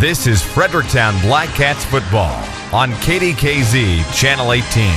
This is Fredericktown Black Cats football on KDKZ Channel 18.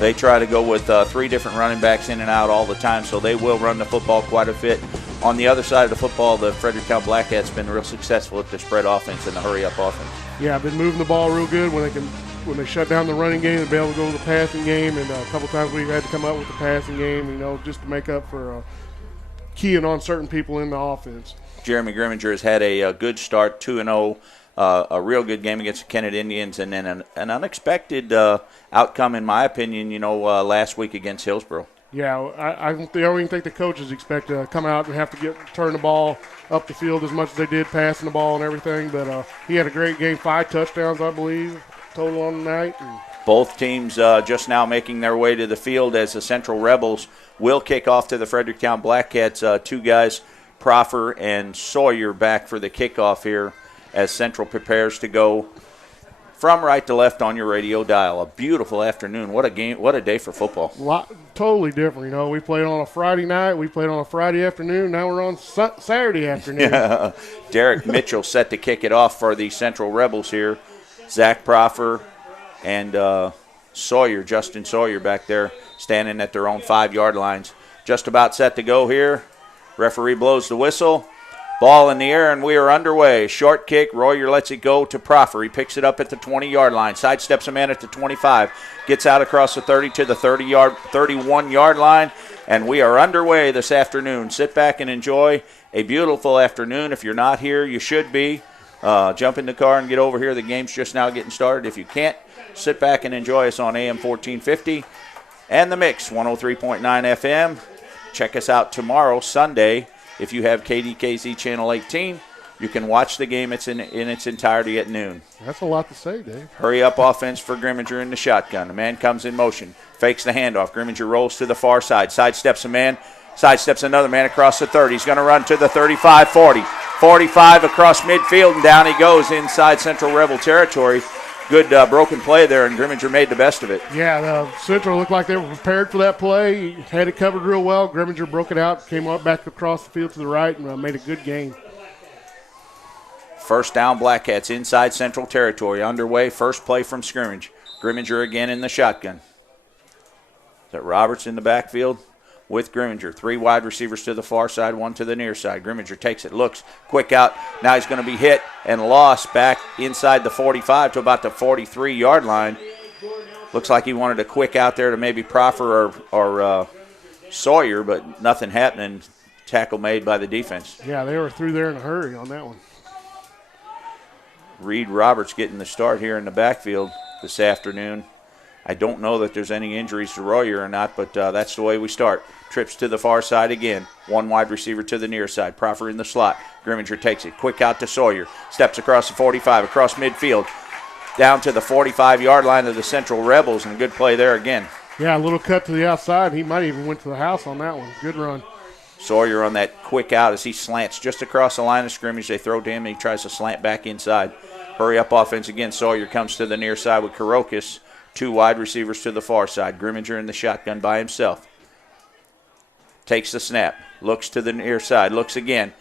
They try to go with three different running backs in and out all the time, so they will run the football quite a bit. On the other side of the football, the Fredericktown Black Cats been real successful at the spread offense and the hurry-up offense. Yeah, I've been moving the ball real good when they shut down the running game, they'll be able to go to the passing game, and a couple times we've had to come up with the passing game, just to make up for keying on certain people in the offense. Jeremy Grimminger has had a good start, 2-0. A real good game against the Kennett Indians, and then an unexpected outcome, in my opinion, last week against Hillsborough. Yeah, I don't even think the coaches expect to come out and have to turn the ball up the field as much as they did passing the ball and everything. But he had a great game, 5 touchdowns, I believe, total on the night. Both teams just now making their way to the field as the Central Rebels will kick off to the Fredericktown Black Cats. Two guys, Proffer and Sawyer, back for the kickoff here as Central prepares to go from right to left on your radio dial. A beautiful afternoon. What a game. What a day for football. Totally different. We played on a Friday night. We played on a Friday afternoon. Now we're on Saturday afternoon. Yeah. Derek Mitchell set to kick it off for the Central Rebels here. Zach Proffer and Justin Sawyer back there standing at their own 5-yard lines. Just about set to go here. Referee blows the whistle. Ball in the air, and we are underway. Short kick. Royer lets it go to Proffer. He picks it up at the 20-yard line. Sidesteps a man at the 25. Gets out across the 30 to the 31-yard line, and we are underway this afternoon. Sit back and enjoy a beautiful afternoon. If you're not here, you should be. Jump in the car and get over here. The game's just now getting started. If you can't, sit back and enjoy us on AM 1450 and The Mix, 103.9 FM. Check us out tomorrow, Sunday. If you have KDKZ Channel 18, you can watch the game. It's in its entirety at noon. That's a lot to say, Dave. Hurry-up offense for Grimminger in the shotgun. The man comes in motion, fakes the handoff. Grimminger rolls to the far side, sidesteps a man, sidesteps another man across the 30. He's going to run to the 35, 40. 45 across midfield, and down he goes inside Central Rebel territory. Good broken play there, and Grimminger made the best of it. Yeah, Central looked like they were prepared for that play. He had it covered real well. Grimminger broke it out, came up back across the field to the right, and made a good gain. First down, Black Cats inside Central territory. Underway, first play from scrimmage. Grimminger again in the shotgun. Is that Roberts in the backfield with Grimminger? 3 wide receivers to the far side, 1 to the near side. Grimminger takes it, looks, quick out. Now he's going to be hit and lost back inside the 45 to about the 43-yard line. Looks like he wanted a quick out there to maybe Proffer or Sawyer, but nothing happening. Tackle made by the defense. Yeah, they were through there in a hurry on that one. Reed Roberts getting the start here in the backfield this afternoon. I don't know that there's any injuries to Royer or not, but that's the way we start. Trips to the far side again. 1 wide receiver to the near side. Proffer in the slot. Grimminger takes it. Quick out to Sawyer. Steps across the 45, across midfield. Down to the 45-yard line of the Central Rebels, and a good play there again. Yeah, a little cut to the outside. He might even went to the house on that one. Good run. Sawyer on that quick out as he slants just across the line of scrimmage. They throw to him, and he tries to slant back inside. Hurry-up offense again. Sawyer comes to the near side with Karokis. 2 wide receivers to the far side. Grimminger in the shotgun by himself. Takes the snap. Looks to the near side. Looks again.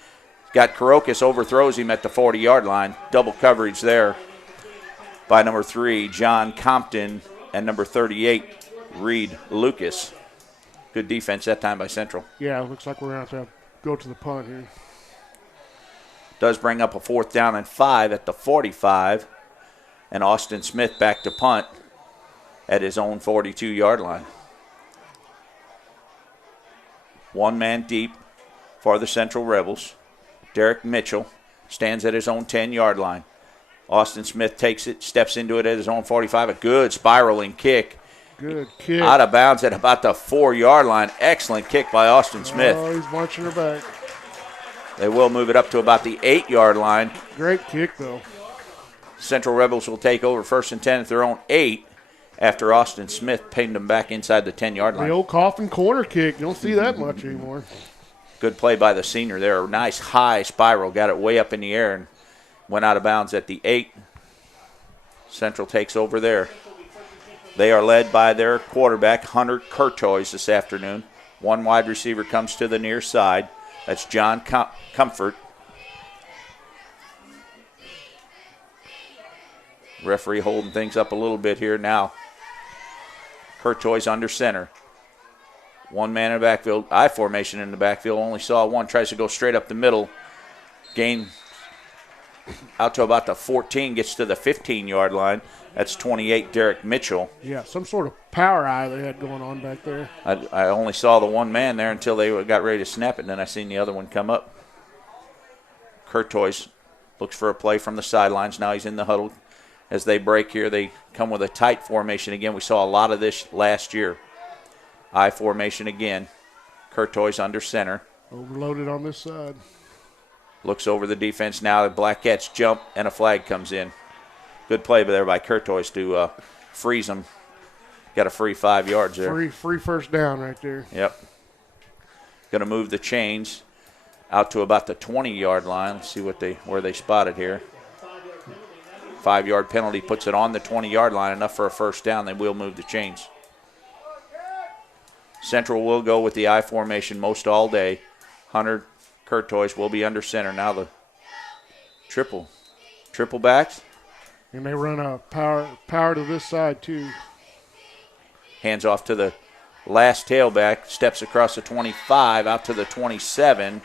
Got Karokis, overthrows him at the 40-yard line. Double coverage there by number 3, John Compton, and number 38, Reed Lucas. Good defense that time by Central. Yeah, it looks like we're going to have to go to the punt here. Does bring up a 4th down and 5 at the 45. And Austin Smith back to punt at his own 42-yard line. 1 man deep for the Central Rebels. Derek Mitchell stands at his own 10-yard line. Austin Smith takes it, steps into it at his own 45. A good spiraling kick. Good kick. Out of bounds at about the 4-yard line. Excellent kick by Austin Smith. Oh, he's marching her back. They will move it up to about the 8-yard line. Great kick, though. Central Rebels will take over 1st and 10 at their own 8 after Austin Smith pinned them back inside the 10-yard line. The old coffin corner kick. You don't see that much anymore. Good play by the senior there. A nice high spiral. Got it way up in the air and went out of bounds at the 8. Central takes over there. They are led by their quarterback, Hunter Curtoys, this afternoon. One wide receiver comes to the near side. That's John Comfort. Referee holding things up a little bit here now. Curtoys under center. One man in the backfield. I formation in the backfield. Only saw one. Tries to go straight up the middle. Gain out to about the 14. Gets to the 15-yard line. That's 28, Derek Mitchell. Yeah, some sort of power eye they had going on back there. I only saw the one man there until they got ready to snap it, and then I seen the other one come up. Curtoys looks for a play from the sidelines. Now he's in the huddle. As they break here, they come with a tight formation again. We saw a lot of this last year. I formation again. Curtoys under center. Overloaded on this side. Looks over the defense now. The Black Cats jump, and a flag comes in. Good play there by Curtoys to freeze them. Got a free 5 yards there. Free first down right there. Yep. Going to move the chains out to about the 20-yard line. Let's see where they spotted here. 5-yard penalty puts it on the 20-yard line, enough for a first down. They will move the chains. Central will go with the I formation most all day. Hunter Curtoys will be under center. Now the triple backs. And they run a power to this side too. Hands off to the last tailback. Steps across the 25 out to the 27.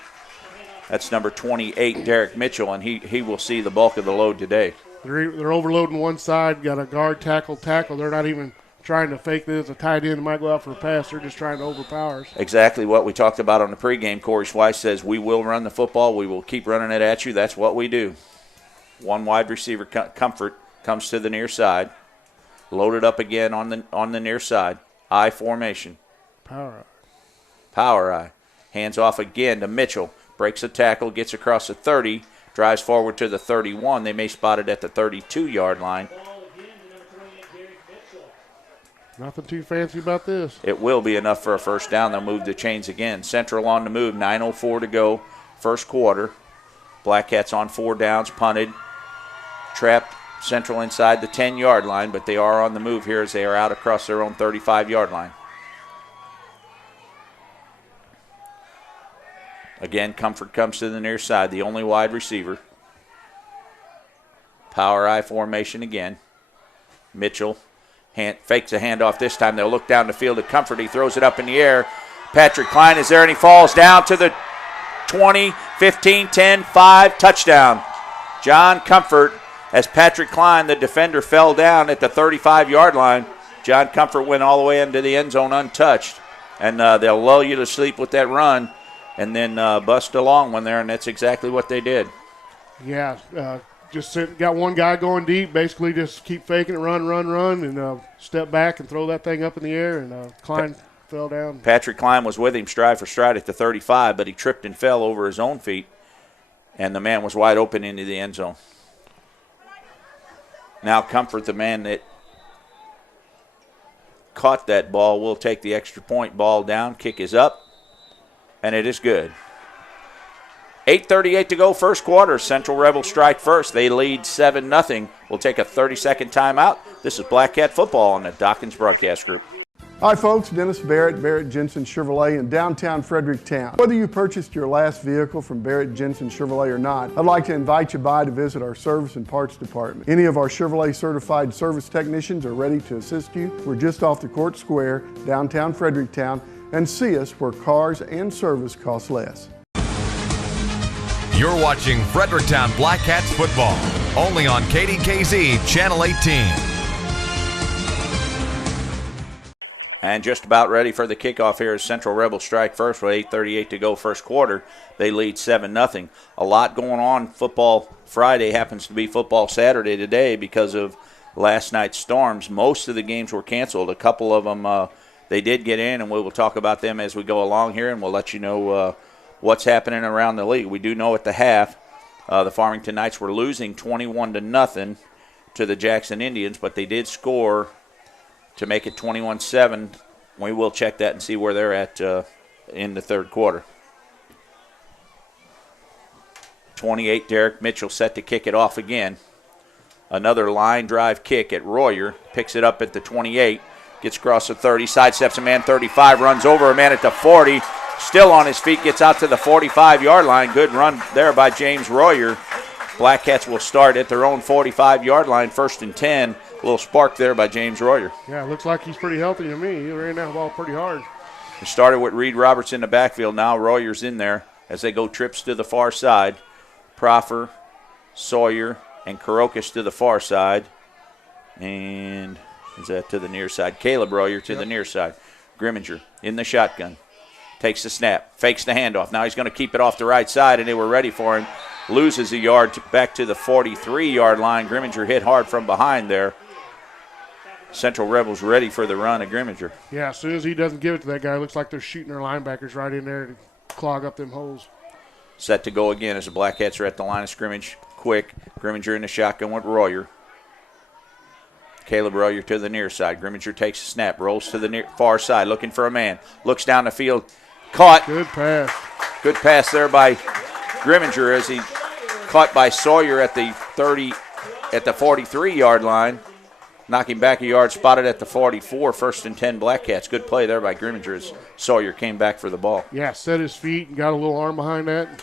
That's number 28, Derek Mitchell, and he will see the bulk of the load today. They're overloading one side. Got a guard tackle. They're not even trying to fake this. A tight end might go out for a pass. They're just trying to overpower us. Exactly what we talked about on the pregame. Corey Schweiss says we will run the football. We will keep running it at you. That's what we do. One wide receiver, Comfort, comes to the near side. Loaded up again on the near side. I formation. Power I. Hands off again to Mitchell. Breaks a tackle, gets across the 30, drives forward to the 31. They may spot it at the 32-yard line. Nothing too fancy about this. It will be enough for a first down. They'll move the chains again. Central on the move. 9:04 to go. First quarter. Black Cats on 4 downs. Punted. Trapped Central inside the 10-yard line, but they are on the move here as they are out across their own 35-yard line. Again, Comfort comes to the near side, the only wide receiver. Power I formation again. Mitchell fakes a handoff this time. They'll look down the field at Comfort. He throws it up in the air. Patrick Klein is there, and he falls down to the 20, 15, 10, 5, touchdown. John Comfort, as Patrick Klein, the defender, fell down at the 35-yard line. John Comfort went all the way into the end zone untouched. And they'll lull you to sleep with that run and then bust a long one there, and that's exactly what they did. Yeah, got one guy going deep, basically just keep faking it, run, and step back and throw that thing up in the air, and Klein fell down. Patrick Klein was with him stride for stride at the 35, but he tripped and fell over his own feet, and the man was wide open into the end zone. Now Comfort, the man that caught that ball, will take the extra point. Ball down, kick is up, and it is good. 8:38 to go, first quarter. Central Rebels strike first. They lead 7-0. We'll take a 30-second timeout. This is Black Cat Football on the Dawkins Broadcast Group. Hi folks, Dennis Barrett Jensen Chevrolet in downtown Fredericktown. Whether you purchased your last vehicle from Barrett Jensen Chevrolet or not, I'd like to invite you by to visit our service and parts department. Any of our Chevrolet certified service technicians are ready to assist you. We're just off the Court Square, downtown Fredericktown, and see us where cars and service cost less. You're watching Fredericktown Black Cats football, only on KDKZ Channel 18. And just about ready for the kickoff here as Central Rebels strike first with 8:38 to go first quarter. They lead 7-0. A lot going on. Football Friday happens to be football Saturday today because of last night's storms. Most of the games were canceled. A couple of them they did get in, and we will talk about them as we go along here, and we'll let you know what's happening around the league. We do know at the half the Farmington Knights were losing 21-0 to the Jackson Indians, but they did score to make it 21-7. We will check that and see where they're at in the third quarter. 28, Derek Mitchell set to kick it off again. Another line drive kick at Royer. Picks it up at the 28. Gets across the 30. Sidesteps a man 35. Runs over a man at the 40. Still on his feet. Gets out to the 45-yard line. Good run there by James Royer. Black Cats will start at their own 45-yard line. 1st and 10. A little spark there by James Royer. Yeah, looks like he's pretty healthy to me. He ran that ball pretty hard. It started with Reed Roberts in the backfield. Now Royer's in there as they go trips to the far side. Proffer, Sawyer, and Karokas to the far side. And is that to the near side? Caleb Royer to the near side. Grimminger in the shotgun. Takes the snap. Fakes the handoff. Now he's going to keep it off the right side, and they were ready for him. Loses a yard back to the 43-yard line. Grimminger hit hard from behind there. Central Rebels ready for the run of Grimminger. Yeah, as soon as he doesn't give it to that guy, it looks like they're shooting their linebackers right in there to clog up them holes. Set to go again as the Black Cats are at the line of scrimmage. Quick. Grimminger in the shotgun with Royer. Caleb Royer to the near side. Grimminger takes a snap. Rolls to the far side looking for a man. Looks down the field. Caught. Good pass. Good pass there by Grimminger as he caught by Sawyer at the 43-yard line. Knocking back a yard, spotted at the 44, 1st and 10 Black Cats. Good play there by Grimminger as Sawyer came back for the ball. Yeah, set his feet and got a little arm behind that.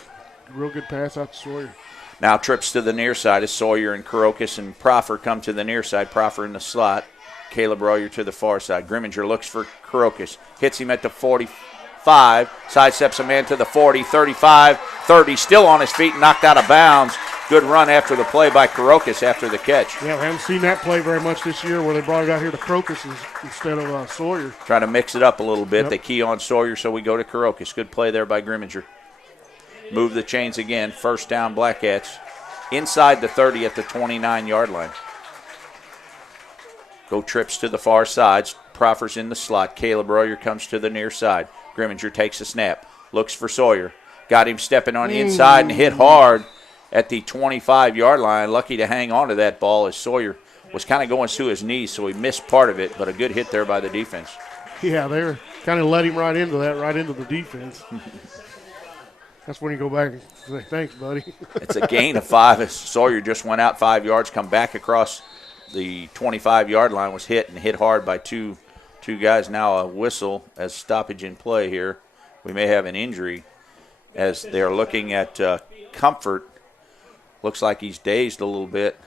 Real good pass out to Sawyer. Now trips to the near side as Sawyer and Karokas and Proffer come to the near side. Proffer in the slot. Caleb Royer to the far side. Grimminger looks for Karokas. Hits him at the 45. Sidesteps a man to the 40, 35, 30. Still on his feet and knocked out of bounds. Good run after the play by Karokas after the catch. Yeah, we haven't seen that play very much this year where they brought it out here to Karokas instead of Sawyer. Trying to mix it up a little bit. Yep. They key on Sawyer, so we go to Karokas. Good play there by Grimminger. Move the chains again. 1st down, Black Cats. Inside the 30 at the 29-yard line. Go trips to the far sides. Proffer's in the slot. Caleb Royer comes to the near side. Grimminger takes a snap. Looks for Sawyer. Got him stepping on the inside and hit hard at the 25-yard line. Lucky to hang on to that ball as Sawyer was kind of going to his knees, so he missed part of it, but a good hit there by the defense. Yeah, they were kind of let him right into the defense. That's when you go back and say, thanks, buddy. It's a gain of 5 as Sawyer just went out 5 yards, come back across the 25-yard line, was hit and hit hard by two guys. Now a whistle as stoppage in play here. We may have an injury as they're looking at Comfort. Looks like he's dazed a little bit.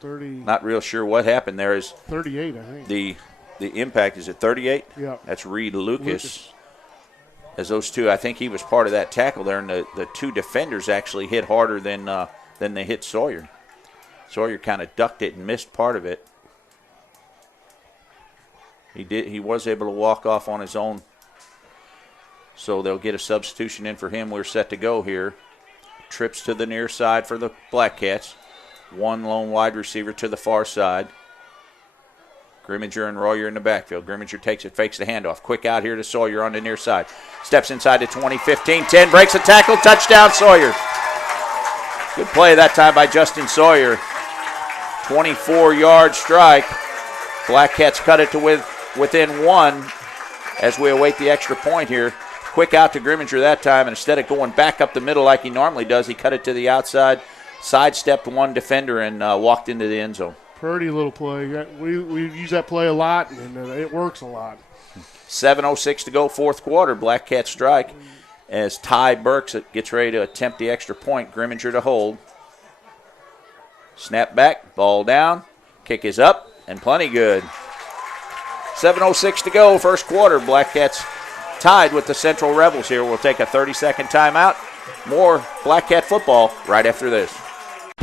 30. Not real sure what happened there. Is 38, I think. The impact, is it 38? Yeah. That's Reed Lucas. As those two, I think he was part of that tackle there, and the two defenders actually hit harder than they hit Sawyer. Sawyer kind of ducked it and missed part of it. He was able to walk off on his own. So they'll get a substitution in for him. We're set to go here. Trips to the near side for the Black Cats. One lone wide receiver to the far side. Grimminger and Royer in the backfield. Grimminger takes it, fakes the handoff. Quick out here to Sawyer on the near side. Steps inside the 20, 15, 10. Breaks a tackle. Touchdown, Sawyer. Good play that time by Justin Sawyer. 24-yard strike. Black Cats cut it to within 1 as we await the extra point here. Quick out to Grimminger that time, and instead of going back up the middle like he normally does, he cut it to the outside, sidestepped one defender, and walked into the end zone. Pretty little play. We use that play a lot, and it works a lot. 7:06 to go, fourth quarter. Black Cat strike as Ty Burks gets ready to attempt the extra point. Grimminger to hold. Snap back, ball down, kick is up, and plenty good. 7:06 to go, first quarter. Black Cats tied with the Central Rebels here. We'll take a 30-second timeout. More Black Cat football right after this.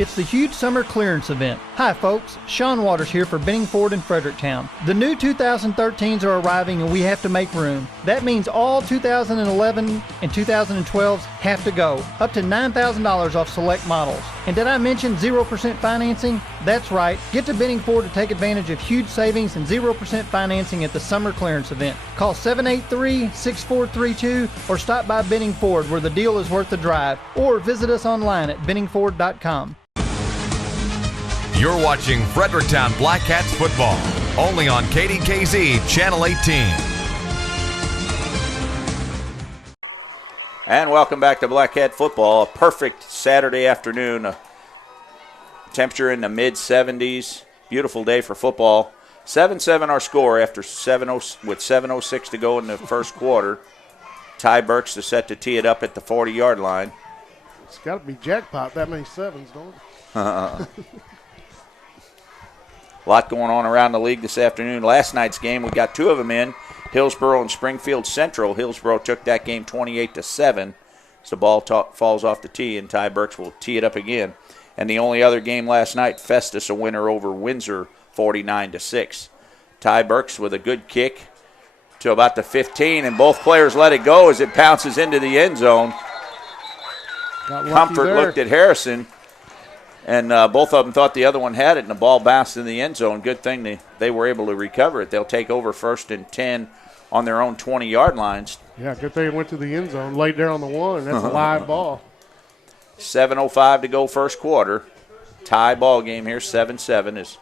It's the huge summer clearance event. Hi folks, Sean Waters here for Benning Ford in Fredericktown. The new 2013s are arriving and we have to make room. That means all 2011 and 2012s have to go. Up to $9,000 off select models. And did I mention 0% financing? That's right. Get to Benning Ford to take advantage of huge savings and 0% financing at the summer clearance event. Call 783-6432 or stop by Benning Ford where the deal is worth the drive. Or visit us online at benningford.com. You're watching Fredericktown Black Cats football, only on KDKZ Channel 18. And welcome back to Black Cat football. A perfect Saturday afternoon. Temperature in the mid-70s. Beautiful day for football. 7-7 our score after 7:06 to go in the first quarter. Ty Burks is set to tee it up at the 40-yard line. It's got to be jackpot, that many sevens, don't it? A lot going on around the league this afternoon. Last night's game, we got two of them in. Hillsboro and Springfield Central. Hillsboro took that game 28-7. So the ball falls off the tee, and Ty Burks will tee it up again. And the only other game last night, Festus a winner over Windsor, 49-6. Ty Burks with a good kick to about the 15, and both players let it go as it bounces into the end zone. Comfort looked at Harrison, and both of them thought the other one had it, and the ball bounced in the end zone. Good thing they were able to recover it. They'll take over 1st and 10 on their own 20-yard lines. Yeah, good thing it went to the end zone, laid there on the one, and that's a live ball. 7:05 to go first quarter. Tie ball game here, 7-7. Is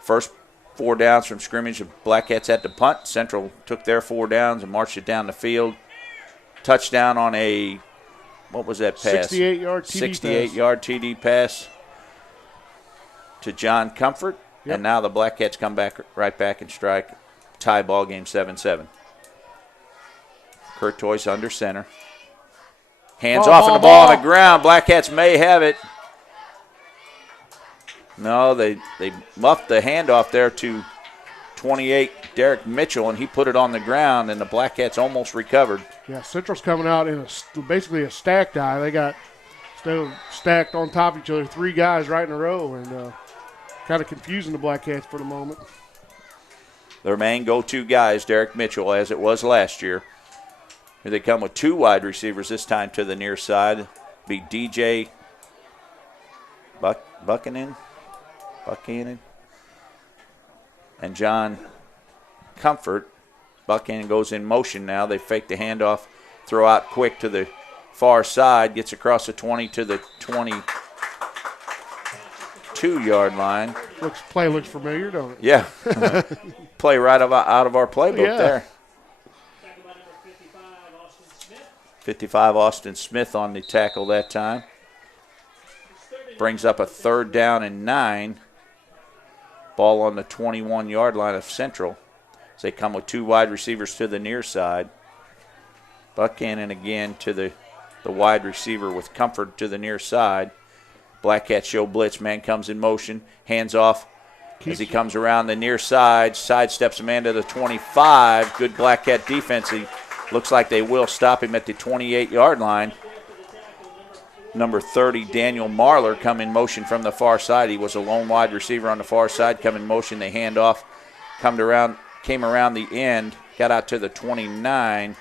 first 4 downs from scrimmage. The Black Cats had to punt. Central took their 4 downs and marched it down the field. Touchdown on a, what was that pass? 68-yard TD 68-yard TD pass to John Comfort. Yep. And now the Black Cats come back right back and strike. Tie ball game 7-7. Kurt Toyce under center. Hands off and the ball on the ground. Black Cats may have it. No, they muffed the handoff there to 28 Derek Mitchell, and he put it on the ground, and the Black Cats almost recovered. Yeah, Central's coming out in basically a stacked eye. They got stacked on top of each other, 3 guys right in a row, and kind of confusing the Black Cats for the moment. Their main go-to guy is Derek Mitchell, as it was last year. Here they come with 2 wide receivers this time to the near side. Be DJ Buchanan and John Comfort. Buchanan goes in motion now. They fake the handoff, throw out quick to the far side, gets across the 20 to the 22-yard line. Play looks familiar, don't it? Yeah. Play right out of our playbook there. 55 Austin Smith on the tackle that time. Brings up a 3rd down and 9. Ball on the 21-yard line of Central. As they come with 2 wide receivers to the near side. Buchanan again to the wide receiver with Comfort to the near side. Black Cats show blitz. Man comes in motion. Hands off as he comes around the near side. Sidesteps a man to the 25. Good Black Cat defense. He looks like they will stop him at the 28-yard line. Number 30, Daniel Marler, come in motion from the far side. He was a lone wide receiver on the far side. Come in motion. They hand off. Came around the end. Got out to the 29.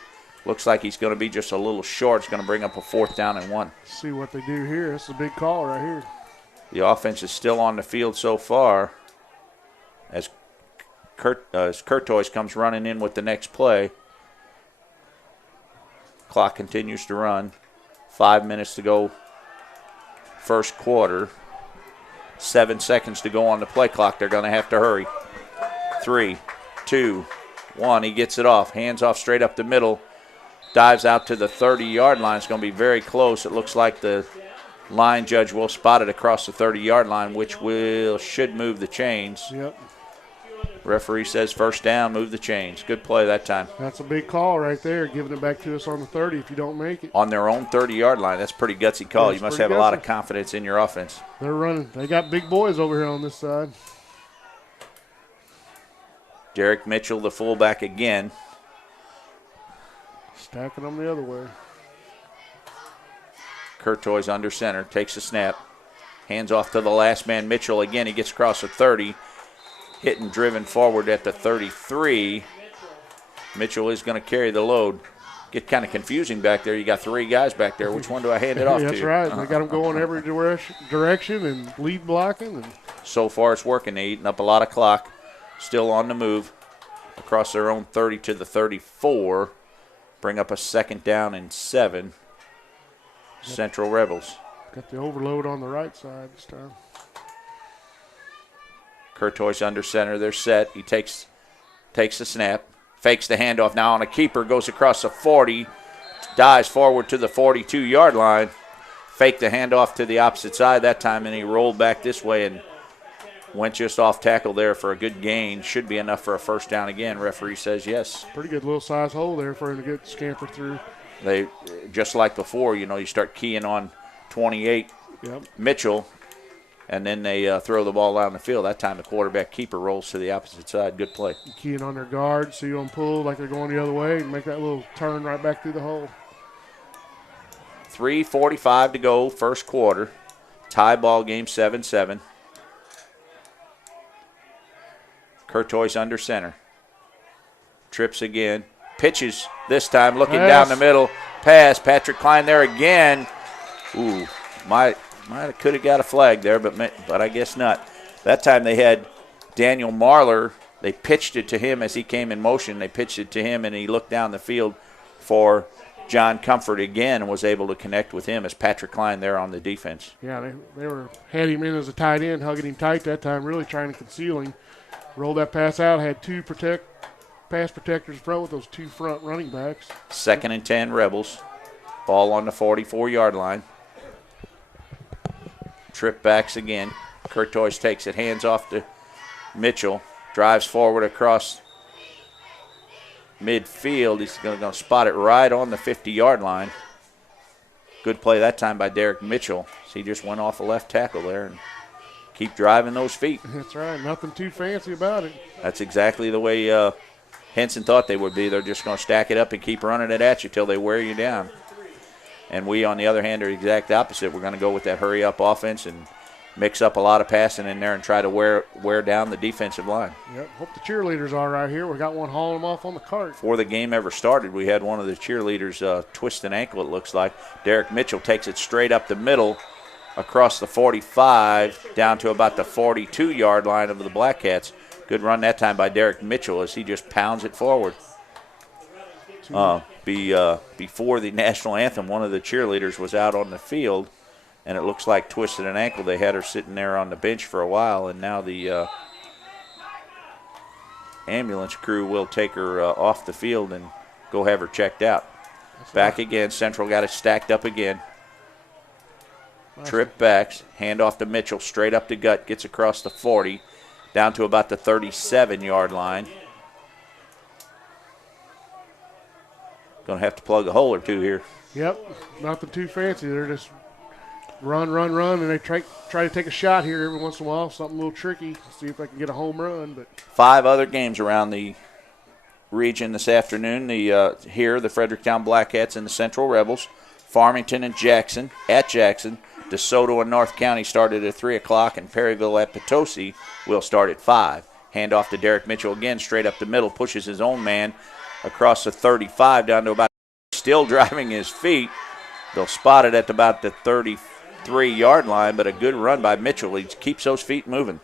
Looks like he's going to be just a little short. It's going to bring up a 4th down and 1. See what they do here. That's a big call right here. The offense is still on the field so far as Kurt Toyce comes running in with the next play. Clock continues to run. 5 minutes to go first quarter. 7 seconds to go on the play clock. They're going to have to hurry. 3, 2, 1. He gets it off. Hands off straight up the middle. Dives out to the 30-yard line. It's going to be very close. It looks like the line judge will spot it across the 30-yard line, which should move the chains. Yep. Referee says 1st down, move the chains. Good play that time. That's a big call right there, giving it back to us on the 30 if you don't make it. On their own 30-yard line. That's a pretty gutsy call. You must have a lot of confidence in your offense. They're running. They got big boys over here on this side. Derek Mitchell, the fullback again. Stacking them the other way. Kurt Toyce under center, takes a snap. Hands off to the last man, Mitchell. Again, he gets across the 30. Hit and driven forward at the 33. Mitchell is going to carry the load. Get kind of confusing back there. You got 3 guys back there. Which one do I hand it off to? That's right. They got them going every direction and lead blocking. And so far it's working. They're eating up a lot of clock. Still on the move. Across their own 30 to the 34. Bring up a 2nd down and 7. Central Rebels. Got the overload on the right side this time. Curtois under center. They're set. He takes the snap. Fakes the handoff now on a keeper. Goes across the 40. Dives forward to the 42-yard line. Faked the handoff to the opposite side that time, and he rolled back this way and went just off tackle there for a good gain. Should be enough for a 1st down again. Referee says yes. Pretty good little size hole there for him to get scamper through. They, just like before, you start keying on 28 Mitchell, and then they throw the ball down the field. That time the quarterback keeper rolls to the opposite side. Good play. Keying on their guard, see them pull like they're going the other way and make that little turn right back through the hole. 3:45 to go, first quarter. Tie ball game, 7-7. Curtois under center. Trips again. Pitches this time, looking down the middle. Pass. Patrick Klein there again. Ooh, could have got a flag there, but I guess not. That time they had Daniel Marler. They pitched it to him as he came in motion. They pitched it to him, and he looked down the field for John Comfort again and was able to connect with him as Patrick Klein there on the defense. Yeah, they had him in as a tight end, hugging him tight that time, really trying to conceal him. Rolled that pass out, had 2 pass protectors in front with those 2 front running backs. 2nd and 10 Rebels. Ball on the 44-yard line. Trip backs again. Curtois takes it, hands off to Mitchell. Drives forward across midfield. He's going to spot it right on the 50-yard line. Good play that time by Derek Mitchell. So he just went off the left tackle there and keep driving those feet. That's right. Nothing too fancy about it. That's exactly the way Henson thought they would be. They're just going to stack it up and keep running it at you till they wear you down. And we, on the other hand, are the exact opposite. We're going to go with that hurry-up offense and mix up a lot of passing in there and try to wear down the defensive line. Yep. Hope the cheerleaders are right here. We got one hauling them off on the cart. Before the game ever started, we had one of the cheerleaders twist an ankle, it looks like. Derek Mitchell takes it straight up the middle across the 45 down to about the 42-yard line of the Black Cats. Good run that time by Derek Mitchell as he just pounds it forward. Before the national anthem, one of the cheerleaders was out on the field, and it looks like twisted an ankle. They had her sitting there on the bench for a while, and now the ambulance crew will take her off the field and go have her checked out. Back again. Central got it stacked up again. Trip backs, hand off to Mitchell, straight up the gut, gets across the 40, down to about the 37-yard line. Going to have to plug a hole or two here. Yep, nothing too fancy. They're just run, and they try to take a shot here every once in a while, something a little tricky, see if they can get a home run. But 5 other games around the region this afternoon. Here, the Fredericktown Black Cats and the Central Rebels. Farmington and Jackson at Jackson. DeSoto and North County started at 3 o'clock, and Perryville at Potosi will start at 5. Hand off to Derek Mitchell again, straight up the middle, pushes his own man across the 35 down to about, still driving his feet. They'll spot it at about the 33-yard line, but a good run by Mitchell. He keeps those feet moving.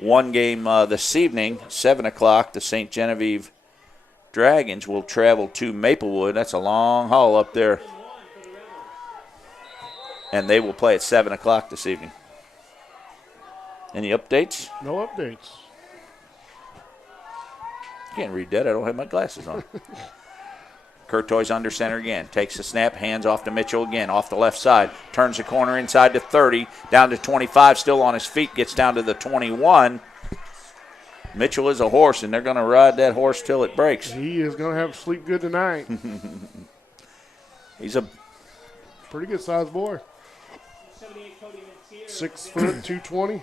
One game this evening, 7 o'clock, the St. Genevieve Dragons will travel to Maplewood. That's a long haul up there. And they will play at 7 o'clock this evening. Any updates? no updates. Can't read that. I don't have my glasses on. Curtois under center again. Takes the snap, hands off to Mitchell again, off the left side. Turns the corner inside to 30, down to 25, still on his feet, gets down to the 21. Mitchell is a horse, and they're going to ride that horse till it breaks. He is going to have sleep good tonight. He's a pretty good sized boy. 6 foot, 220.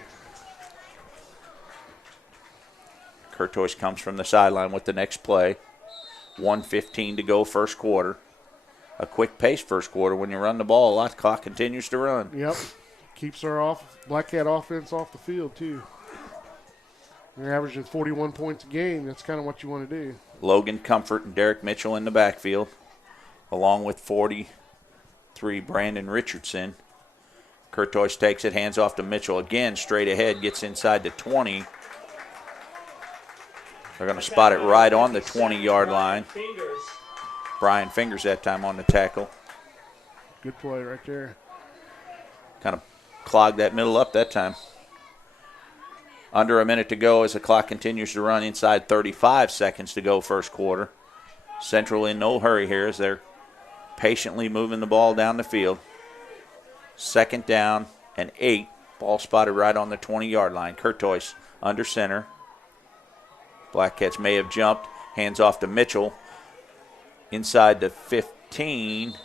Curtois comes from the sideline with the next play. 1:15 to go, first quarter. a quick pace first quarter. When you run the ball a lot, the clock continues to run. Yep. Keeps our Black Cat offense off the field, too. They're averaging 41 points a game. That's kind of what you want to do. Logan Comfort and Derek Mitchell in the backfield, along with 43 Brandon Richardson. Curtois takes it, hands off to Mitchell again, straight ahead, gets inside the 20. They're going to spot it right on the 20-yard line. Brian Fingers that time on the tackle. Good play right there. Kind of clogged that middle up that time. Under a minute to go as the clock continues to run, inside 35 seconds to go first quarter. Central in no hurry here as they're patiently moving the ball down the field. Second down and 8. Ball spotted right on the 20-yard line. Curtois under center. Black Cats may have jumped. Hands off to Mitchell. Inside the 15.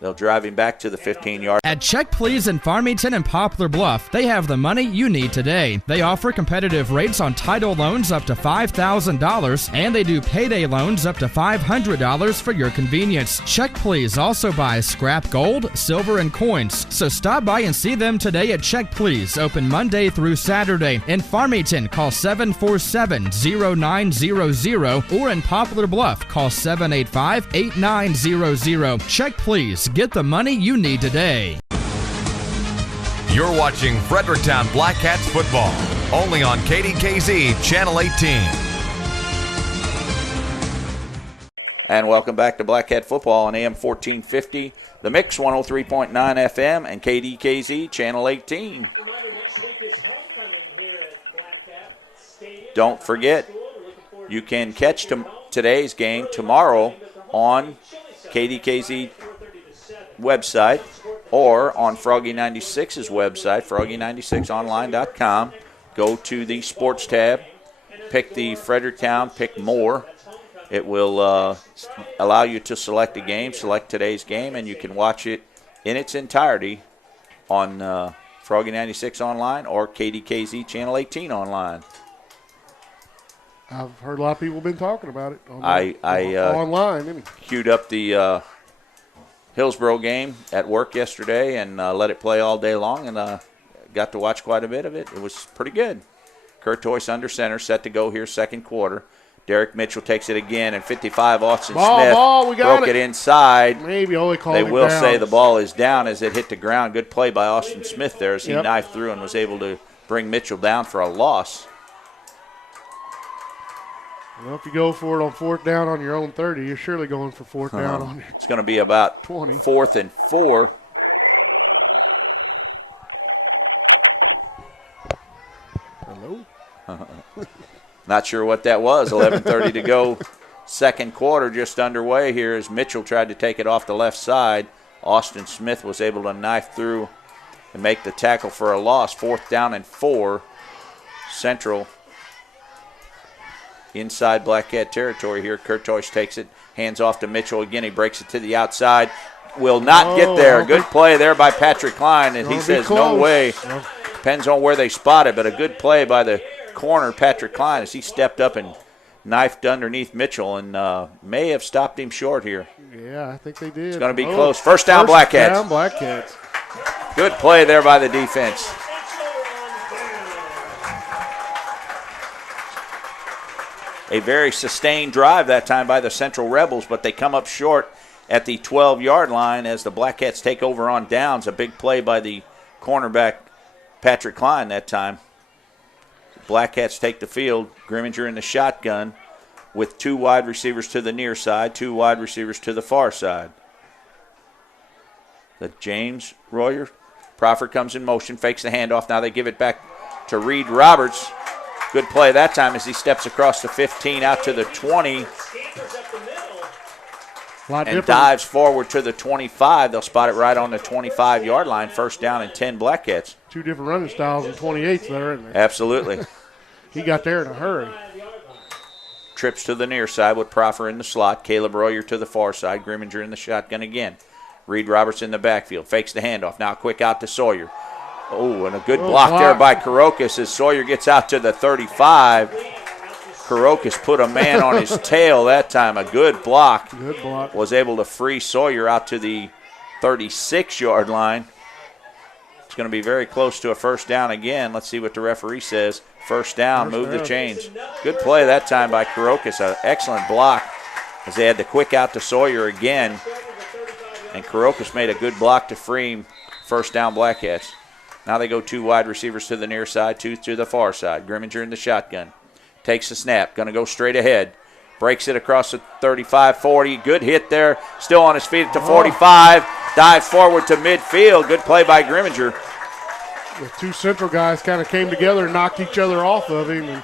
They'll drive him back to the 15-yard. At Check Please in Farmington and Poplar Bluff, they have the money you need today. They offer competitive rates on title loans up to $5,000, and they do payday loans up to $500 for your convenience. Check Please also buys scrap gold, silver, and coins. So stop by and see them today at Check Please, open Monday through Saturday. In Farmington, call 747-0900, or in Poplar Bluff, call 785-8900. Check Please. Get the money you need today. You're watching Fredericktown Black Cats football, only on KDKZ Channel 18. And welcome back to Black Cat football on AM 1450, The Mix 103.9 FM, and KDKZ Channel 18. Don't forget, you can catch today's game tomorrow on KDKZ website or on Froggy 96's website, froggy96online.com. Go to the sports tab, pick the Fredericktown, pick more. It will allow you to select a game, select today's game, and you can watch it in its entirety on Froggy 96 online or KDKZ Channel 18 online. I've heard a lot of people been talking about it I online. Queued up the Hillsboro game at work yesterday and let it play all day long, and got to watch quite a bit of it. It was pretty good. Curtois under center, set to go here second quarter. Derek Mitchell takes it again, and 55 Austin Smith we got broke it inside. Maybe only called They it will down. say the ball is down as it hit the ground. Good play by Austin Smith there as he knifed through and was able to bring Mitchell down for a loss. Well, if you go for it on fourth down on your own 30, you're surely going for fourth down on your It's going to be about 20. 4th and 4. Hello? Not sure what that was. 11:30 to go. Second quarter just underway here as Mitchell tried to take it off the left side. Austin Smith was able to knife through and make the tackle for a loss. 4th down and 4. Central inside Black Cat territory here. Curtois takes it, hands off to Mitchell again. He breaks it to the outside. Will not get there. Good play there by Patrick Klein, and he says no way. Depends on where they spot it, but a good play by the corner, Patrick Klein, as he stepped up and knifed underneath Mitchell and may have stopped him short here. Yeah, I think they did. It's going to be close. First down, Black Cats. First down, Black Cats. Good play there by the defense. A very sustained drive that time by the Central Rebels, but they come up short at the 12-yard line as the Black Cats take over on downs. A big play by the cornerback, Patrick Klein, that time. Black Cats take the field. Grimminger in the shotgun with 2 wide receivers to the near side, 2 wide receivers to the far side. The James Royer. Proffer comes in motion, fakes the handoff. Now they give it back to Reed Roberts. Good play that time as he steps across the 15 out to the 20 and dives forward to the 25. They'll spot it right on the 25-yard line. First down and 10 Black Cats. 2 different running styles in 28s there, isn't there? Absolutely. He got there in a hurry. Trips to the near side with Proffer in the slot. Caleb Royer to the far side. Grimminger in the shotgun again. Reed Roberts in the backfield. Fakes the handoff. Now quick out to Sawyer. Oh, and a good block there by Karokas as Sawyer gets out to the 35. Karokas put a man on his tail that time. A good block. Good block. Was able to free Sawyer out to the 36-yard line. It's going to be very close to a first down again. Let's see what the referee says. First down, move the chains. Good play that time by Karokas. An excellent block as they had to quick out to Sawyer again. And Karokas made a good block to free him. First down, Black Cats. Now they go 2 wide receivers to the near side, 2 to the far side. Grimminger in the shotgun. Takes the snap. Going to go straight ahead. Breaks it across the 35-40. Good hit there. Still on his feet at the 45. Dives forward to midfield. Good play by Grimminger. The 2 Central guys kind of came together and knocked each other off of him and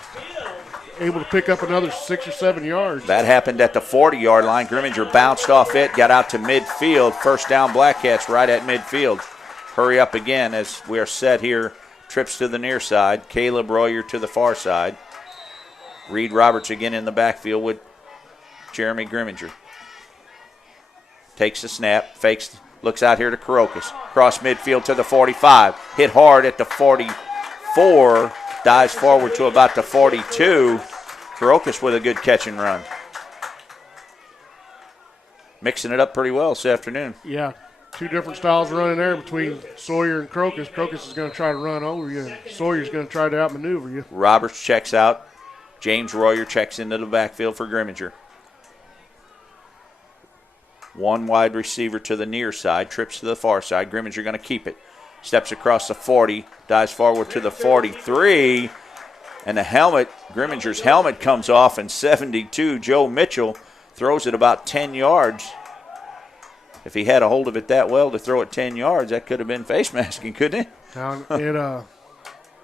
able to pick up another 6 or 7 yards. That happened at the 40-yard line. Grimminger bounced off it, got out to midfield. First down, Black Cats right at midfield. Hurry up again as we are set here. Trips to the near side. Caleb Royer to the far side. Reed Roberts again in the backfield with Jeremy Grimminger. Takes the snap, fakes, looks out here to Karokas. Cross midfield to the 45. Hit hard at the 44. Dives forward to about the 42. Karokas with a good catch and run. Mixing it up pretty well this afternoon. Yeah, 2 different styles running there between Sawyer and Karokas. Karokas is going to try to run over you, and Sawyer's going to try to outmaneuver you. Roberts checks out. James Royer checks into the backfield for Grimminger. 1 wide receiver to the near side, trips to the far side. Grimminger going to keep it. Steps across the 40, dives forward to the 43, and the helmet, Grimminger's helmet comes off, and 72, Joe Mitchell, throws it about 10 yards. If he had a hold of it that well to throw it 10 yards, that could have been face masking, couldn't it? Now, in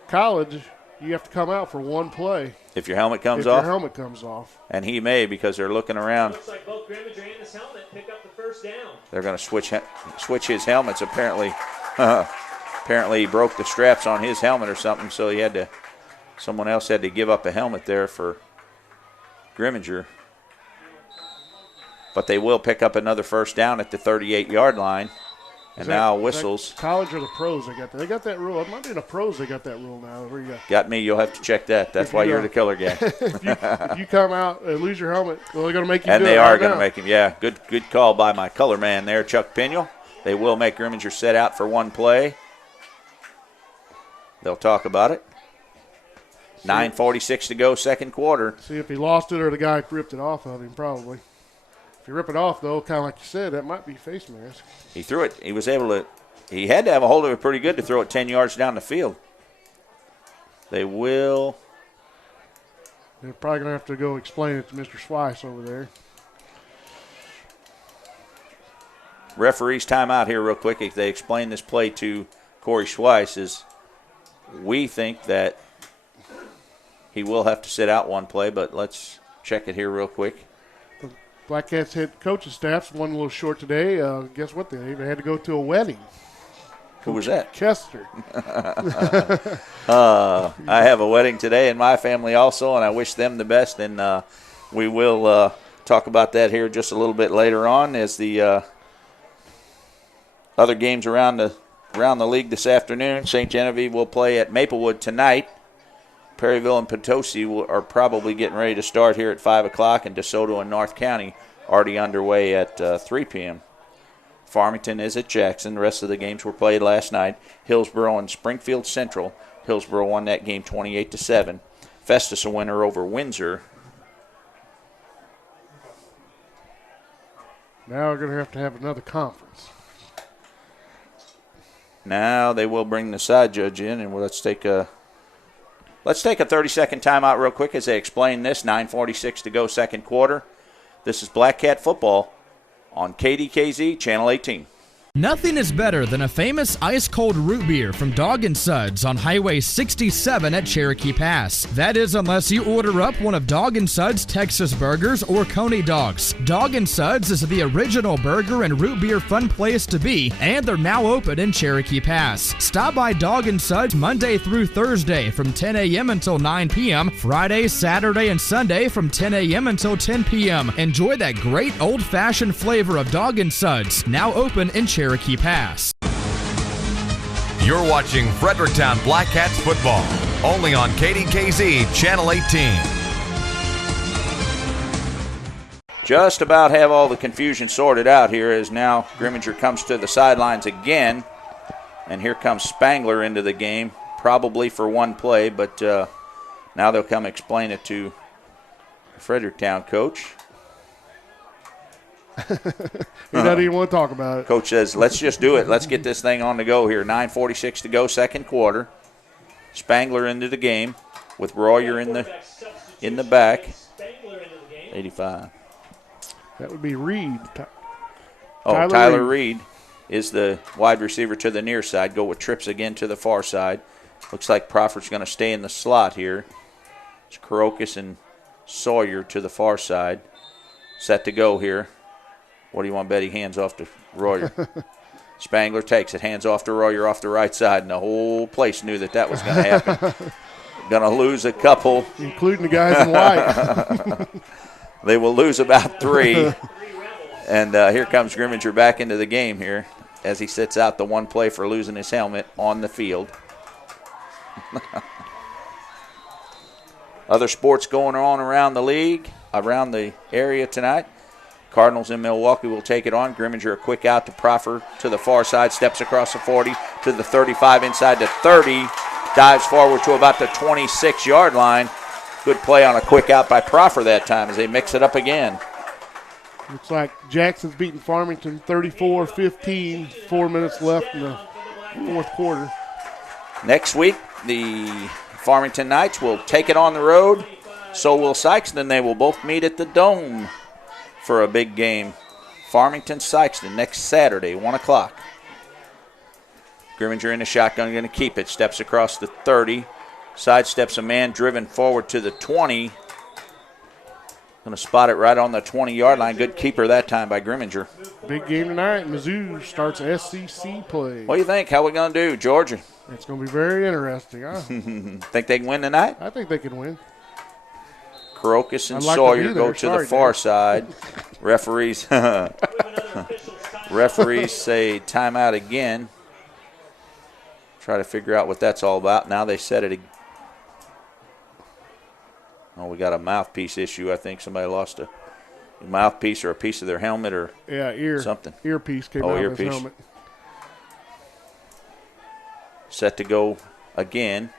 college, you have to come out for 1 play. If your helmet comes If off? your helmet comes off. And he may, because they're looking around. Looks like both Grimminger and his helmet pick up the first down. They're going to switch his helmets, apparently. Apparently he broke the straps on his helmet or something, so someone else had to give up a helmet there for Grimminger. But they will pick up another first down at the 38-yard line. And now whistles. College or the pros they got that? They got that rule. It might be the pros they got that rule now. Where you got me. You'll have to check that. That's why you're the killer guy. if you come out and lose your helmet, well, they're going to make you and do it. And they are right going to now. make him. Yeah, good call by my color man there, Chuck Piniel. They will make Grimminger set out for 1 play. They'll talk about it. 9:46 to go, second quarter. See if he lost it or the guy ripped it off of him, probably. If you rip it off, though, kind of like you said, that might be face mask. He threw it. He was able to. He had to have a hold of it pretty good to throw it 10 yards down the field. They will. They're probably going to have to go explain it to Mr. Swice over there. Referee's timeout here real quick. If they explain this play to Corey Schweiss, is we think that he will have to sit out 1 play, but let's check it here real quick. The Black Cats head coaching staff's one a little short today. Guess what? They even had to go to a wedding. Who was that? Kester. I have a wedding today in my family also, and I wish them the best. And we will talk about that here just a little bit later on as the other games around the league this afternoon. St. Genevieve will play at Maplewood tonight. Perryville and Potosi are probably getting ready to start here at 5 o'clock, and DeSoto and North County already underway at 3 p.m. Farmington is at Jackson. The rest of the games were played last night. Hillsboro and Springfield Central. Hillsboro won that game 28-7. Festus a winner over Windsor. Now we're going to have another conference. Now they will bring the side judge in, and let's take a 30-second timeout real quick as they explain this. 9:46 to go, second quarter. This is Black Cat football on KDKZ Channel 18. Nothing is better than a famous ice-cold root beer from Dog & Suds on Highway 67 at Cherokee Pass. That is unless you order up one of Dog & Suds Texas Burgers or Coney Dogs. Dog & Suds is the original burger and root beer fun place to be, and they're now open in Cherokee Pass. Stop by Dog & Suds Monday through Thursday from 10 a.m. until 9 p.m., Friday, Saturday, and Sunday from 10 a.m. until 10 p.m. Enjoy that great old-fashioned flavor of Dog & Suds, now open in Cherokee Pass. You're watching Fredericktown Black Cats football, only on KDKZ Channel 18. just about have all the confusion sorted out here as now Grimminger comes to the sidelines again. And here comes Spangler into the game, probably for one play, but now they'll come explain it to the Fredericktown coach. He doesn't even want to talk about it. Coach says, let's just do it. Let's get this thing on the go here. 9:46 to go, second quarter. Spangler into the game with Royer in the back. 85. That would be Reed. Tyler Reed is the wide receiver to the near side. Go with trips again to the far side. Looks like Proffer's going to stay in the slot here. It's Karokas and Sawyer to the far side. Set to go here. What do you want, Betty? Hands off to Royer. Spangler takes it. Hands off to Royer off the right side, and the whole place knew that was going to happen. Going to lose a couple. Including the guys in white. They will lose about 3. And here comes Grimminger back into the game here as he sits out the one play for losing his helmet on the field. Other sports going on around the league, around the area tonight. Cardinals in Milwaukee will take it on. Grimminger a quick out to Proffer to the far side, steps across the 40 to the 35, inside the 30, dives forward to about the 26-yard line. Good play on a quick out by Proffer that time as they mix it up again. Looks like Jackson's beating Farmington 34-15, 4 minutes left in the fourth quarter. Next week, the Farmington Knights will take it on the road. So will Sykeston. They will both meet at the Dome for a big game. Farmington-Sykeston next Saturday, 1 o'clock. Grimminger in the shotgun, going to keep it. Steps across the 30. Sidesteps a man driven forward to the 20. Going to spot it right on the 20-yard line. Good keeper that time by Grimminger. Big game tonight. Mizzou starts SEC play. What do you think? How we going to do, Georgia? It's going to be very interesting. Think they can win tonight? I think they can win. Karokas and Sawyer go to the far side. Referees say timeout again. Try to figure out what that's all about. Now they set it. Oh, we got a mouthpiece issue. I think somebody lost a mouthpiece or a piece of their helmet or something. Earpiece came out of his helmet. Set to go again.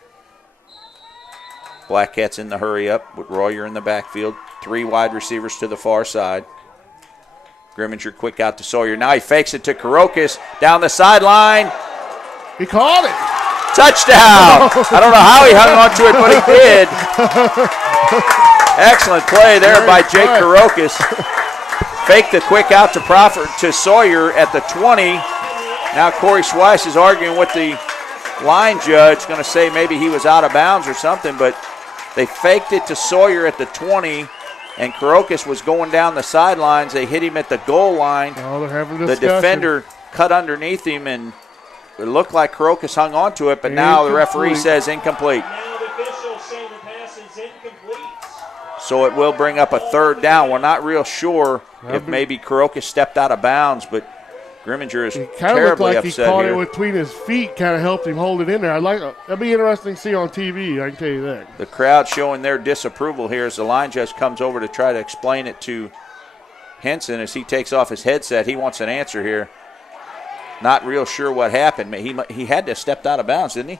Black Cats in the hurry up with Royer in the backfield. 3 wide receivers to the far side. Grimminger quick out to Sawyer. Now he fakes it to Karokas down the sideline. He caught it. Touchdown. I don't know how he hung on to it, but he did. Excellent play there by Jake Karokas. Faked the quick out to Proffer to Sawyer at the 20. Now Corey Schweiss is arguing with the line judge, going to say maybe he was out of bounds or something, but they faked it to Sawyer at the 20, and Karokas was going down the sidelines. They hit him at the goal line. Oh, they're having a discussion. The defender cut underneath him, and it looked like Karokas hung on to it, but now the referee says incomplete. Now the officials say the pass is incomplete. So it will bring up a third down. We're not real sure if maybe Karokas stepped out of bounds, but Grimminger is terribly upset here. He caught it between his feet, kind of helped him hold it in there. That'd be interesting to see on TV, I can tell you that. The crowd showing their disapproval here as the line judge comes over to try to explain it to Henson as he takes off his headset. He wants an answer here. Not real sure what happened. He had to have stepped out of bounds, didn't he?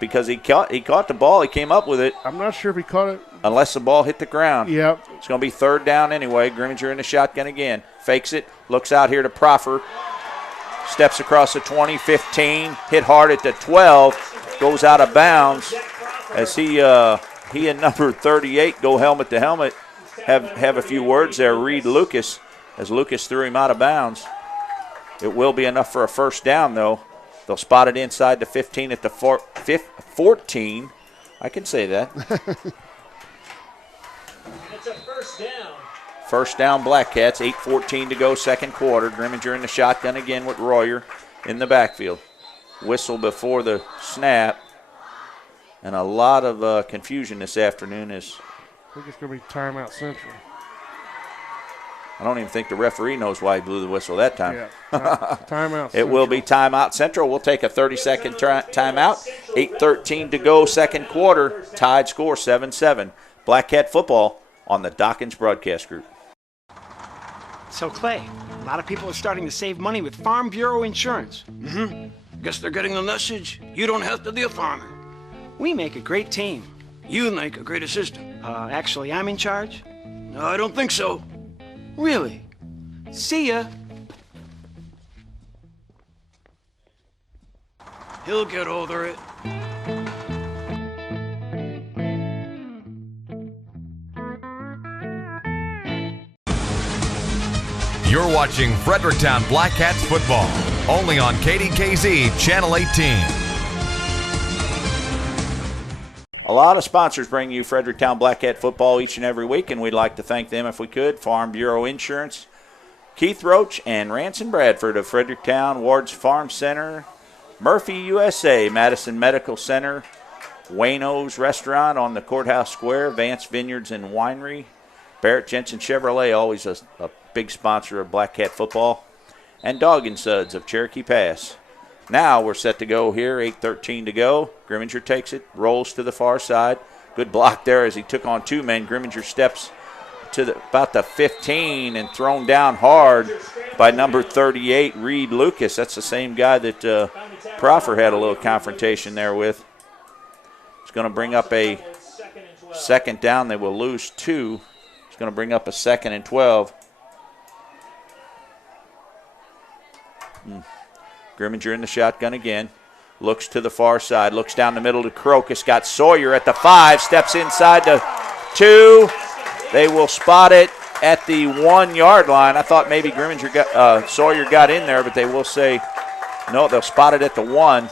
Because he caught the ball. He came up with it. I'm not sure if he caught it. Unless the ball hit the ground. Yep. It's going to be third down anyway. Grimminger in the shotgun again. Fakes it. Looks out here to Proffer. Steps across the 20, 15. Hit hard at the 12. Goes out of bounds as he and number 38 go helmet to helmet. Have a few words there. Reed Lucas as Lucas threw him out of bounds. It will be enough for a first down, though. They'll spot it inside the 15 at the 14. I can say that. It's a first down. First down, Black Cats. 8:14 to go, second quarter. Grimminger in the shotgun again with Royer in the backfield. Whistle before the snap. And a lot of confusion this afternoon I think it's going to be timeout central. I don't even think the referee knows why he blew the whistle that time. Yeah, timeout It will be timeout central. We'll take a 30-second timeout. 8:13 to go, second quarter. Tied score 7-7. Black Cat football on the Dawkins Broadcast Group. So, Clay, a lot of people are starting to save money with Farm Bureau insurance. Guess they're getting the message. You don't have to be a farmer. We make a great team. You make a great assistant. Actually, I'm in charge. No, I don't think so. Really? See ya. He'll get over it. You're watching Fredericktown Black Cats football, only on KDKZ Channel 18. A lot of sponsors bring you Fredericktown Black Cat football each and every week, and we'd like to thank them if we could. Farm Bureau Insurance, Keith Roach and Ranson Bradford of Fredericktown, Ward's Farm Center, Murphy USA, Madison Medical Center, Wayno's Restaurant on the Courthouse Square, Vance Vineyards and Winery, Barrett Jensen Chevrolet, always a big sponsor of Black Cat football, and Dog and Suds of Cherokee Pass. Now we're set to go here, 8:13 to go. Grimminger takes it, rolls to the far side. Good block there as he took on two men. Grimminger steps to about the 15 and thrown down hard by number 38, Reed Lucas. That's the same guy that Proffer had a little confrontation there with. It's going to bring up a second down. They will lose two. It's going to bring up a 2nd and 12. Grimminger in the shotgun again. Looks to the far side. Looks down the middle to Crocus. Got Sawyer at the 5. Steps inside to 2. They will spot it at the 1-yard line. I thought maybe Sawyer got in there, but they will say no. They'll spot it at the 1.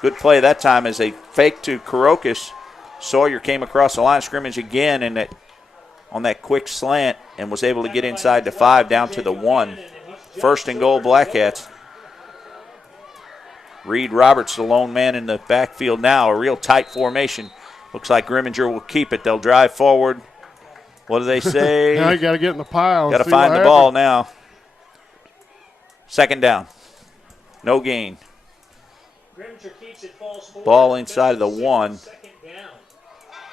Good play that time as they fake to Crocus. Sawyer came across the line of scrimmage again and on that quick slant and was able to get inside the 5 down to the 1. 1st and goal, Black Cats. Reed Roberts, the lone man in the backfield now. A real tight formation. Looks like Grimminger will keep it. They'll drive forward. What do they say? Now you got to get in the pile. Got to find the ball now. 2nd down. No gain. Ball inside of the 1.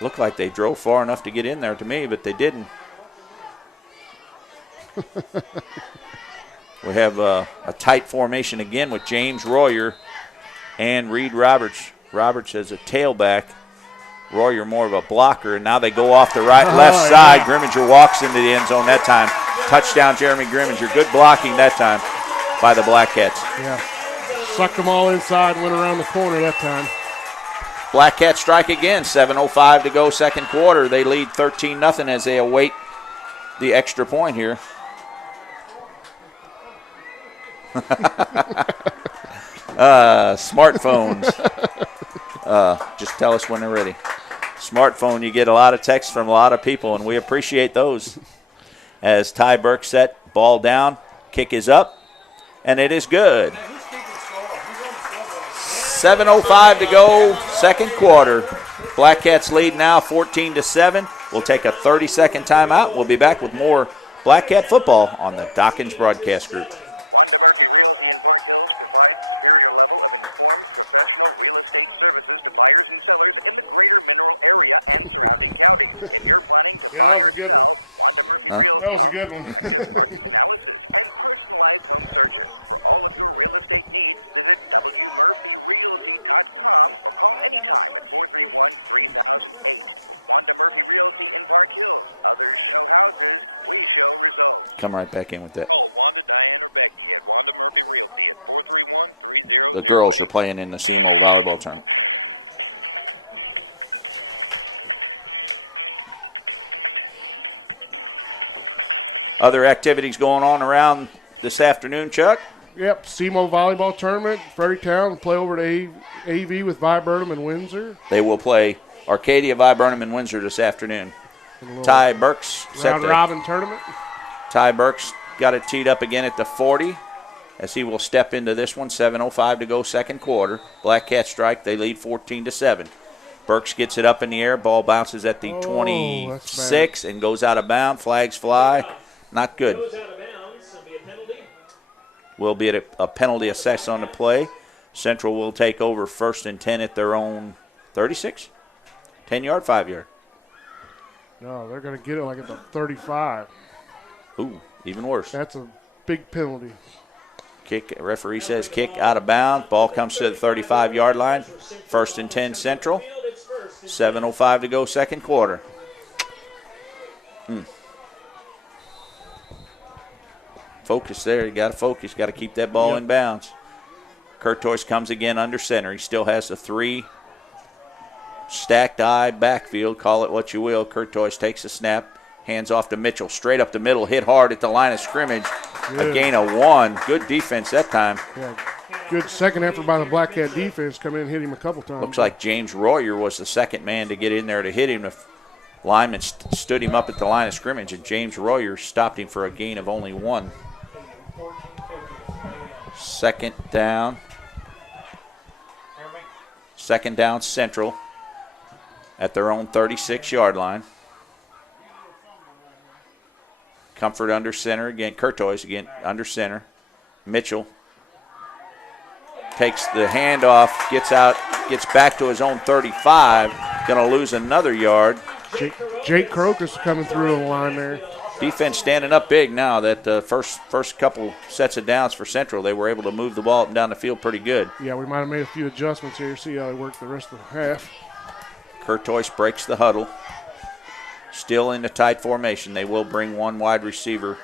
Looked like they drove far enough to get in there to me, but they didn't. We have a tight formation again with James Royer and Reed Roberts. Roberts as a tailback. Royer more of a blocker, and now they go off the left side. Grimminger walks into the end zone that time. Touchdown, Jeremy Grimminger. Good blocking that time by the Black Cats. Yeah. Sucked them all inside, went around the corner that time. Black Cats strike again. 7:05 to go, 2nd quarter. They lead 13-0 as they await the extra point here. Smartphones. Just tell us when they're ready. Smartphone, you get a lot of texts from a lot of people, and we appreciate those. As Ty Burke set, ball down, kick is up, and it is good. 7:05 to go, 2nd quarter. Black Cats lead now 14-7. We'll take a 30-second timeout. We'll be back with more Black Cat football on the Dawkins Broadcast Group. Yeah, that was a good one. Huh? That was a good one. Come right back in with that. The girls are playing in the SEMO volleyball tournament. Other activities going on around this afternoon, Chuck? Yep, SEMO volleyball tournament. Fredericktown play over to AV with Viburnham and Windsor. They will play Arcadia, Viburnham, and Windsor this afternoon. Ty Burks round robin tournament. Ty Burks got it teed up again at the 40 as he will step into this one. 7:05 to go, 2nd quarter. Black Cat strike. They lead 14-7. Burks gets it up in the air. Ball bounces at the 26 and goes out of bounds. Flags fly. Not good. Will be at a penalty assessed on the play. Central will take over 1st and 10 at their own 36? 10-yard, 5-yard? No, they're going to get it like at the 35. Ooh, Even worse. That's a big penalty. Kick, referee says kick out of bounds. Ball comes to the 35-yard line. 1st and 10 Central. 7:05 to go, second quarter. Focus there. You got to focus. Got to keep that ball in bounds. Curtois comes again under center. He still has the 3 stacked eye backfield. Call it what you will. Curtois takes a snap. Hands off to Mitchell. Straight up the middle. Hit hard at the line of scrimmage. A gain of 1. Good defense that time. Yeah. Good second effort by the Black Cat defense. Come in and hit him a couple times. Looks like James Royer was the second man to get in there to hit him. The lineman stood him up at the line of scrimmage, and James Royer stopped him for a gain of only 1. Second down. Second down Central at their own 36-yard line. Comfort under center again. Curtois again under center. Mitchell takes the handoff, gets back to his own 35. Going to lose another yard. Jake Crocus coming through the line there. Defense standing up big now. That first couple sets of downs for Central, they were able to move the ball up and down the field pretty good. Yeah, we might have made a few adjustments here. See how they work the rest of the half. Curtois breaks the huddle. Still in the tight formation. They will bring one wide receiver.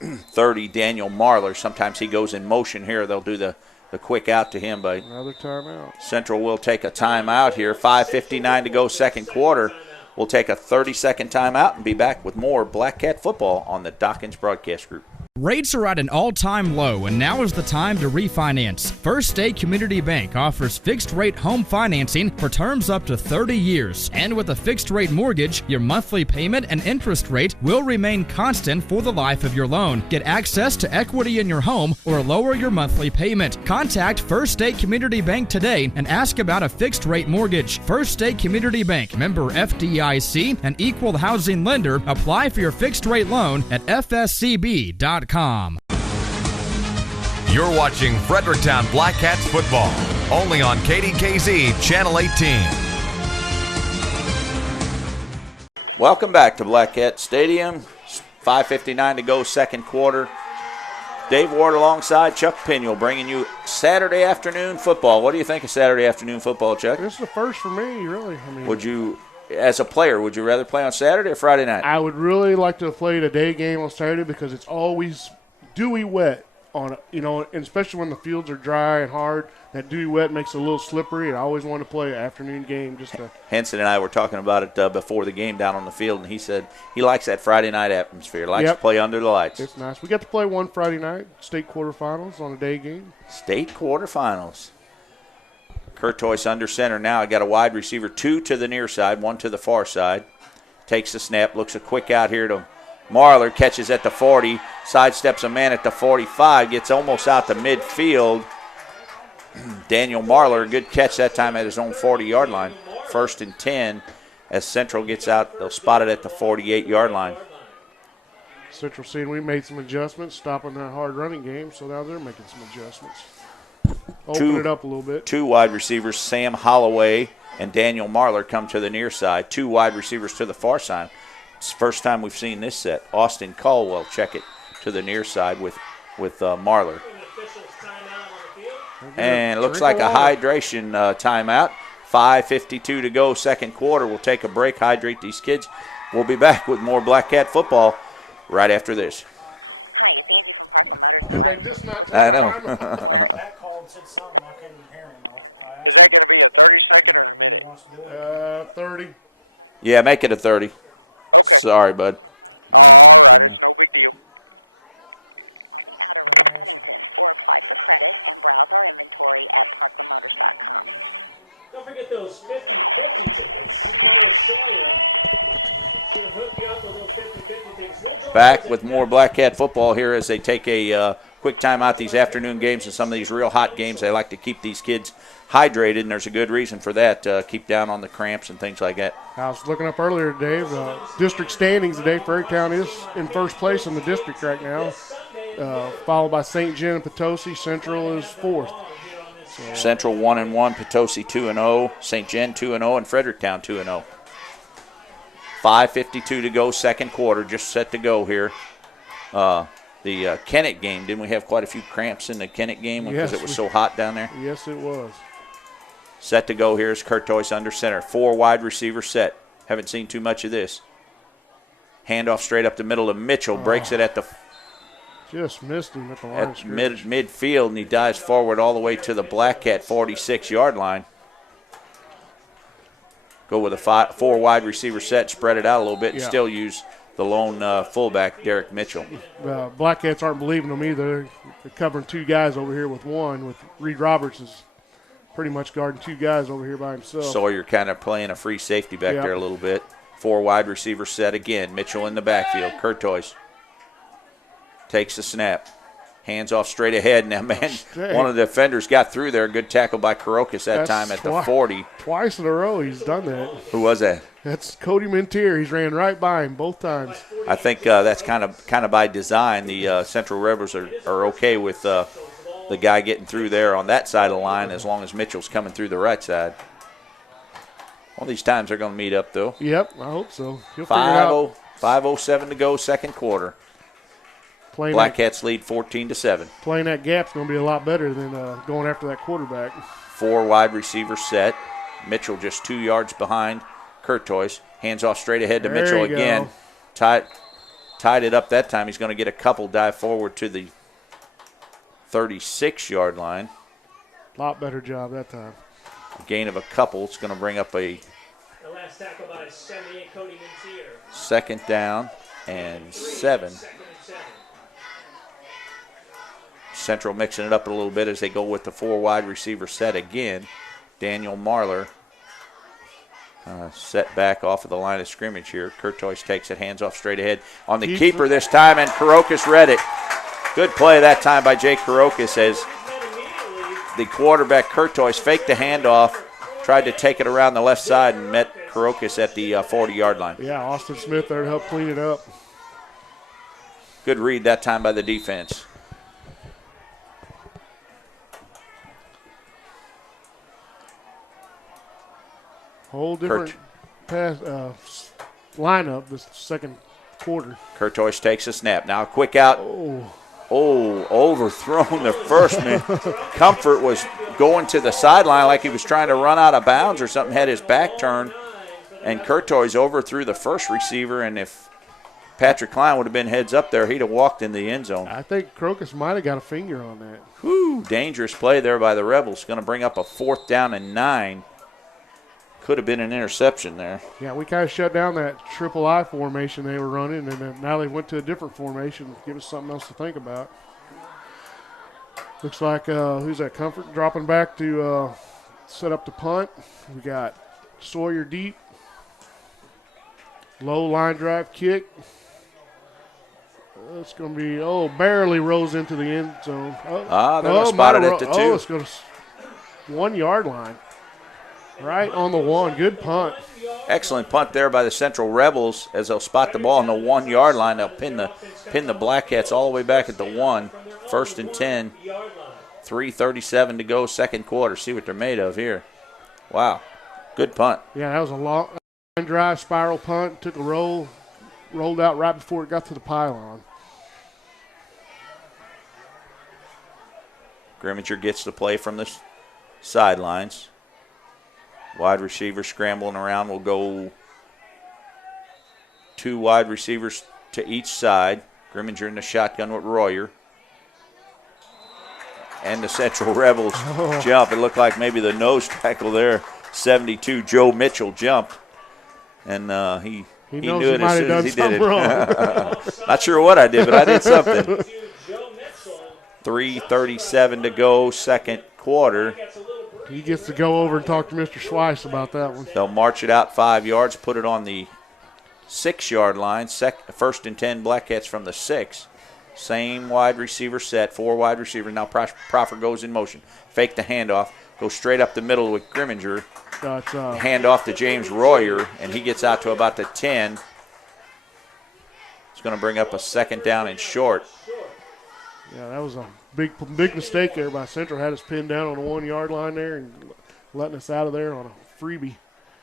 30, Daniel Marler. Sometimes he goes in motion here. They'll do the quick out to him. But another timeout. Central will take a timeout here. 5:59 to go, second quarter. We'll take a 30-second timeout and be back with more Black Cat football on the Dawkins Broadcast Group. Rates are at an all-time low, and now is the time to refinance. First State Community Bank offers fixed-rate home financing for terms up to 30 years. And with a fixed-rate mortgage, your monthly payment and interest rate will remain constant for the life of your loan. Get access to equity in your home or lower your monthly payment. Contact First State Community Bank today and ask about a fixed-rate mortgage. First State Community Bank, member FDIC, and equal housing lender. Apply for your fixed-rate loan at fscb.com. You're watching Fredericktown Black Cats football, only on KDKZ Channel 18. Welcome back to Black Cat Stadium. 5:59 to go, second quarter. Dave Ward alongside Chuck Piniel bringing you Saturday afternoon football. What do you think of Saturday afternoon football, Chuck? This is the first for me, really. Would you, as a player, would you rather play on Saturday or Friday night? I would really like to play a day game on Saturday because it's always dewy wet on, and especially when the fields are dry and hard. That dewy wet makes it a little slippery. And I always want to play an afternoon game just to. Henson and I were talking about it before the game down on the field, and he said he likes that Friday night atmosphere. Likes to play under the lights. It's nice. We got to play one Friday night, state quarterfinals on a day game. State quarterfinals. Curtois under center now. I got a wide receiver, 2 to the near side, 1 to the far side. Takes the snap, looks a quick out here to Marler, catches at the 40, sidesteps a man at the 45, gets almost out to midfield. Daniel Marler, a good catch that time at his own 40-yard line. 1st and 10 as Central gets out. They'll spot it at the 48-yard line. Central seeing we made some adjustments, stopping that hard running game, so now they're making some adjustments. Open it up a little bit. 2 wide receivers, Sam Holloway and Daniel Marler, come to the near side. 2 wide receivers to the far side. It's the first time we've seen this set. Austin Caldwell check it to the near side with Marler. And it looks like a hydration timeout. 5:52 to go, second quarter. We'll take a break, hydrate these kids. We'll be back with more Black Cat football right after this. Did they just not take I know. That call said something. I couldn't hear him. I asked him, when he wants to do it. 30. Yeah, make it a 30. Sorry, bud. You ain't answer now. Don't forget those 50-50 tickets. Carlos Sawyer should have hooked you up with those 50-50 tickets. Back with more Black Cat football here as they take a quick time out these afternoon games and some of these real hot games. They like to keep these kids hydrated, and there's a good reason for that, keep down on the cramps and things like that. I was looking up earlier today, the district standings today. Fredericktown is in first place in the district right now, followed by St. John and Potosi. Central is 4th. So. Central 1-1, Potosi 2-0, St. John 2-0, and Fredericktown 2-0. 5:52 to go, second quarter, just set to go here. The Kennett game, didn't we have quite a few cramps in the Kennett game because it was so hot down there? Yes, it was. Set to go here is Kurtois under center. 4 wide receiver set. Haven't seen too much of this. Handoff straight up the middle to Mitchell. Breaks it at the just missed him at the line of scrimmage. midfield, and he dives forward all the way to the Black Cat 46-yard line. Go with a 4 wide receiver set, spread it out a little bit, and still use the lone fullback, Derek Mitchell. Black Cats aren't believing them either. They're covering 2 guys over here with 1, with Reed Roberts is pretty much guarding 2 guys over here by himself. Sawyer kind of playing a free safety back there a little bit. 4 wide receiver set again. Mitchell in the backfield. Kurtois takes the snap. Hands off straight ahead. Now, man, one of the defenders got through there. Good tackle by Karokas that time at the 40. Twice in a row he's done that. Who was that? That's Cody Mintier. He's ran right by him both times. I think that's kind of by design. The Central Rebels are okay with the guy getting through there on that side of the line as long as Mitchell's coming through the right side. All these times they're going to meet up, though. Yep, I hope so. He'll figure it out. 5:07 to go, second quarter. Black Cats lead 14-7. Playing that gap's going to be a lot better than going after that quarterback. 4 wide receiver set. Mitchell just 2 yards behind Kurtois. Hands off straight ahead to Mitchell again. Tied it up that time. He's going to get a couple, dive forward to the 36-yard line. A lot better job that time. A gain of a couple. It's going to bring up a The last tackle by 78 Cody Mintier. second down and 7. Central mixing it up a little bit as they go with the 4 wide receiver set again. Daniel Marler set back off of the line of scrimmage here. Kurtois takes it, hands off straight ahead on the keeper this time, and Karokas read it. Good play that time by Jake Karokas as the quarterback Kurtois faked the handoff, tried to take it around the left side, and met Karokas at the 40-yard line. Yeah, Austin Smith there to help clean it up. Good read that time by the defense. Whole different lineup this second quarter. Kurtois takes a snap. Now a quick out. Overthrown the freshman. Comfort was going to the sideline like he was trying to run out of bounds or something, had his back turned, and Kurtois overthrew the first receiver, and if Patrick Klein would have been heads up there, he'd have walked in the end zone. I think Crocus might have got a finger on that. Whew, dangerous play there by the Rebels. Going to bring up a 4th down and 9. Could have been an interception there. Yeah, we kind of shut down that triple I formation they were running, and then now they went to a different formation. Give us something else to think about. Looks like, who's that, Comfort dropping back to set up the punt. We got Sawyer deep. Low line drive kick. It's going to be, barely rose into the end zone. They spotted it to 2. It's going to 1 yard line. Right on the 1. Good punt. Excellent punt there by the Central Rebels as they'll spot the ball on the 1 yard line. They'll pin the Black Cats all the way back at the 1. 1st and 10. 3:37 to go, second quarter. See what they're made of here. Wow. Good punt. Yeah, that was a long drive, spiral punt. Took a roll, rolled out right before it got to the pylon. Grimminger gets the play from the sidelines. Wide receiver scrambling around. Will go 2 wide receivers to each side. Grimminger in the shotgun with Royer. And the Central Rebels jump. It looked like maybe the nose tackle there, 72, Joe Mitchell, jumped. And he knew it as soon as he did it. Not sure what I did, but I did something. 3:37 to go, second quarter. He gets to go over and talk to Mr. Schweiss about that one. They'll march it out 5 yards, put it on the 6-yard line. 1st and 10, Black Cats from the 6. Same wide receiver set, 4 wide receivers. Now Proffer goes in motion. Fake the handoff. Goes straight up the middle with Grimminger. Hand off to James Royer, and he gets out to about the 10. It's going to bring up a 2nd down and short. Yeah, that was a big mistake there by Central. Had us pinned down on the 1 yard line there and letting us out of there on a freebie.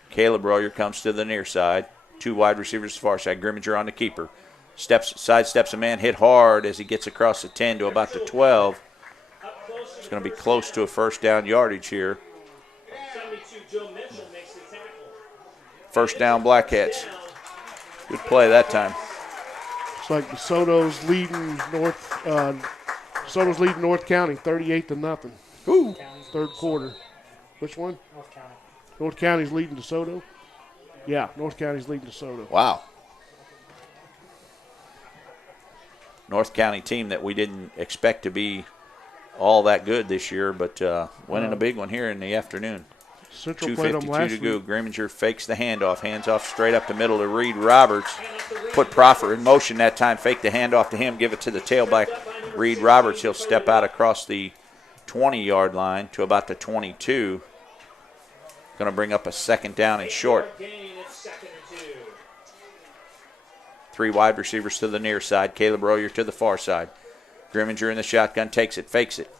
Caleb Royer comes to the near side. 2 wide receivers to the far side. Grimminger on the keeper. Sidesteps a man, hit hard as he gets across the 10 to about the 12. It's going to be close to a first down yardage here. First down, Black Cats. Good play that time. It's like DeSoto's leading North County 38-0. Ooh. Third quarter. Which one? North County. North County's leading DeSoto? Yeah, North County's leading DeSoto. Wow. North County team that we didn't expect to be all that good this year, but winning a big one here in the afternoon. Central played them last 2:52 to go. Grimminger fakes the handoff. Hands off straight up the middle to Reed Roberts. Put Proffer in motion that time. Fake the handoff to him. Give it to the tailback, Reed Roberts. He'll step out across the 20-yard line to about the 22. Going to bring up a second down and short. 3 wide receivers to the near side. Caleb Royer to the far side. Grimminger in the shotgun. Takes it. Fakes it.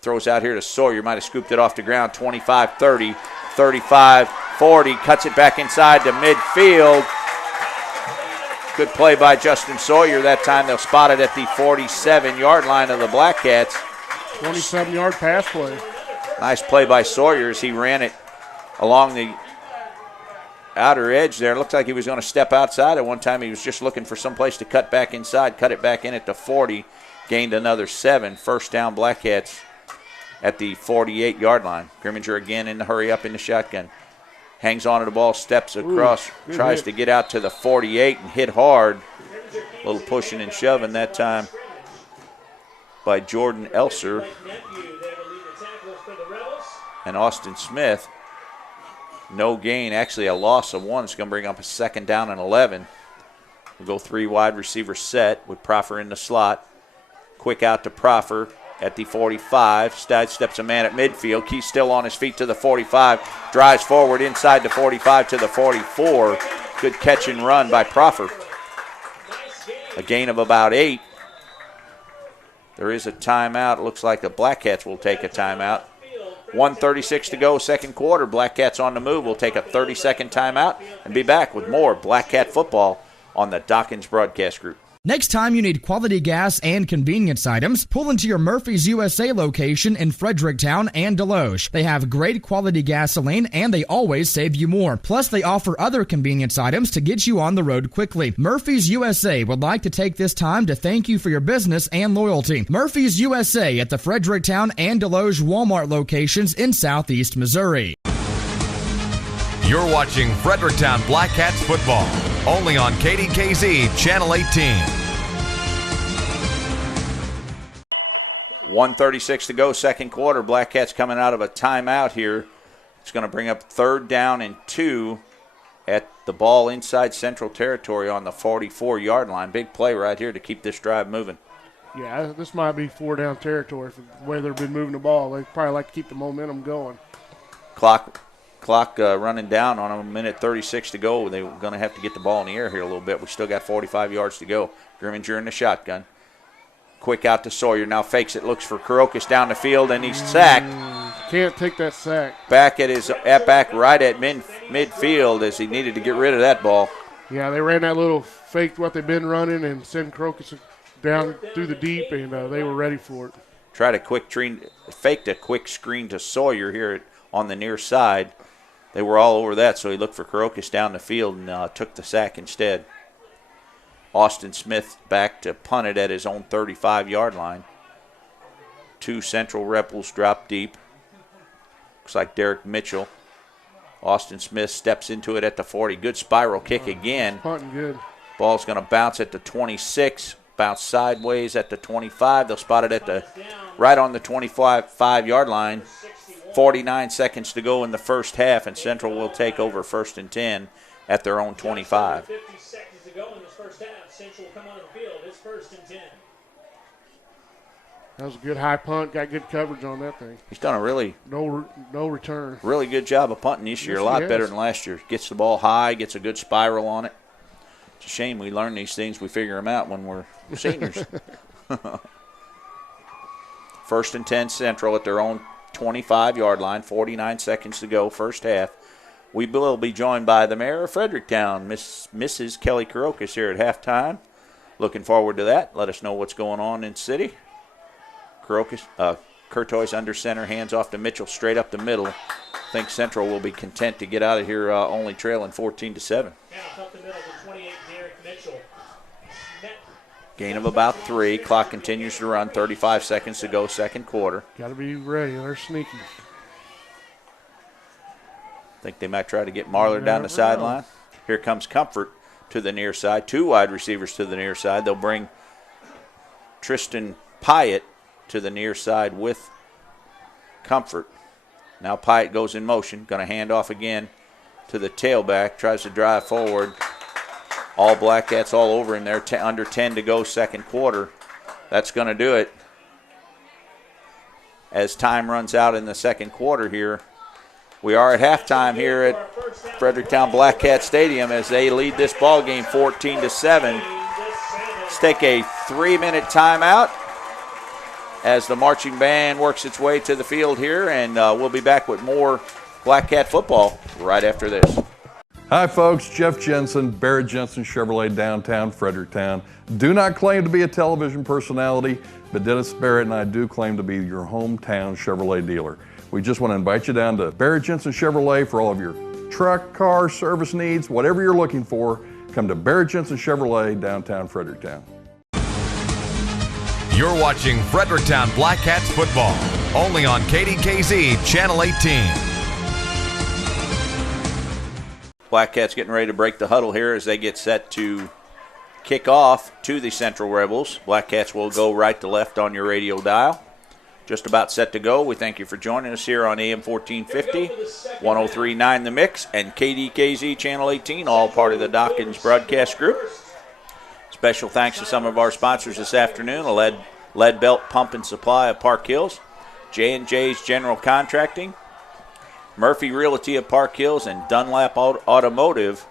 Throws out here to Sawyer. Might have scooped it off the ground. 25-30, 35-40. Cuts it back inside to midfield. Good play by Justin Sawyer. That time they'll spot it at the 47-yard line of the Black Cats. 27-yard pass play. Nice play by Sawyer as he ran it along the outer edge there. It looked like he was going to step outside at one time. He was just looking for some place to cut back inside. Cut it back in at the 40. Gained another 7. First down, Black Cats at the 48-yard line. Grimminger again in the hurry up in the shotgun. Hangs on to the ball, steps across, tries to get out to the 48 and hit hard. A little pushing and shoving that time by Jordan Elser and Austin Smith. No gain, actually a loss of 1. It's going to bring up a second down and 11. We'll go 3 wide receiver set with Proffer in the slot. Quick out to Proffer at the 45. Steps a man at midfield. He's still on his feet to the 45. Drives forward inside the 45 to the 44. Good catch and run by Proffer. A gain of about 8. There is a timeout. It looks like the Black Cats will take a timeout. 1:36 to go, second quarter. Black Cats on the move. We'll take a 30-second timeout and be back with more Black Cat football on the Dawkins Broadcast Group. Next time you need quality gas and convenience items, pull into your Murphy's USA location in Fredericktown and Deloge. They have great quality gasoline and they always save you more. Plus, they offer other convenience items to get you on the road quickly. Murphy's USA would like to take this time to thank you for your business and loyalty. Murphy's USA at the Fredericktown and Deloge Walmart locations in Southeast Missouri. You're watching Fredericktown Black Cats football, only on KDKZ Channel 18. 1:36 to go, second quarter. Black Cats coming out of a timeout here. It's going to bring up 3rd down and 2 at the ball inside Central Territory on the 44-yard line. Big play right here to keep this drive moving. Yeah, this might be 4-down territory for the way they've been moving the ball. They probably like to keep the momentum going. Clock running down on them. 1:36 to go. They're going to have to get the ball in the air here a little bit. We still got 45 yards to go. Grimminger in the shotgun. Quick out to Sawyer. Now fakes it. Looks for Kurokas down the field, and he's sacked. Can't take that sack. Back right at midfield as he needed to get rid of that ball. Yeah, they ran that little fake what they've been running and send Kurokas down through the deep, and they were ready for it. Faked a quick screen to Sawyer here on the near side. They were all over that, so he looked for Kurokas down the field and took the sack instead. Austin Smith back to punt it at his own 35-yard line. 2 Central Rebels drop deep. Looks like Derek Mitchell. Austin Smith steps into it at the 40. Good spiral kick again. Punting good. Ball's going to bounce at the 26. Bounce sideways at the 25. They'll spot it right on the 25-yard line. 49 seconds to go in the first half, and Central will take over 1st and 10 at their own 25. 50 seconds to go in this first half. Central will come on the field. It's 1st and 10. That was a good high punt. Got good coverage on that thing. He's done a really no return. Really good job of punting this year. A lot better than last year. Gets the ball high, gets a good spiral on it. It's a shame we learn these things. We figure them out when we're seniors. 1st and 10 Central at their own 25-yard line. 49 seconds to go, first half. We will be joined by the mayor of Fredericktown, Mrs. Kelly Karokas, here at halftime. Looking forward to that. Let us know what's going on in city. Curtois under center, hands off to Mitchell, straight up the middle. I think Central will be content to get out of here only trailing 14-7. Up the middle to 28, Derek Mitchell. Gain of about 3. Clock continues to run. 35 seconds to go, second quarter. Got to be ready. They're sneaky. Think they might try to get Marler down the sideline. Here comes Comfort to the near side. 2 wide receivers to the near side. They'll bring Tristan Pyatt to the near side with Comfort. Now Pyatt goes in motion. Going to hand off again to the tailback. Tries to drive forward. All Black Cats all over him there. Under 10 to go, second quarter. That's going to do it. As time runs out in the second quarter here. We are at halftime here at Fredericktown Black Cat Stadium as they lead this ball game 14-7. Let's take a 3-minute timeout as the marching band works its way to the field here, and we'll be back with more Black Cat football right after this. Hi folks, Jeff Jensen, Barrett Jensen Chevrolet, downtown Fredericktown. Do not claim to be a television personality, but Dennis Barrett and I do claim to be your hometown Chevrolet dealer. We just want to invite you down to Barrett Jensen Chevrolet for all of your truck, car, service needs, whatever you're looking for. Come to Barrett Jensen Chevrolet, downtown Fredericktown. You're watching Fredericktown Black Cats football, only on KDKZ Channel 18. Black Cats getting ready to break the huddle here as they get set to kick off to the Central Rebels. Black Cats will go right to left on your radio dial. Just about set to go. We thank you for joining us here on AM 1450, 103.9 The Mix, and KDKZ Channel 18, all part of the Dawkins Broadcast Group. Special thanks to some of our sponsors this afternoon, Lead Belt Pump and Supply of Park Hills, J&J's General Contracting, Murphy Realty of Park Hills, and Dunlap Automotive,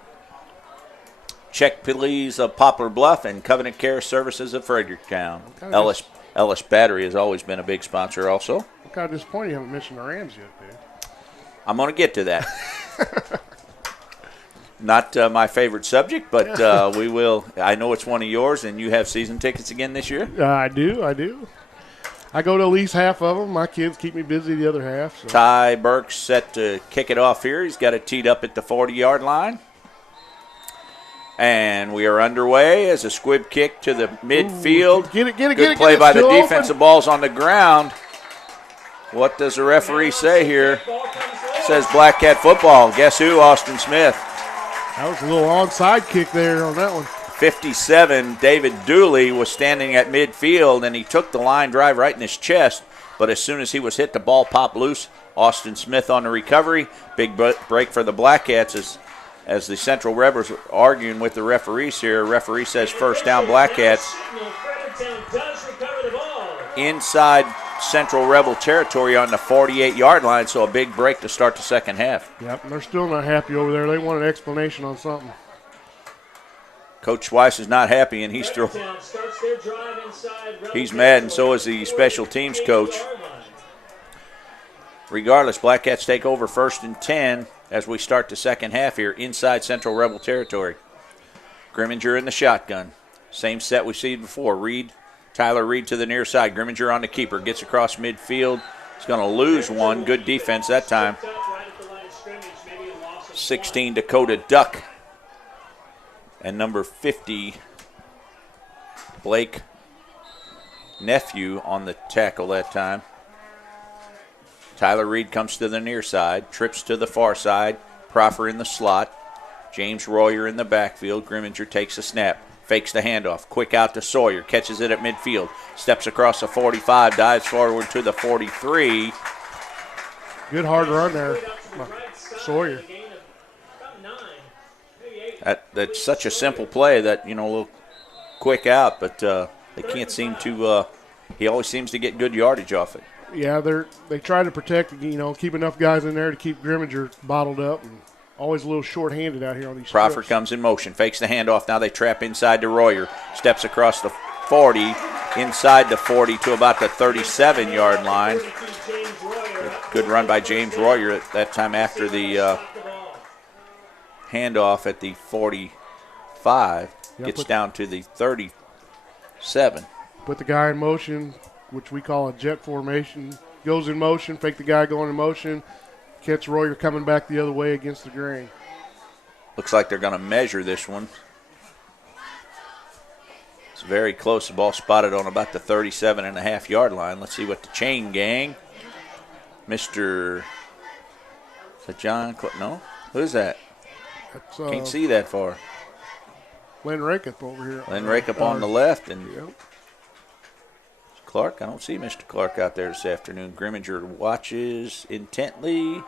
Check Please of Poplar Bluff, and Covenant Care Services of Fredericktown. Ellis Battery has always been a big sponsor also. I'm kind of disappointed you haven't mentioned the Rams yet, dude. I'm going to get to that. Not my favorite subject, but we will. I know it's one of yours, and you have season tickets again this year? I do. I go to at least half of them. My kids keep me busy the other half. So. Ty Burke's set to kick it off here. He's got it teed up at the 40-yard line. And we are underway as a squib kick to the midfield. Get it. Good play by the defensive. Ball's on the ground. What does the referee say here? Says Black Cat football. Guess who? Austin Smith. That was a little onside kick there on that one. 57, David Dooley was standing at midfield, and he took the line drive right in his chest. But as soon as he was hit, the ball popped loose. Austin Smith on the recovery. Big break for the Black Cats as the Central Rebels are arguing with the referees here. Referee says first down Black Cats. Inside Central Rebel territory on the 48-yard line, so a big break to start the second half. Yep, and they're still not happy over there. They want an explanation on something. Coach Weiss is not happy, and he's mad, and so is the special teams coach. Regardless, Black Cats take over 1st and 10 as we start the second half here inside Central Rebel territory. Grimminger in the shotgun. Same set we've seen before. Tyler Reed to the near side. Grimminger on the keeper. Gets across midfield. He's going to lose one. Good defense that time. 16, Dakota Duck. And number 50, Blake Nephew on the tackle that time. Tyler Reed comes to the near side, trips to the far side, Proffer in the slot, James Royer in the backfield. Grimminger takes a snap, fakes the handoff, quick out to Sawyer, catches it at midfield, steps across the 45, dives forward to the 43. Good hard run there, Sawyer. That's such a simple play that, a little quick out, but they can't seem to he always seems to get good yardage off it. Yeah, they try to protect, keep enough guys in there to keep Grimminger bottled up, and always a little short-handed out here on these Proffer strips. comes in motion, fakes the handoff. Now they trap inside to Royer. Steps across the 40, inside the 40 to about the 37-yard line. Good run by James Royer at that time after the handoff at the 45. Yeah, Gets down to the 37. Put the guy in motion, which we call a jet formation. Goes in motion, fake the guy going in motion, catch Royer coming back the other way against the grain. Looks like they're going to measure this one. It's very close. The ball spotted on about the 37.5-yard line. Let's see what the chain gang. Mr. Is that John? No? Who is that? That's, Can't see that far. Len Rakup over here. Len Rakup on the left. And Yep. Clark, I don't see Mr. Clark out there this afternoon. Grimminger watches intently.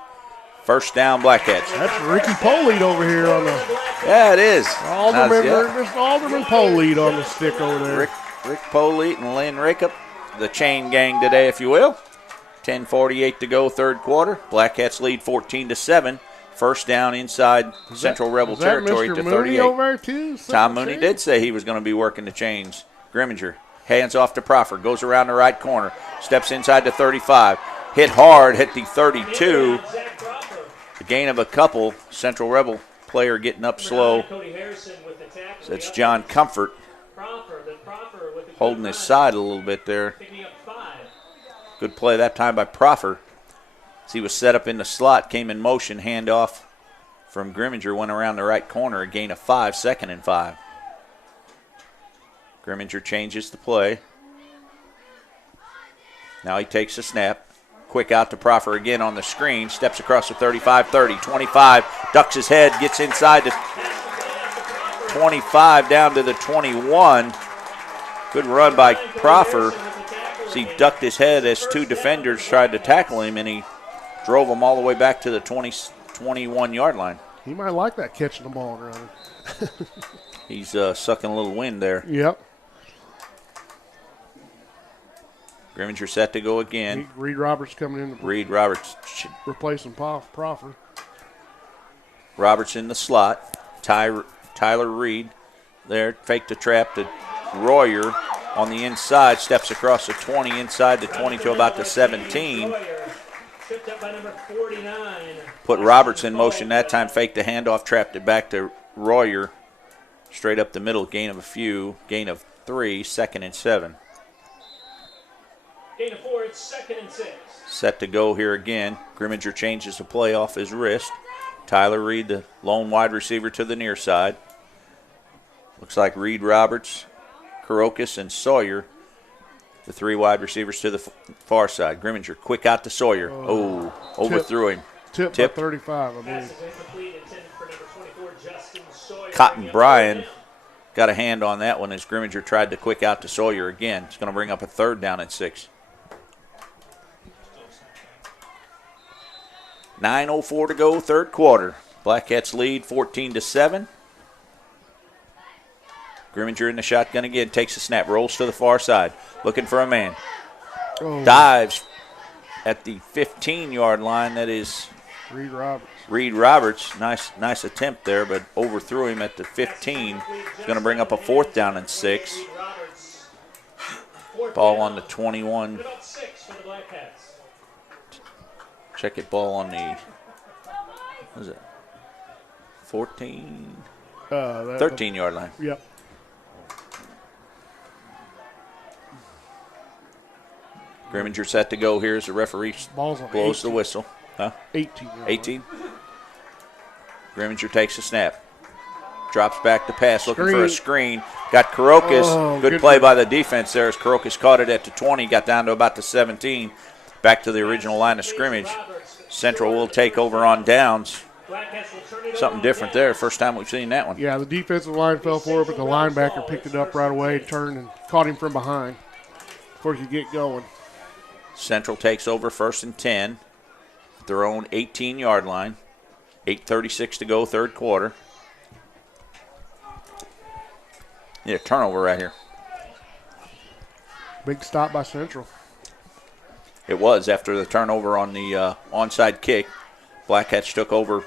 First down, Blackcats. That's Ricky Polite over here on the Yeah, it is. Alderman Polite on the stick over there. Rick Polite and Len Rakup, the chain gang today, if you will. 10:48 to go, third quarter. Blackcats lead 14-7. First down inside Central Rebel territory Mr. to Mooney 38. over there too? Tom Mooney did say he was going to be working the chains. Grimminger hands off to Proffer, goes around the right corner, steps inside the 35. Hit hard, hit the 32. The gain of a couple. Central Rebel player getting up slow. That's John Comfort holding his side a little bit there. Good play that time by Proffer. As he was set up in the slot, came in motion, handoff from Grimminger, went around the right corner, a gain of 5, 2nd and 5. Grimminger changes the play. Now he takes the snap. Quick out to Proffer again on the screen. Steps across the 35, 30, 25. Ducks his head, gets inside the 25 down to the 21. Good run by Proffer. He ducked his head as two defenders tried to tackle him, and he drove him all the way back to the 21-yard line. He might like that catching the ball and running. He's sucking a little wind there. Yep. Grimminger set to go again. Reed Roberts coming in. Reed Roberts. Replacing Proffer. Roberts in the slot. Tyler Reed there. Fake the trap to Royer on the inside. Steps across the 20, inside the 20 to about the 17. Put Roberts in motion that time. Faked the handoff. Trapped it back to Royer. Straight up the middle. Gain of a few. Gain of 3. 2nd and 7. Gain of 4, it's 2nd and 6. Set to go here again. Grimminger changes the play off his wrist. Tyler Reed, the lone wide receiver, to the near side. Looks like Reed Roberts, Karokas, and Sawyer, the 3 wide receivers to the far side. Grimminger quick out to Sawyer. Overthrew him. Tip by 35, I believe. Cotton Bryan got a hand on that one as Grimminger tried to quick out to Sawyer again. It's going to bring up a 3rd down and 6. 9:04 to go, third quarter. Blackcats lead 14-7. Grimminger in the shotgun again, takes a snap, rolls to the far side, looking for a man. Dives at the 15-yard line. That is Reed Roberts. Reed Roberts. Nice attempt there, but overthrew him at the 15. It's going to bring up a 4th down and 6. Ball on the 21. Check it, ball on the, what is it, 14? 13-yard line. Yep. Grimminger set to go here as the referee blows the whistle. 18. 18. Grimminger takes a snap. Drops back to pass, looking for a screen. Got Karokas. Good play by the defense there as Karokas caught it at the 20, got down to about the 17. Back to the original line of scrimmage. Central will take over on downs. Something different there. First time we've seen that one. Yeah, the defensive line fell for it, but the linebacker picked it up right away, turned and caught him from behind before he could get going. Central takes over 1st and 10 at their own 18-yard line. 8:36 to go, third quarter. Yeah, turnover right here. Big stop by Central. It was after the turnover on the onside kick. Blackcats took over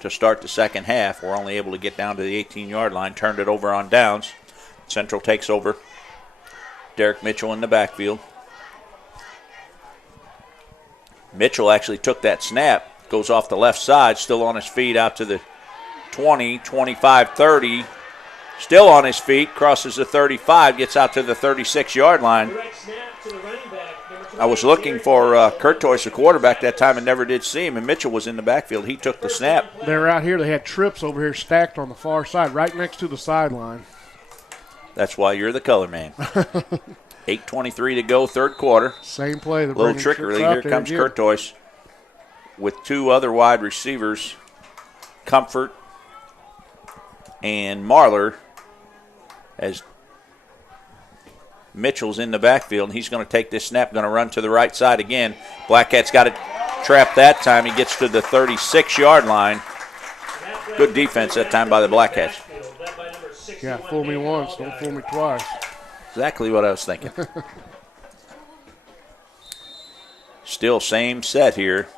to start the second half. We're only able to get down to the 18-yard line, turned it over on downs. Central takes over. Derek Mitchell in the backfield. Mitchell actually took that snap, goes off the left side, still on his feet out to the 20, 25, 30. Still on his feet, crosses the 35, gets out to the 36-yard line. I was looking for Kurtois, the quarterback, that time and never did see him, and Mitchell was in the backfield. He took the snap. They're out here. They had trips over here stacked on the far side, right next to the sideline. That's why you're the color man. 8:23 to go, third quarter. Same play. Little trickery. Here comes Kurtois with two other wide receivers, Comfort and Marler, as Mitchell's in the backfield. He's going to take this snap, going to run to the right side again. Black Cat's got it trapped that time. He gets to the 36-yard line. Good defense that time by the Black Cats. Yeah, fool me once, don't fool me twice. Exactly what I was thinking. Still same set here.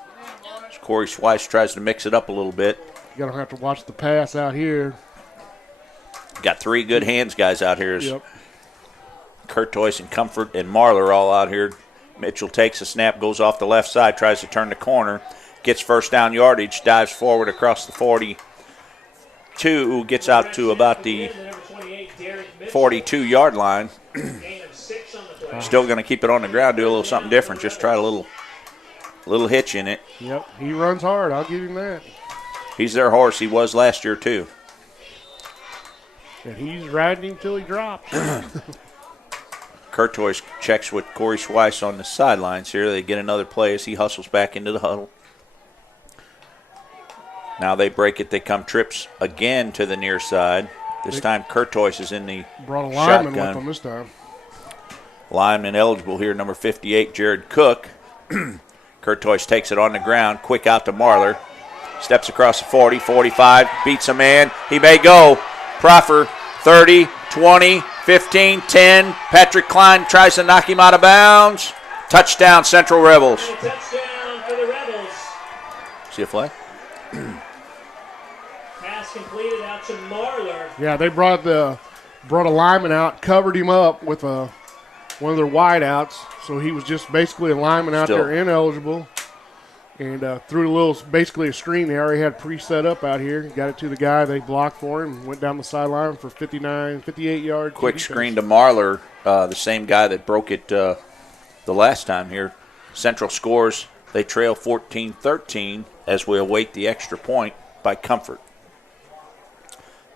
As Corey Schweiss tries to mix it up a little bit. You're going to have to watch the pass out here. Got three good hands guys out here. Yep. Kurtois and Comfort and Marler all out here. Mitchell takes a snap, goes off the left side, tries to turn the corner, gets first down yardage, dives forward across the 42, gets out to about the 42-yard line. Still going to keep it on the ground, do a little something different, just try a little hitch in it. Yep, he runs hard. I'll give him that. He's their horse. He was last year, too. And he's riding him till he drops. Kurtois checks with Corey Schweiss on the sidelines here. They get another play as he hustles back into the huddle. Now they break it. They come trips again to the near side. This time Kurtois is in the brought a lineman shotgun. with him this time. Lineman eligible here, number 58, Jared Cook. Kurtois takes it on the ground. Quick out to Marler. Steps across the 40, 45, beats a man. He may go. Proffer, 30, 20, 15, 10. Patrick Klein tries to knock him out of bounds. Touchdown, Central Rebels. Touchdown for the Rebels. See a flag? Pass completed out to Marler. Yeah, they brought a lineman out, covered him up with one of their wideouts, so he was just basically a lineman out there, ineligible, and threw basically a screen they already had pre-set up out here. Got it to the guy. They blocked for him, went down the sideline for 58 yards. Quick screen to Marler, the same guy that broke it the last time here. Central scores. They trail 14-13 as we await the extra point by Comfort.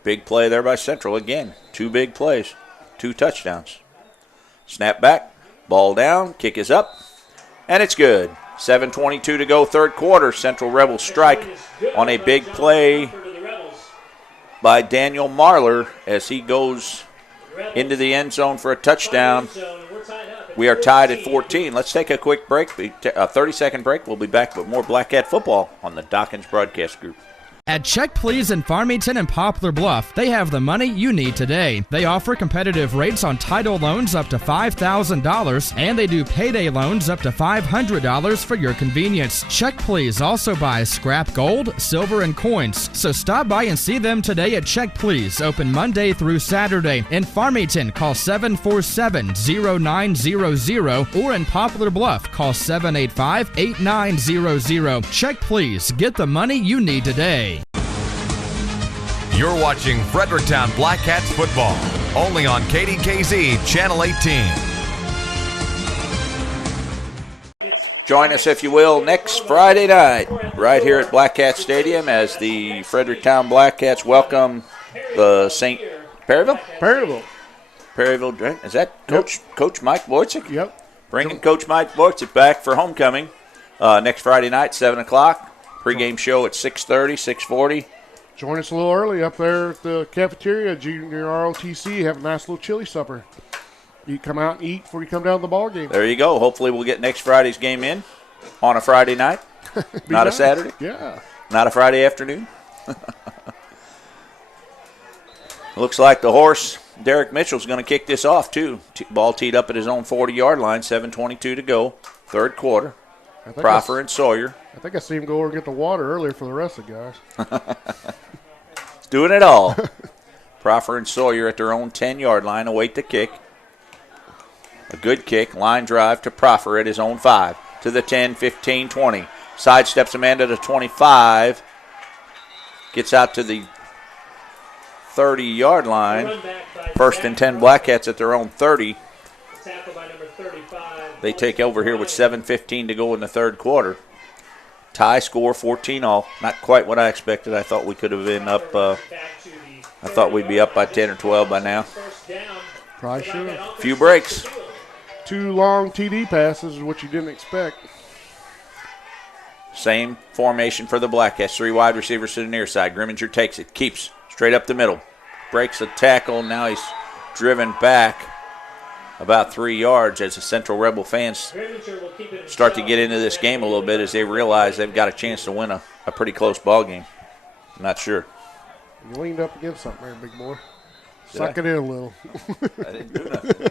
Big play there by Central again. Two big plays, 2 touchdowns. Snap back, ball down, kick is up, and it's good. 7:22 to go, third quarter. Central Rebels strike on a big play by Daniel Marler as he goes into the end zone for a touchdown. We are tied at 14. Let's take a quick break, a 30-second break. We'll be back with more Black Cat football on the Dawkins Broadcast Group. At Check Please in Farmington and Poplar Bluff, they have the money you need today. They offer competitive rates on title loans up to $5,000, and they do payday loans up to $500 for your convenience. Check Please also buys scrap gold, silver, and coins. So stop by and see them today at Check Please, open Monday through Saturday. In Farmington, call 747-0900, or in Poplar Bluff, call 785-8900. Check Please. Get the money you need today. You're watching Fredericktown Black Cats football, only on KDKZ Channel 18. Join us, if you will, next Friday night right here at Black Cat Stadium as the Fredericktown Black Cats welcome the St. Perryville? Perryville. Is that Coach Mike Wojcik? Yep. Bringing Coach Mike Wojcik back for homecoming next Friday night, 7 o'clock. Pre-game show at 6:30, 6:40. Join us a little early up there at the cafeteria, Junior ROTC. Have a nice little chili supper. You come out and eat before you come down to the ball game. There you go. Hopefully we'll get next Friday's game in on a Friday night, not a Saturday. Yeah. Not a Friday afternoon. Looks like the horse, Derek Mitchell's going to kick this off, too. Ball teed up at his own 40-yard line, 7:22 to go, third quarter. Proffer and Sawyer. I think I see him go over and get the water earlier for the rest of the guys. Doing it all. Proffer and Sawyer at their own 10-yard line await the kick. A good kick, line drive to Proffer at his own 5. To the 10, 15, 20. Sidesteps a man to the 25. Gets out to the 30-yard line. First and 10 Black Cats at their own 30. Tackle by number 35. They take over here with 7:15 to go in the third quarter. Tie score 14-all. Not quite what I expected. I thought we could have been up. I thought we'd be up by 10 or 12 by now. Probably should have. Few breaks. 2 long TD passes is what you didn't expect. Same formation for the Black Cats. 3 wide receivers to the near side. Grimminger takes it. Keeps straight up the middle. Breaks a tackle. Now he's driven back about 3 yards as the Central Rebel fans start to get into this game a little bit as they realize they've got a chance to win a pretty close ball game. I'm not sure. You leaned up against something there, big boy. Suck it in a little. I didn't do nothing.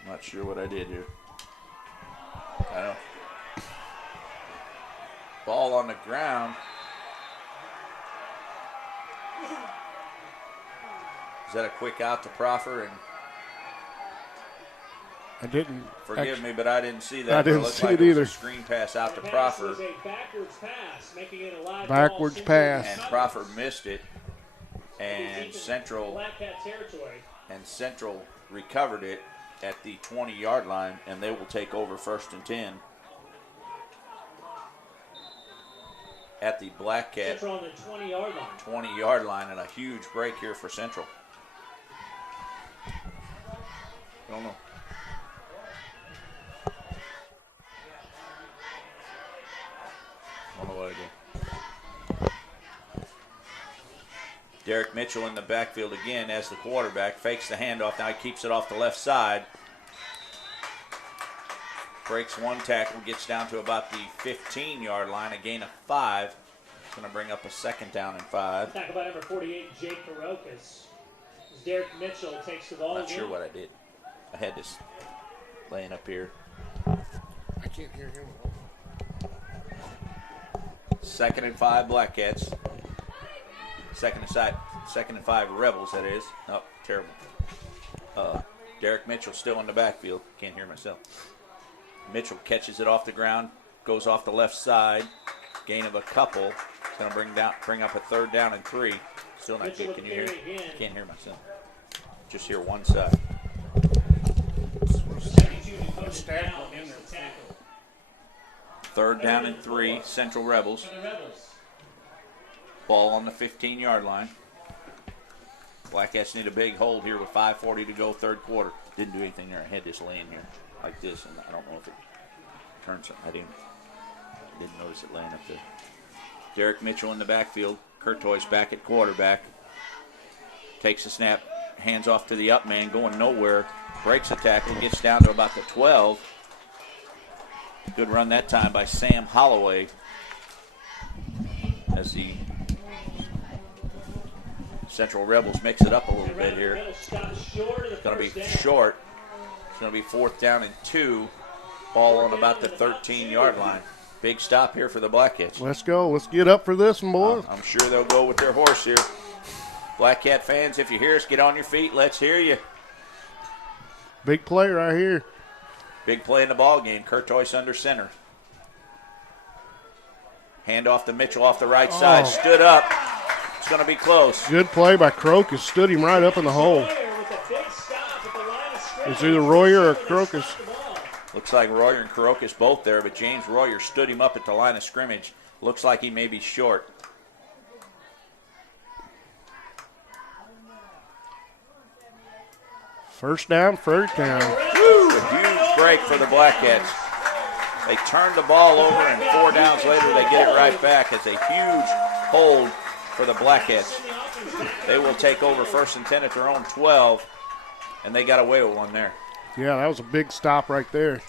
I'm not sure what I did here. I don't. Ball on the ground. Is that a quick out to Proffer? And I didn't. Forgive me, but I didn't see that. I didn't see it either. A screen pass out to Proffer. Backwards pass. And Proffer missed it. And Central recovered it at the 20-yard line, and they will take over first and 10 at the Black Cat 20-yard line, and a huge break here for Central. Don't know. Don't know what I do. Derek Mitchell in the backfield again as the quarterback. Fakes the handoff. Now he keeps it off the left side. Breaks one tackle. Gets down to about the 15-yard line. A gain of 5. It's going to bring up a second down and 5. Tackle by number 48, Jake Karokas. Derek Mitchell takes the ball. Not sure what I did. I had this laying up here. I can't hear him. Second and 5 Black Cats. Second and 5 Rebels, that is. Oh, terrible. Derek Mitchell still in the backfield. Can't hear myself. Mitchell catches it off the ground, goes off the left side. Gain of a couple. It's going to bring up a third down and 3. Still not good. Can you hear? Can't hear myself. Just hear one side. Third down and 3, Central Rebels. Ball on the 15-yard line. Black Cats need a big hold here with 5:40 to go, third quarter. Didn't do anything there. I had this laying here like this, and I don't know if it turns. I didn't notice it laying up there. Derek Mitchell in the backfield. Curtois back at quarterback. Takes a snap, hands off to the up man, going nowhere. Breaks a tackle, gets down to about the 12. Good run that time by Sam Holloway as the Central Rebels mix it up a little bit here. It's going to be short. It's going to be 4th down and 2. Ball on about the 13-yard line. Big stop here for the Black Cats. Let's go. Let's get up for this one, boys. I'm sure they'll go with their horse here. Black Cat fans, if you hear us, get on your feet. Let's hear you. Big play right here. Big play in the ball game. Curtois under center. Hand off to Mitchell off the right side. Stood up. It's going to be close. Good play by Crocus. Stood him right up in the hole. It's either Royer or Crocus. Looks like Royer and Crocus both there, but James Royer stood him up at the line of scrimmage. Looks like he may be short. First down, Fredericktown. Woo! A huge break for the Black Cats. They turned the ball over, and 4 downs later they get it right back. It's a huge hold for the Black Cats. They will take over first and 10 at their own 12, and they got away with one there. Yeah, that was a big stop right there.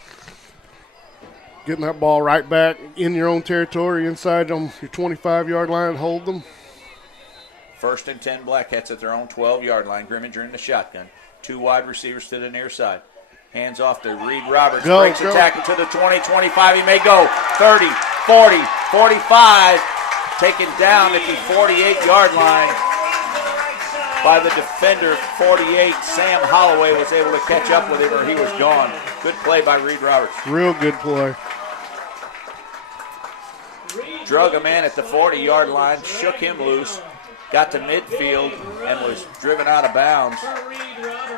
Getting that ball right back in your own territory, inside on your 25-yard line, hold them. First and 10 Black Cats at their own 12-yard line. Grimminger in the shotgun. 2 wide receivers to the near side. Hands off to Reed Roberts. Breaks a tackle to the 20, 25. He may go 30, 40, 45. Taken down at the 48-yard line by the defender, 48. Sam Holloway was able to catch up with him, or he was gone. Good play by Reed Roberts. Real good play. drug a man at the 40-yard line, shook him loose, got to midfield, and was driven out of bounds.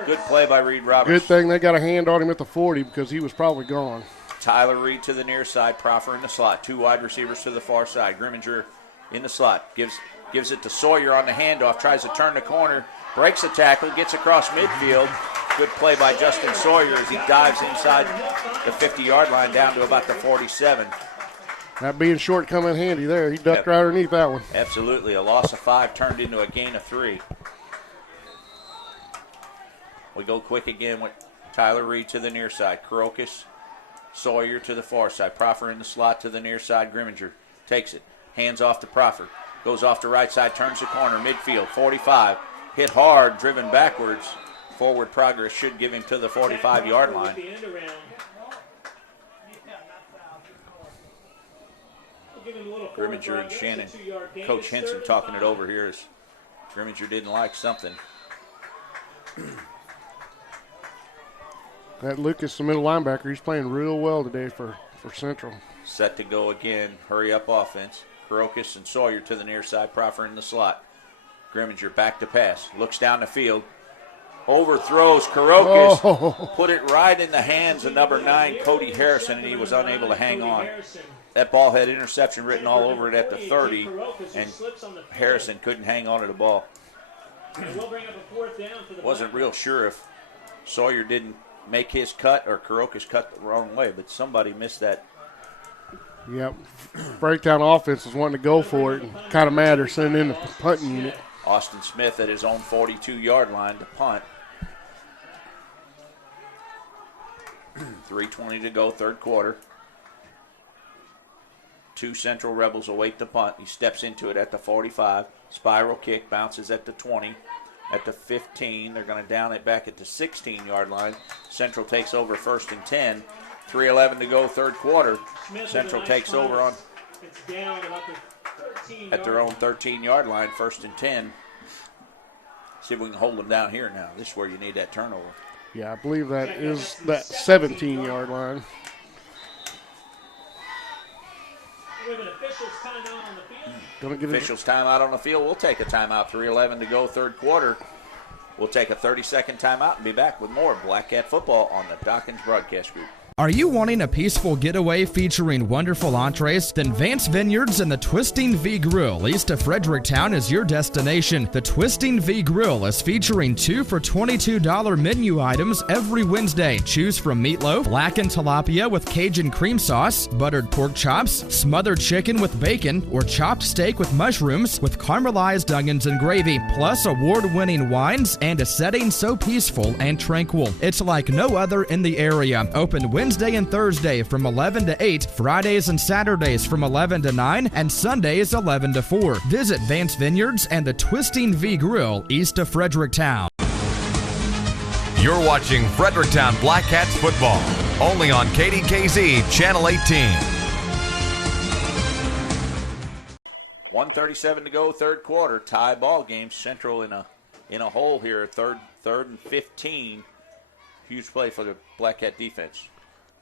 Good play by Reed Roberts. Good thing they got a hand on him at the 40 because he was probably gone. Tyler Reed to the near side, Proffer in the slot. 2 wide receivers to the far side. Grimminger in the slot. Gives it to Sawyer on the handoff, tries to turn the corner, breaks the tackle, gets across midfield. Good play by Justin Sawyer as he dives inside the 50-yard line down to about the 47. That being short come in handy there. He ducked right underneath that one. Absolutely. A loss of 5 turned into a gain of 3. We go quick again with Tyler Reed to the near side. Crocus, Sawyer to the far side. Proffer in the slot to the near side. Grimminger takes it. Hands off to Proffer. Goes off the right side, turns the corner, midfield, 45. Hit hard, driven backwards. Forward progress should give him to the 45-yard line. Grimminger and Shannon, Coach Henson talking it over here as Grimminger didn't like something. That Lucas, the middle linebacker, he's playing real well today for Central. Set to go again, hurry up offense. Crocus and Sawyer to the near side, Proffer in the slot. Grimminger back to pass, looks down the field, overthrows Crocus, put it right in the hands of number 9, Cody Harrison, and he was unable to hang on. That ball had interception written all over it at the 30, and Harrison couldn't hang on to the ball. Wasn't real sure if Sawyer didn't make his cut or Crocus cut the wrong way, but somebody missed that. Yep. Breakdown offense was wanting to go for it and kind of mad or sending in the punting unit. Austin Smith at his own 42-yard line to punt. 3:20 to go, third quarter. 2 Central Rebels await the punt. He steps into it at the 45. Spiral kick, bounces at the 20. At the 15, they're going to down it back at the 16-yard line. Central takes over 1st and 10. 3:11 to go, third quarter. Central takes over on at their own 13-yard line, 1st and 10. See if we can hold them down here now. This is where you need that turnover. Yeah, I believe that is that 17-yard line. Officials timeout on the field. We'll take a timeout. 3:11 to go, third quarter. We'll take a 30-second timeout and be back with more Black Cat football on the Dawkins Broadcast Group. Are you wanting a peaceful getaway featuring wonderful entrees? Then Vance Vineyards and the Twisting V Grill east of Fredericktown is your destination. The Twisting V Grill is featuring 2 for $22 menu items every Wednesday. Choose from meatloaf, blackened tilapia with Cajun cream sauce, buttered pork chops, smothered chicken with bacon, or chopped steak with mushrooms with caramelized onions and gravy, plus award-winning wines and a setting so peaceful and tranquil. It's like no other in the area. Open Wednesday and Thursday from 11 to 8, Fridays and Saturdays from 11 to 9, and Sundays 11 to 4. Visit Vance Vineyards and the Twisting V Grill east of Fredericktown. You're watching Fredericktown Black Cats football, only on KDKZ Channel 18. 1:37 to go, third quarter. Tie ball game. Central in a hole here. Third and 15. Huge play for the Black Cat defense.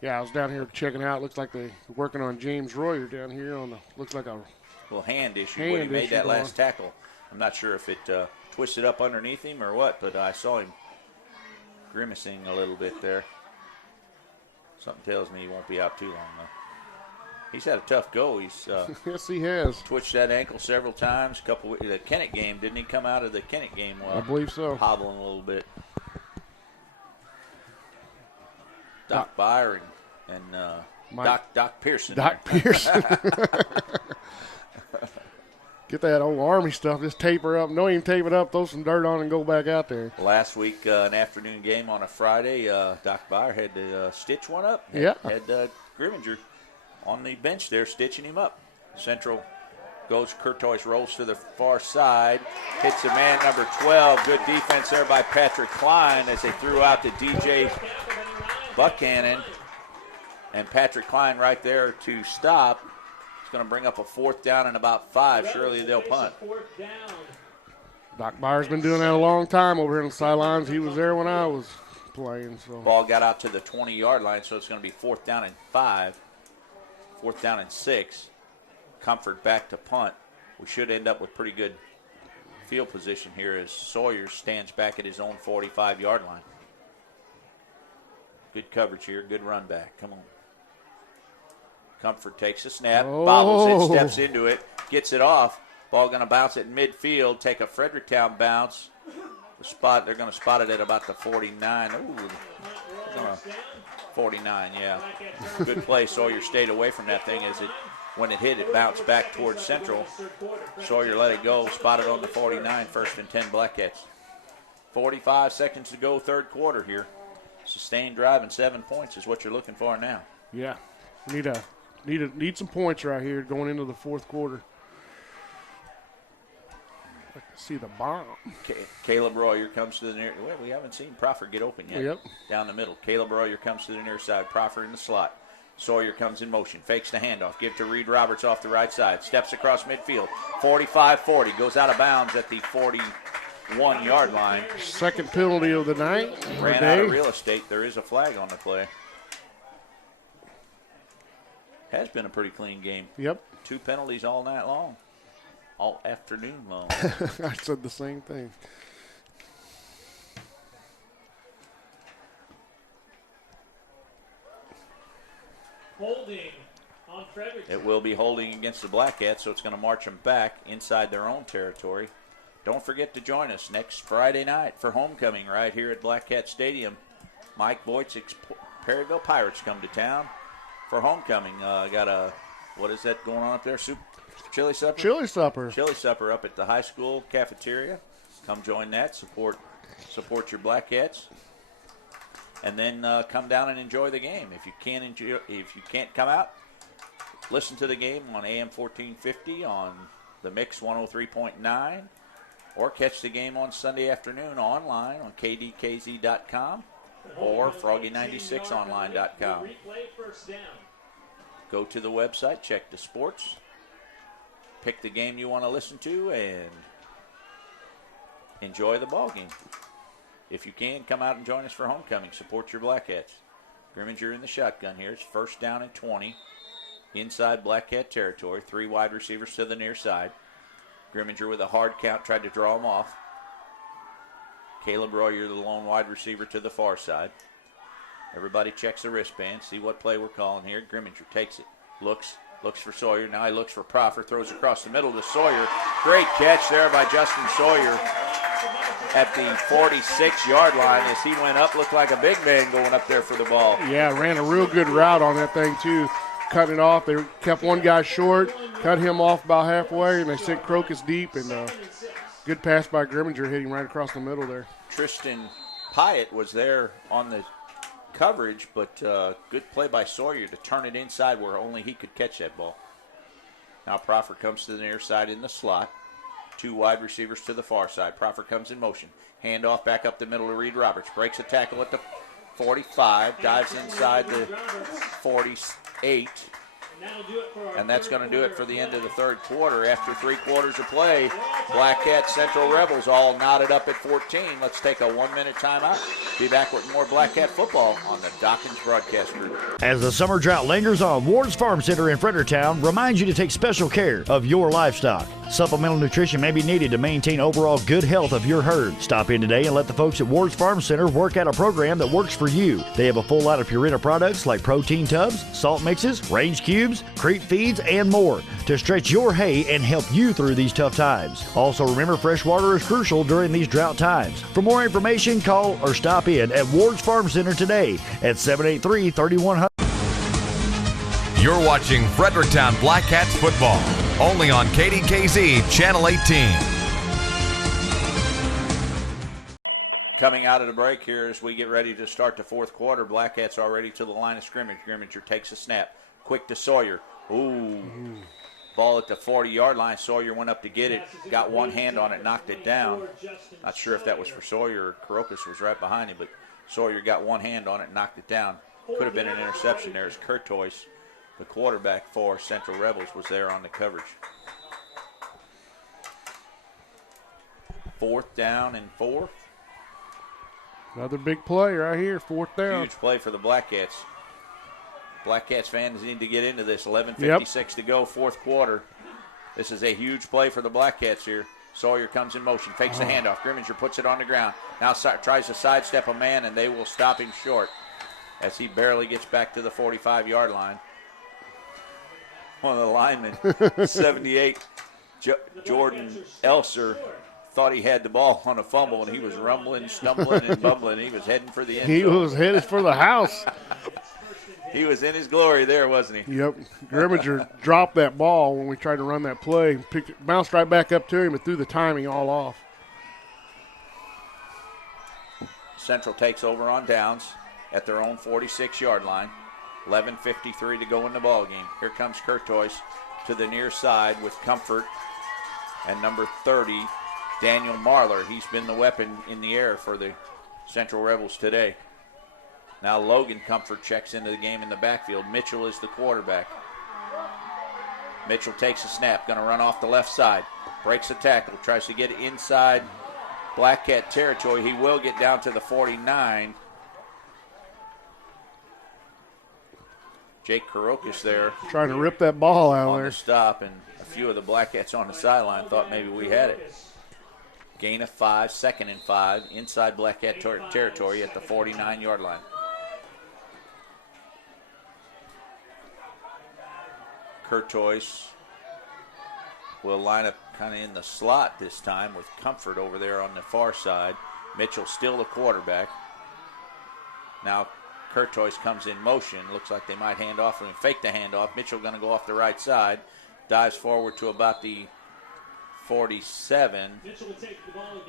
Yeah, I was down here checking out. Looks like they're working on James Royer down here on the. Looks like a little hand issue when he made that last tackle. I'm not sure if it twisted up underneath him or what, but I saw him grimacing a little bit there. Something tells me he won't be out too long though. He's had a tough go. He's yes, he has twitched that ankle several times. The Kennett game, didn't he come out of the Kennett game well? I believe so. Hobbling a little bit. Doc Byer and Doc Pearson. Doc Pearson. Get that old Army stuff. Just tape her up. Don't even tape it up. Throw some dirt on and go back out there. Last week, an afternoon game on a Friday, Doc Byer had to stitch one up. Had Grimminger on the bench there stitching him up. Central goes. Curtois rolls to the far side. Hits the man number 12. Good defense there by Patrick Klein as they threw out to DJ Buchanan, and Patrick Klein right there to stop. It's going to bring up a 4th down and about 5. Surely they'll punt. Doc Byer's been doing that a long time over here on the sidelines. He was there when I was playing. So ball got out to the 20-yard line, so it's going to be 4th down and 5. 4th down and 6. Comfort back to punt. We should end up with pretty good field position here as Sawyer stands back at his own 45-yard line. Good coverage here. Good run back. Come on. Comfort takes a snap, bobbles it, steps into it, gets it off. Ball going to bounce at midfield, take a Fredericktown bounce. They're going to spot it at about the 49. Ooh, 49, yeah. Good play. Sawyer stayed away from that thing as when it hit, it bounced back towards Central. Sawyer let it go, spotted on the 49, 1st and 10 Blackcats. 45 seconds to go, third quarter here. Sustained drive and 7 points is what you're looking for now. Yeah, need some points right here going into the fourth quarter. I can see the bomb. Caleb Royer comes to the near. Well, we haven't seen Proffer get open yet. Yep. Down the middle. Caleb Royer comes to the near side. Proffer in the slot. Sawyer comes in motion. Fakes the handoff. Give to Reed Roberts off the right side. Steps across midfield. 45-40. Goes out of bounds at the 41-yard line. Second penalty of the night. Ran out of real estate. There is a flag on the play. Has been a pretty clean game. Yep. 2 penalties all night long. All afternoon long. I said the same thing. Holding on Fredericktown. It will be holding against the Blackcats, so it's going to march them back inside their own territory. Don't forget to join us next Friday night for homecoming right here at Blackcat Stadium. Mike Voitzik's Perryville Pirates come to town for homecoming. What is that going on up there? Chili supper? Chili supper. Chili supper up at the high school cafeteria. Come join that. Support your Blackcats. And then come down and enjoy the game. If you can't come out, listen to the game on AM 1450 on the Mix 103.9, or catch the game on Sunday afternoon online on kdkz.com or froggy96online.com. Go to the website, check the sports, pick the game you want to listen to, and enjoy the ball game. If you can, come out and join us for homecoming. Support your Blackcats. Grimminger in the shotgun here. It's 1st down and 20 inside Blackcat territory. 3 wide receivers to the near side. Grimminger with a hard count tried to draw him off. Caleb Royer, the lone wide receiver, to the far side. Everybody checks the wristband, see what play we're calling here. Grimminger takes it, looks for Sawyer. Now he looks for Proffer, throws across the middle to Sawyer. Great catch there by Justin Sawyer at the 46-yard line as he went up. Looked like a big man going up there for the ball. Yeah, ran a real good route on that thing, too. Cutting it off. They kept one guy short, cut him off about halfway, and they sent Crocus deep. And good pass by Grimminger, hitting right across the middle there. Tristan Pyatt was there on the coverage, but good play by Sawyer to turn it inside where only he could catch that ball. Now Proffer comes to the near side in the slot. 2 wide receivers to the far side. Proffer comes in motion. Handoff back up the middle to Reed Roberts. Breaks a tackle at the 45. Dives inside the 48. And that's going to do it for the end of the third quarter. After 3 quarters of play, Blackcat Central Rebels all knotted up at 14. Let's take a 1-minute timeout. Be back with more Blackcat football on the Dawkins Broadcast Group. As the summer drought lingers on, Ward's Farm Center in Fredericktown reminds you to take special care of your livestock. Supplemental nutrition may be needed to maintain overall good health of your herd. Stop in today and let the folks at Ward's Farm Center work out a program that works for you. They have a full line of Purina products like protein tubs, salt mixes, range cubes, creep feeds, and more to stretch your hay and help you through these tough times. Also remember, fresh water is crucial during these drought times. For more information, call or stop in at Ward's Farm Center today at 783-3100. You're watching Fredericktown Blackcats football, only on KDKZ Channel 18. Coming out of the break here as we get ready to start the fourth quarter, Blackcats already to the line of scrimmage. Grimminger takes a snap. Quick to Sawyer. Ooh. Ball at the 40-yard line. Sawyer went up to get it. Got one hand on it, knocked it down. Not sure if that was for Sawyer or Crocus was right behind him, but Sawyer got one hand on it, knocked it down. Could have been an interception there as Curtois, the quarterback for Central Rebels, was there on the coverage. 4th down and 4. Another big play right here, 4th down. Huge play for the Blackcats. Blackcats fans need to get into this. 11:56 to go, fourth quarter. This is a huge play for the Black Cats here. Sawyer comes in motion, fakes the handoff. Grimminger puts it on the ground. Now tries to sidestep a man, and they will stop him short as he barely gets back to the 45-yard line. One of the linemen, 78, Jordan Elser, thought he had the ball on a fumble, and he was rumbling, stumbling, and bumbling. He was heading for the end zone. He was headed for the house. He was in his glory there, wasn't he? Yep. Grimminger dropped that ball when we tried to run that play. Bounced right back up to him and threw the timing all off. Central takes over on downs at their own 46-yard line. 11:53 to go in the ball game. Here comes Curtois to the near side with Comfort and number 30, Daniel Marlar. He's been the weapon in the air for the Central Rebels today. Now Logan Comfort checks into the game in the backfield. Mitchell is the quarterback. Mitchell takes a snap, going to run off the left side. Breaks a tackle, tries to get inside Black Cat territory. He will get down to the 49. Jake Karokas there. Trying to rip that ball out on there. The stop, and a few of the Black Cats on the sideline thought maybe we had it. Gain of 5, 2nd and 5, inside Black Cat territory at the 49-yard line. Curtois will line up kind of in the slot this time with Comfort over there on the far side. Mitchell still the quarterback. Now Curtois comes in motion. Looks like they might hand off and fake the handoff. Mitchell going to go off the right side. Dives forward to about the 47.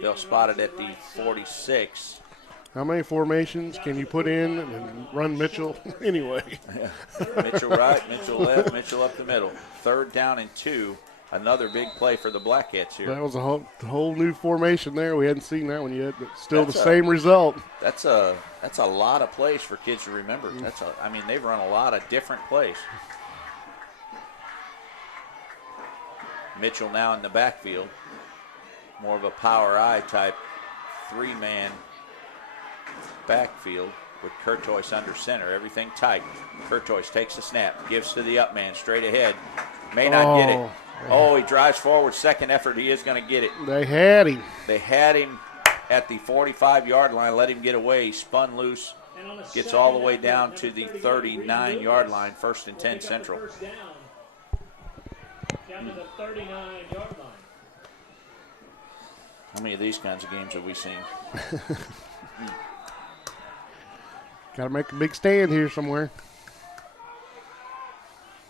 They'll spot it at the 46. How many formations can you put in and run Mitchell anyway? Mitchell right, Mitchell left, Mitchell up the middle. 3rd down and 2. Another big play for the Black Cats here. That was a whole new formation there. We hadn't seen that one yet, but still the same result. That's a lot of plays for kids to remember. They've run a lot of different plays. Mitchell now in the backfield. More of a power eye type 3-man backfield with Curtois under center. Everything tight. Curtois takes a snap, gives to the up man straight ahead. May not get it. Oh, he drives forward. Second effort, he is going to get it. They had him. They had him at the 45-yard line, let him get away. He spun loose, gets all the way down to the 39-yard line. 1st and 10 Central. Down to the 39-yard line. How many of these kinds of games have we seen? Got to make a big stand here somewhere.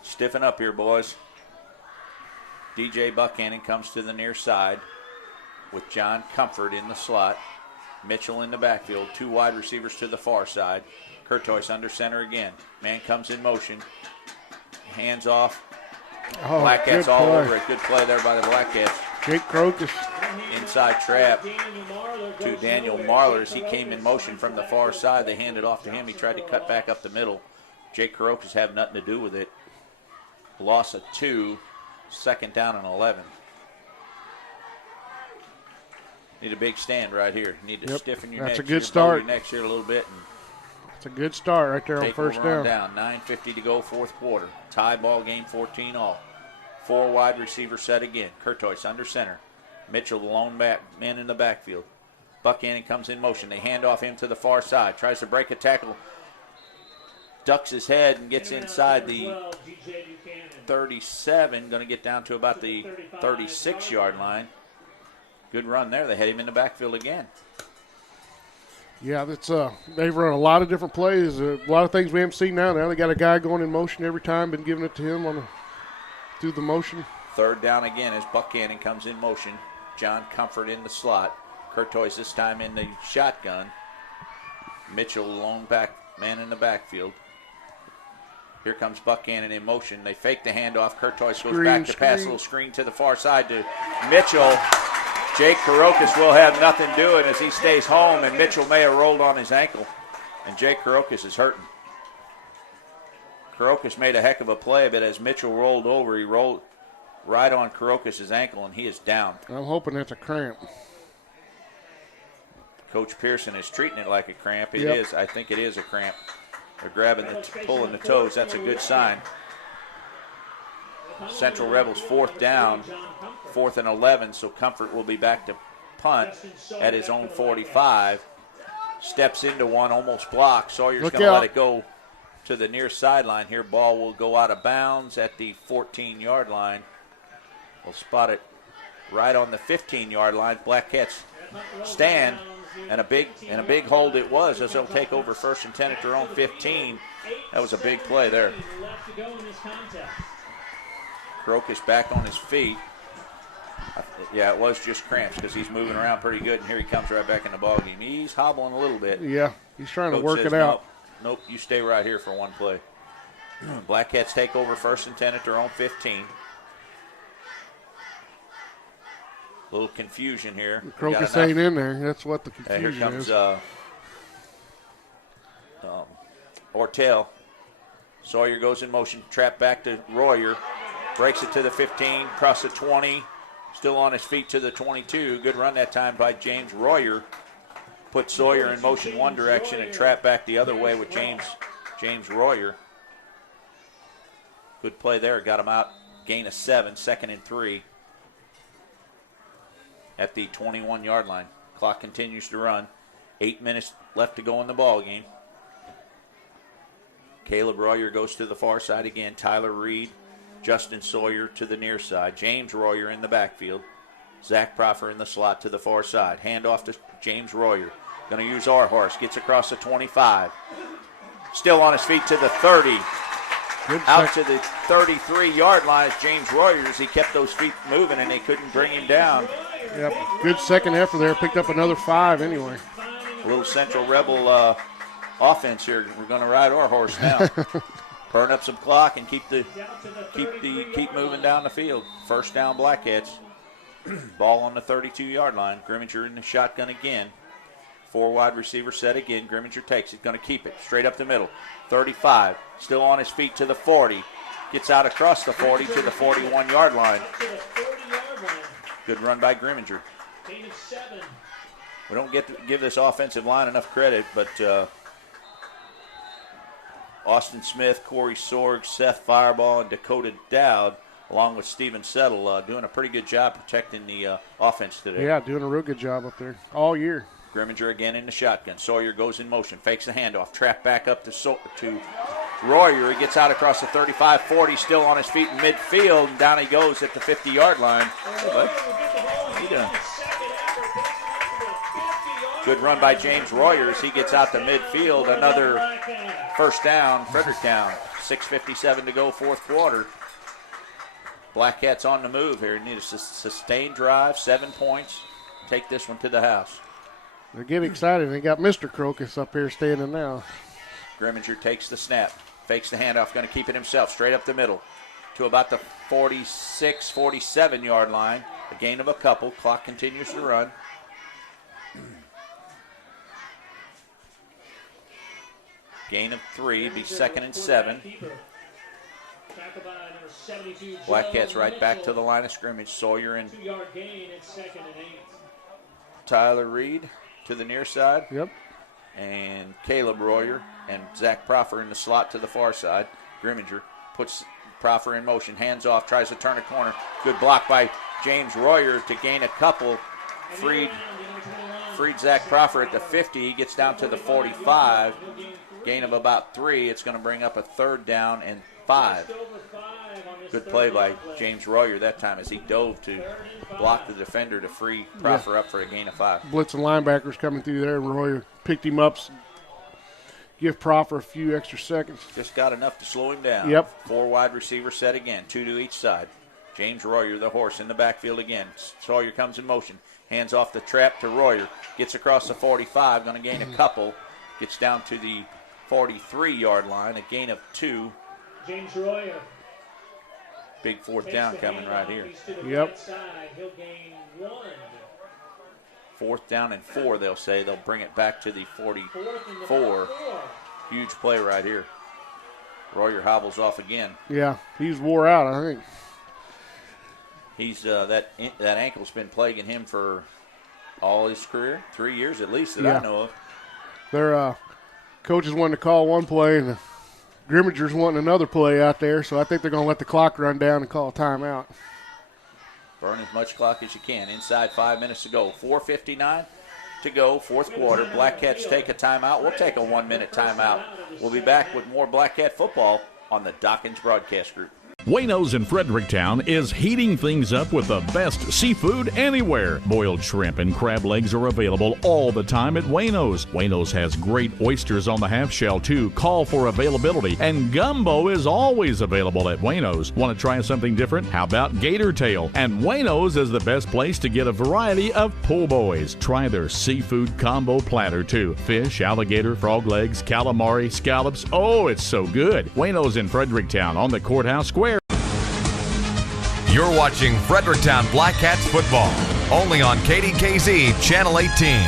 Stiffen up here, boys. DJ Buchanan comes to the near side with John Comfort in the slot. Mitchell in the backfield. 2 wide receivers to the far side. Curtois under center again. Man comes in motion. Hands off. Black Cats all over it. Good play there by the Black Cats. Jake Crocus. Inside trap to Daniel Marlar as he came in motion from the far side. They handed off to him. He tried to cut back up the middle. Jake Crocus have nothing to do with it. Loss of 2. 2nd down and 11. Need a big stand right here. Need to stiffen your neck. That's a good start. Your necks here a little bit. It's a good start right there on 1st down. 9:50 to go, 4th quarter. Tie ball game, 14 all. 4 wide receiver set again. Curtois under center. Mitchell, the lone man in the backfield. Buchanan comes in motion. They hand off him to the far side. Tries to break a tackle. Ducks his head and gets inside the 37. Going to get down to about the 36-yard line. Good run there. They had him in the backfield again. Yeah, that's they've run a lot of different plays. A lot of things we haven't seen now. Now they got a guy going in motion every time. Been giving it to him through the motion. 3rd down again as Buchanan comes in motion. John Comfort in the slot. Curtois this time in the shotgun. Mitchell, lone back man in the backfield. Here comes Buchanan in motion. They fake the handoff. Curtois goes back to pass. A little screen to the far side to Mitchell. Jake Karokas will have nothing doing as he stays home, and Mitchell may have rolled on his ankle. And Jake Karokas is hurting. Karokas made a heck of a play, but as Mitchell rolled over, he rolled right on Karokas' ankle, and he is down. I'm hoping that's a cramp. Coach Pearson is treating it like a cramp. It is. I think it is a cramp. They're grabbing pulling the toes. That's a good sign. Central Rebels 4th down, 4th and 11, so Comfort will be back to punt at his own 45. Steps into one, almost blocked. Sawyer's going to let it go to the near sideline here. Ball will go out of bounds at the 14-yard line. We'll spot it right on the 15-yard line. Black Cats stand, and a big hold it was, as they'll take over 1st and 10 at their own 15. That was a big play there. Crocus back on his feet. Yeah, it was just cramps because he's moving around pretty good, and here he comes right back in the ball game. He's hobbling a little bit. Yeah, he's trying to work says, it out. Nope, you stay right here for one play. Black Cats take over 1st and 10 at their own 15. A little confusion here. Crocus ain't in there. That's what the confusion here comes, is. Ortel. Sawyer goes in motion. Trap back to Royer. Breaks it to the 15. Across the 20. Still on his feet to the 22. Good run that time by James Royer. Put Sawyer in motion one direction and trap back the other way with James Royer. Good play there. Got him out. Gain of 7. 2nd and 3. At the 21-yard line. Clock continues to run. 8 minutes left to go in the ball game. Caleb Royer goes to the far side again. Tyler Reed, Justin Sawyer to the near side. James Royer in the backfield. Zach Proffer in the slot to the far side. Hand off to James Royer. Going to use our horse. Gets across the 25. Still on his feet to the 30. Out to the 33-yard line is James Royer as he kept those feet moving and they couldn't bring him down. Yep, good second effort there. Picked up another 5 anyway. A little Central Rebel offense here. We're going to ride our horse now. Burn up some clock and keep moving down the field. 1st down, Black Cats. Ball on the 32-yard line. Grimminger in the shotgun again. 4 wide receiver set again. Grimminger takes it. Going to keep it straight up the middle. 35. Still on his feet to the 40. Gets out across the 40 to the 41-yard line. Good run by Grimminger. We don't get to give this offensive line enough credit, but Austin Smith, Corey Sorg, Seth Fireball, and Dakota Dowd, along with Steven Settle, doing a pretty good job protecting the offense today. Yeah, doing a real good job up there all year. Grimminger again in the shotgun. Sawyer goes in motion, fakes the handoff, trap back up to Royer. He gets out across the 35, 40, still on his feet in midfield, and down he goes at the 50-yard line. What you doing? Good run by James Royer as he gets out to midfield. Another 1st down, Fredericktown. 6:57 to go, 4th quarter. Black Cats on the move here. Need a sustained drive, 7 points. Take this one to the house. They're getting excited. They got Mr. Crocus up here standing now. Grimminger takes the snap, fakes the handoff, going to keep it himself, straight up the middle to about the 46, 47-yard line. A gain of a couple. Clock continues to run. Gain of 3, be 2nd and 7. Black Cats right back to the line of scrimmage. Sawyer and Tyler Reed to the near side. Yep. And Caleb Royer and Zach Proffer in the slot to the far side. Grimminger puts Proffer in motion, hands off, tries to turn a corner. Good block by James Royer to gain a couple. Freed Zach Proffer at the 50. He gets down to the 45. Gain of about 3. It's going to bring up a 3rd down and 5. Good play by James Royer that time as he dove to block the defender to free Proffer up for a gain of 5. Blitzing linebackers coming through there. Royer picked him up, give Proffer a few extra seconds. Just got enough to slow him down. Yep. 4 wide receivers set again, 2 to each side. James Royer, the horse, in the backfield again. Sawyer comes in motion. Hands off the trap to Royer. Gets across the 45, going to gain a couple. Gets down to the 43-yard line, a gain of 2. James Royer. Big 4th down coming right here. Yep. He'll gain 1. 4th down and 4, they'll say. They'll bring it back to the 44. Huge play right here. Royer hobbles off again. Yeah, he's wore out, I think. He's that ankle's been plaguing him for all his career, 3 years at least that I know of. Their coaches wanted to call one play, and Grimminger's wanting another play out there, so I think they're going to let the clock run down and call a timeout. Burn as much clock as you can. Inside 5 minutes to go. 4:59 to go, fourth quarter. Black Cats take a timeout. We'll take a 1 minute timeout. We'll be back with more Black Cat football on the Dawkins Broadcast Group. Wayno's in Fredericktown is heating things up with the best seafood anywhere. Boiled shrimp and crab legs are available all the time at Wayno's. Wayno's has great oysters on the half shell too. Call for availability. And gumbo is always available at Wayno's. Want to try something different? How about gator tail? And Wayno's is the best place to get a variety of po' boys. Try their seafood combo platter too. Fish, alligator, frog legs, calamari, scallops. Oh, it's so good. Wayno's in Fredericktown on the Courthouse Square. You're watching Fredericktown Black Cats football, only on KDKZ Channel 18.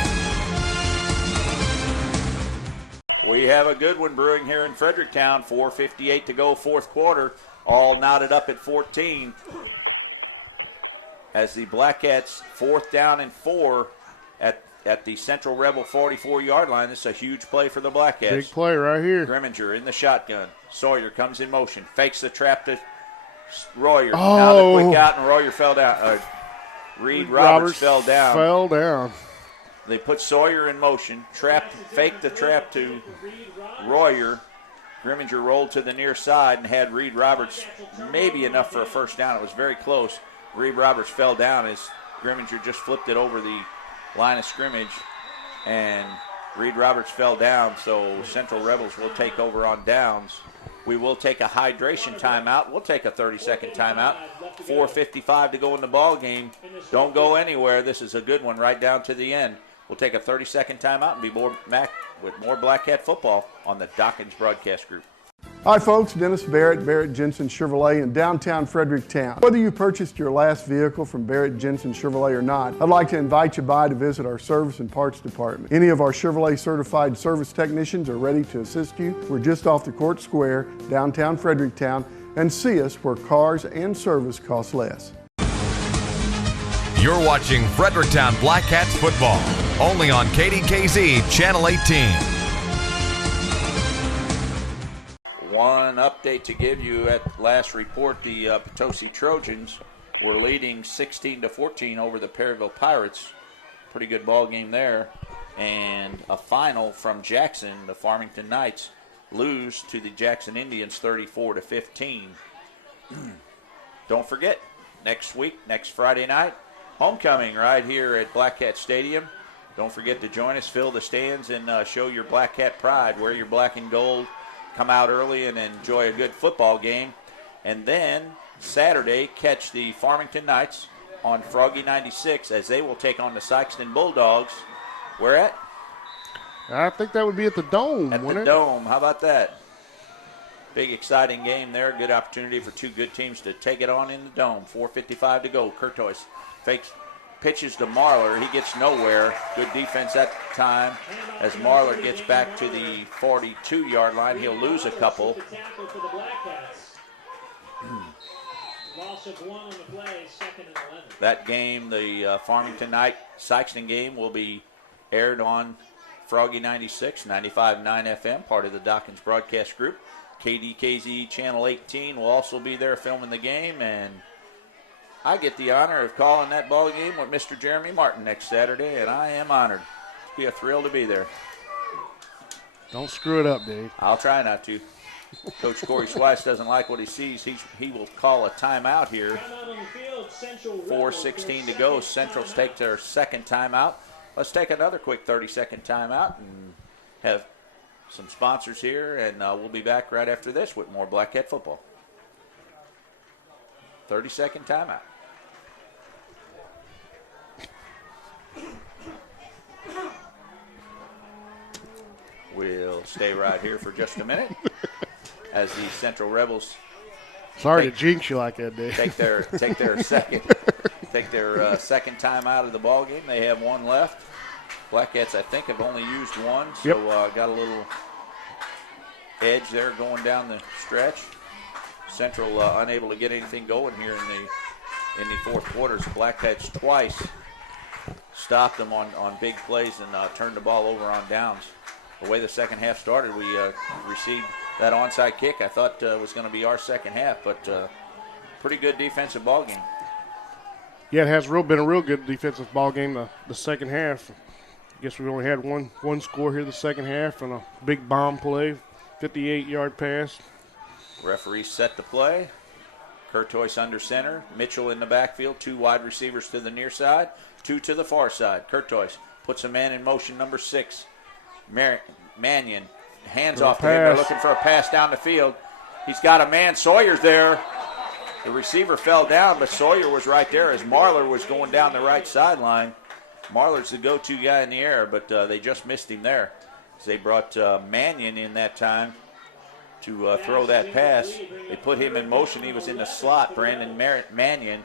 We have a good one brewing here in Fredericktown. 4:58 to go, fourth quarter. All knotted up at 14. As the Black Cats 4th down and 4 at the Central Rebel 44-yard line. This is a huge play for the Black Cats. Big play right here. Grimminger in the shotgun. Sawyer comes in motion. Fakes the trap to Royer. Oh. Now the quick out, and Royer fell down. Reed Roberts fell down. Fell down. They put Sawyer in motion. Faked the trap to Royer. Grimminger rolled to the near side and had Reed Roberts maybe enough for a first down. It was very close. Reed Roberts fell down as Grimminger just flipped it over the line of scrimmage, and Reed Roberts fell down, so Central Rebels will take over on downs. We will take a hydration timeout. We'll take a 30-second timeout. 4:55 to go in the ball game. Don't go anywhere. This is a good one right down to the end. We'll take a 30-second timeout and be back with more Black Cat football on the Dawkins Broadcast Group. Hi folks, Dennis Barrett, Barrett Jensen Chevrolet in downtown Fredericktown. Whether you purchased your last vehicle from Barrett Jensen Chevrolet or not, I'd like to invite you by to visit our service and parts department. Any of our Chevrolet certified service technicians are ready to assist you. We're just off the Court Square, downtown Fredericktown, and see us where cars and service cost less. You're watching Fredericktown Black Cats football, only on KDKZ Channel 18. One update to give you at last report, the Potosi Trojans were leading 16-14 over the Perryville Pirates. Pretty good ball game there. And a final from Jackson, the Farmington Knights lose to the Jackson Indians 34-15. Don't forget, next week, next Friday night, homecoming right here at Black Cat Stadium. Don't forget to join us, fill the stands, and show your Black Cat pride. Wear your black and gold. Come out early and enjoy a good football game. And then Saturday, catch the Farmington Knights on Froggy 96 as they will take on the Sykeston Bulldogs. Where at? I think that would be at the Dome, At the Dome. How about that? Big, exciting game there. Good opportunity for two good teams to take it on in the Dome. 4:55 to go. Curtois fakes, pitches to Marler. He gets nowhere. Good defense that time as Marler gets back to the 42-yard line. He'll lose a couple. That game, the Farmington Knight Sykeston game, will be aired on Froggy 96, 95.9 FM, part of the Dawkins Broadcast Group. KDKZ Channel 18 will also be there filming the game, and I get the honor of calling that ball game with Mr. Jeremy Martin next Saturday, and I am honored. It'll be a thrill to be there. Don't screw it up, Dave. I'll try not to. Coach Corey Swice doesn't like what he sees. He will call a timeout here. 4:16 to go. Central's take their second timeout. Let's take another quick 30-second timeout and have some sponsors here, and we'll be back right after this with more Black Cat football. 30-second timeout. We'll stay right here for just a minute as the Central Rebels. Sorry to jinx you like that, Dave. Take their second time out of the ball game. They have one left. Black Cats, I think, have only used one, so got a little edge there going down the stretch. Central unable to get anything going here in the fourth quarter. So Black Cats twice stopped them on big plays and turned the ball over on downs. The way the second half started, we received that onside kick. I thought was going to be our second half, but pretty good defensive ball game. Yeah, it has been a real good defensive ball game the second half. I guess we only had one score here the second half and a big bomb play, 58-yard pass. Referee set the play. Curtois under center. Mitchell in the backfield. 2 wide receivers to the near side, 2 to the far side. Curtois puts a man in motion, number 6. Mannion. Hands off to him. They're looking for a pass down the field. He's got a man. Sawyer's there. The receiver fell down, but Sawyer was right there as Marlar was going down the right sideline. Marlar's the go-to guy in the air, but they just missed him there. They brought Mannion in that time to throw that pass. They put him in motion. He was in the slot, Brandon Mannion,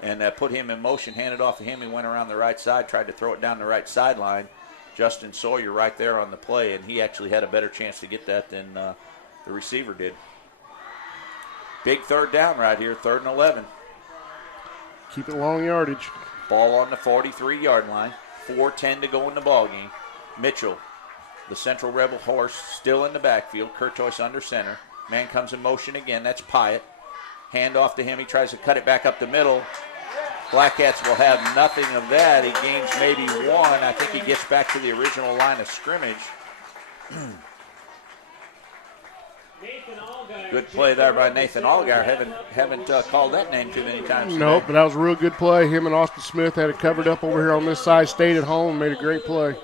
and put him in motion, handed off to him. He went around the right side, tried to throw it down the right sideline. Justin Sawyer right there on the play, and he actually had a better chance to get that than the receiver did. Big third down right here, 3rd and 11. Keep it long yardage. Ball on the 43-yard line. 4:10 to go in the ball game. Mitchell, the Central Rebel horse, still in the backfield. Curtois under center. Man comes in motion again. That's Pyatt. Hand off to him. He tries to cut it back up the middle. Black Cats will have nothing of that. He gains maybe 1. I think he gets back to the original line of scrimmage. Good play there by Nathan Allgaier. Haven't called that name too many times. Nope, but that was a real good play. Him and Austin Smith had it covered up over here on this side, stayed at home, made a great play.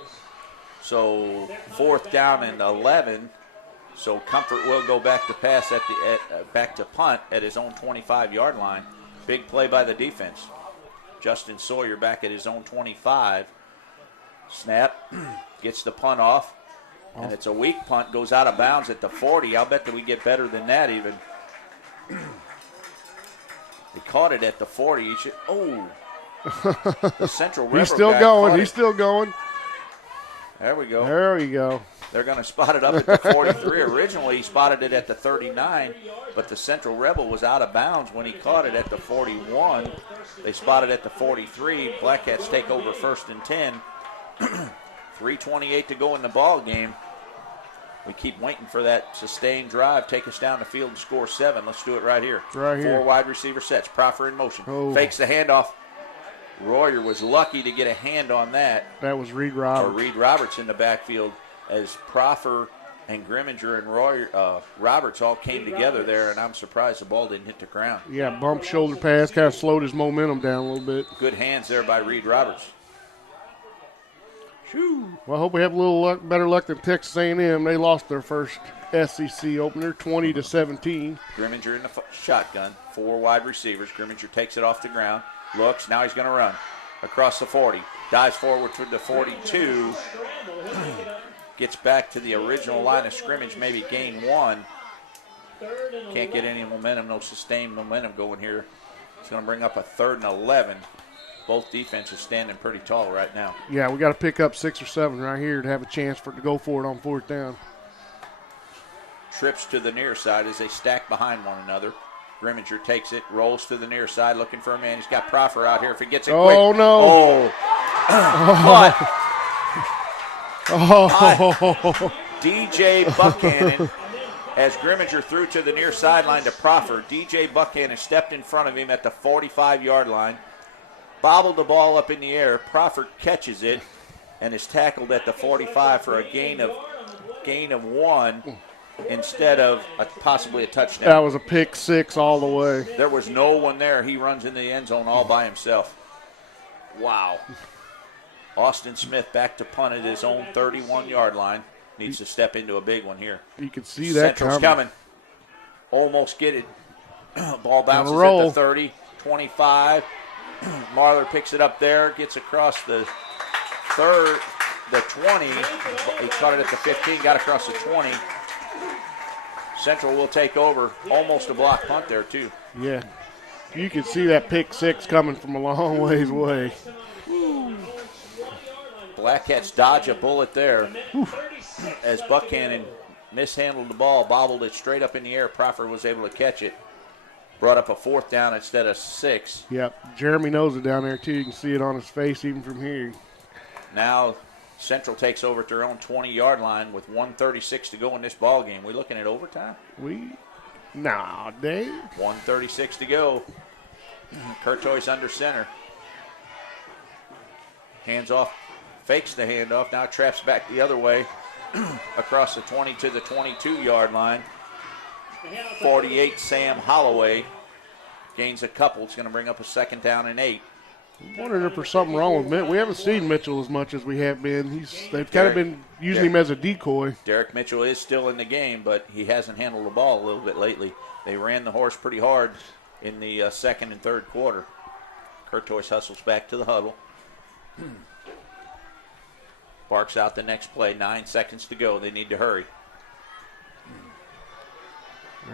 So 4th down and 11. So Comfort will go back to pass back to punt at his own 25-yard line. Big play by the defense. Justin Sawyer back at his own 25. Snap, gets the punt off. And it's a weak punt, goes out of bounds at the 40. I'll bet that we get better than that even. He caught it at the 40. He should, the Central Rebel He's still going. He's still going. There we go. There we go. They're going to spot it up at the 43. Originally, he spotted it at the 39, but the Central Rebel was out of bounds when he caught it at the 41. They spotted at the 43. Black Cats take over 1st and 10. 3:28 to go in the ball game. We keep waiting for that sustained drive, take us down the field and score 7. Let's do it right here. Right here. 4 wide receiver sets. Proffer in motion. Fakes the handoff. Royer was lucky to get a hand on that. That was Reed Roberts. Or Reed Roberts in the backfield as Proffer and Grimminger and Royer, Roberts all came together there, and I'm surprised the ball didn't hit the ground. Yeah, bump shoulder pass, kind of slowed his momentum down a little bit. Good hands there by Reed Roberts. Well, I hope we have a little better luck than Texas A&M. They lost their first SEC opener, 20-17. Grimminger in the shotgun. 4 wide receivers. Grimminger takes it off the ground. Looks. Now he's going to run across the 40. Dives forward to the 42. Gets back to the original line of scrimmage. Maybe gain 1. Can't get any momentum. No sustained momentum going here. It's going to bring up a 3rd and 11. Both defenses standing pretty tall right now. Yeah, we got to pick up 6 or 7 right here to have a chance to go for it on 4th down. Trips to the near side as they stack behind one another. Grimminger takes it, rolls to the near side, looking for a man. He's got Proffer out here. If he gets it quick. Oh, no. DJ Buckhannon, as Grimminger threw to the near sideline to Proffer, DJ Buckhannon stepped in front of him at the 45-yard line. Bobbled the ball up in the air. Proffer catches it and is tackled at the 45 for a gain of 1 instead of possibly a touchdown. That was a pick 6 all the way. There was no one there. He runs in the end zone all by himself. Wow. Austin Smith back to punt at his own 31-yard line. Needs to step into a big one here. You can see that Central's coming. Almost get it. Ball bounces at the 30, 25. Marlar picks it up there, gets across the 20. He caught it at the 15, got across the 20. Central will take over. Almost a block punt there, too. Yeah. You can see that pick 6 coming from a long ways away. Black Cats dodge a bullet there. As Buckhannon mishandled the ball, bobbled it straight up in the air. Proffer was able to catch it. Brought up a 4th down instead of 6. Yep. Jeremy knows it down there, too. You can see it on his face even from here. Now Central takes over at their own 20-yard line with 1:36 to go in this ball game. We looking at overtime? Nah, Dave. 1:36 to go. Courtois under center. Hands off, fakes the handoff, now traps back the other way across the 20 to the 22-yard line. 48, Sam Holloway gains a couple. It's going to bring up a 2nd down and 8. I'm wondering if there's something wrong with Mitchell. We haven't seen Mitchell as much as we have been. They've kind of been using him as a decoy. Derek Mitchell is still in the game, but he hasn't handled the ball a little bit lately. They ran the horse pretty hard in the 2nd and 3rd quarter. Courtois hustles back to the huddle. Barks out the next play. 9 seconds to go. They need to hurry.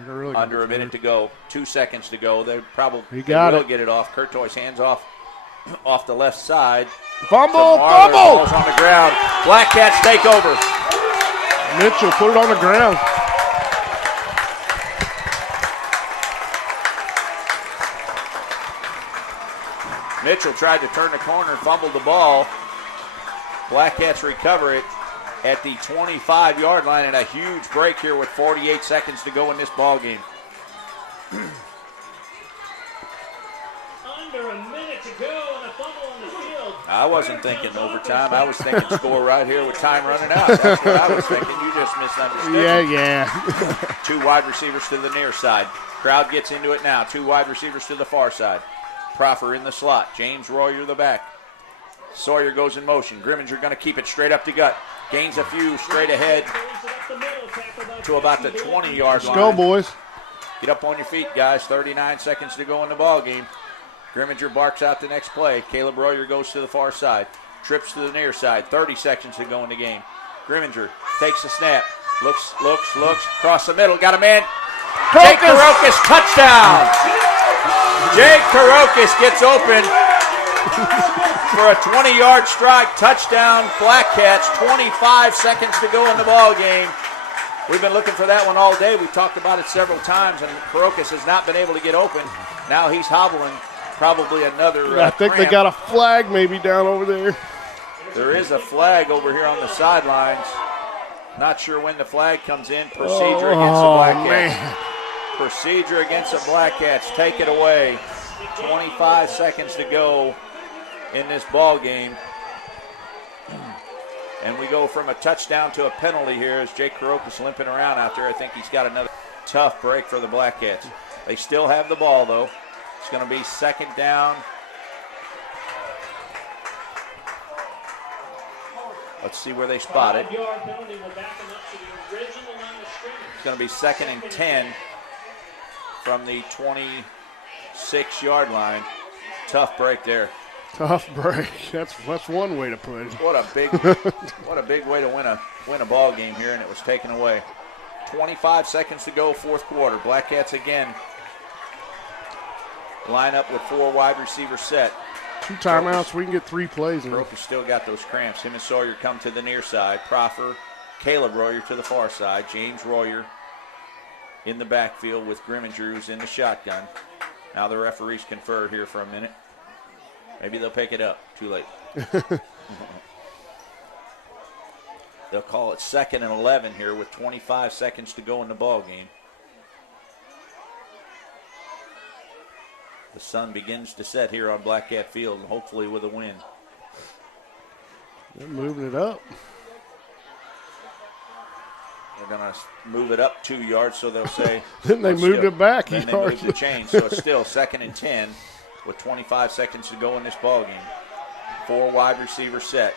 Really Under a minute to go. 2 seconds to go. They probably will get it off. Courtois hands off the left side. Fumble! Ball's on the ground. Black Cats take over. Mitchell put it on the ground. Mitchell tried to turn the corner and fumbled the ball. Black Cats recover it at the 25-yard line, and a huge break here with 48 seconds to go in this ball game. Under a minute to go and a fumble on the field. I wasn't thinking overtime. I was thinking score right here with time running out. That's what I was thinking. You just misunderstood. Yeah. 2 wide receivers to the near side. Crowd gets into it now. 2 wide receivers to the far side. Proffer in the slot. James Royer the back. Sawyer goes in motion. Grimminger going to keep it straight up the gut. Gains a few straight ahead to about the 20-yard line. Let's go, boys. Get up on your feet, guys. 39 seconds to go in the ball game. Grimminger barks out the next play. Caleb Royer goes to the far side. Trips to the near side. 30 seconds to go in the game. Grimminger takes the snap. Looks. Across the middle. Got a man. Jake Karokis, touchdown. Jake Karokis gets open for a 20-yard strike, touchdown, Black Cats. 25 seconds to go in the ball game. We've been looking for that one all day. We've talked about it several times, and Karokis has not been able to get open. Now he's hobbling, probably another I think cramp. they got a flag maybe down over there. There is a flag over here on the sidelines. Not sure when the flag comes in. Procedure against the Black Cats. Procedure against the Black Cats. Take it away. 25 seconds to go in this ball game. And we go from a touchdown to a penalty here as Jake Karokis limping around out there. I think he's got another tough break for the Black Cats. They still have the ball, though. It's going to be 2nd down. Let's see where they spot it. It's going to be 2nd and 10 from the 26-yard line. Tough break there. Tough break. That's one way to put it. What a big way to win a ball game here, and it was taken away. 25 seconds to go, 4th quarter. Black Cats again line up with 4 wide receivers set. 2 timeouts, we can get 3 plays in. Broke has still got those cramps. Him and Sawyer come to the near side. Proffer, Caleb Royer to the far side. James Royer in the backfield with Grimminger, who's in the shotgun. Now the referees confer here for a minute. Maybe they'll pick it up. Too late. They'll call it 2nd and 11 here with 25 seconds to go in the ball game. The sun begins to set here on Black Cat Field, and hopefully with a win. They're moving it up. They're going to move it up 2 yards, so they'll say. Then they moved it back. Then they moved the chain, so it's still 2nd and 10 with 25 seconds to go in this ball game. 4 wide receivers set.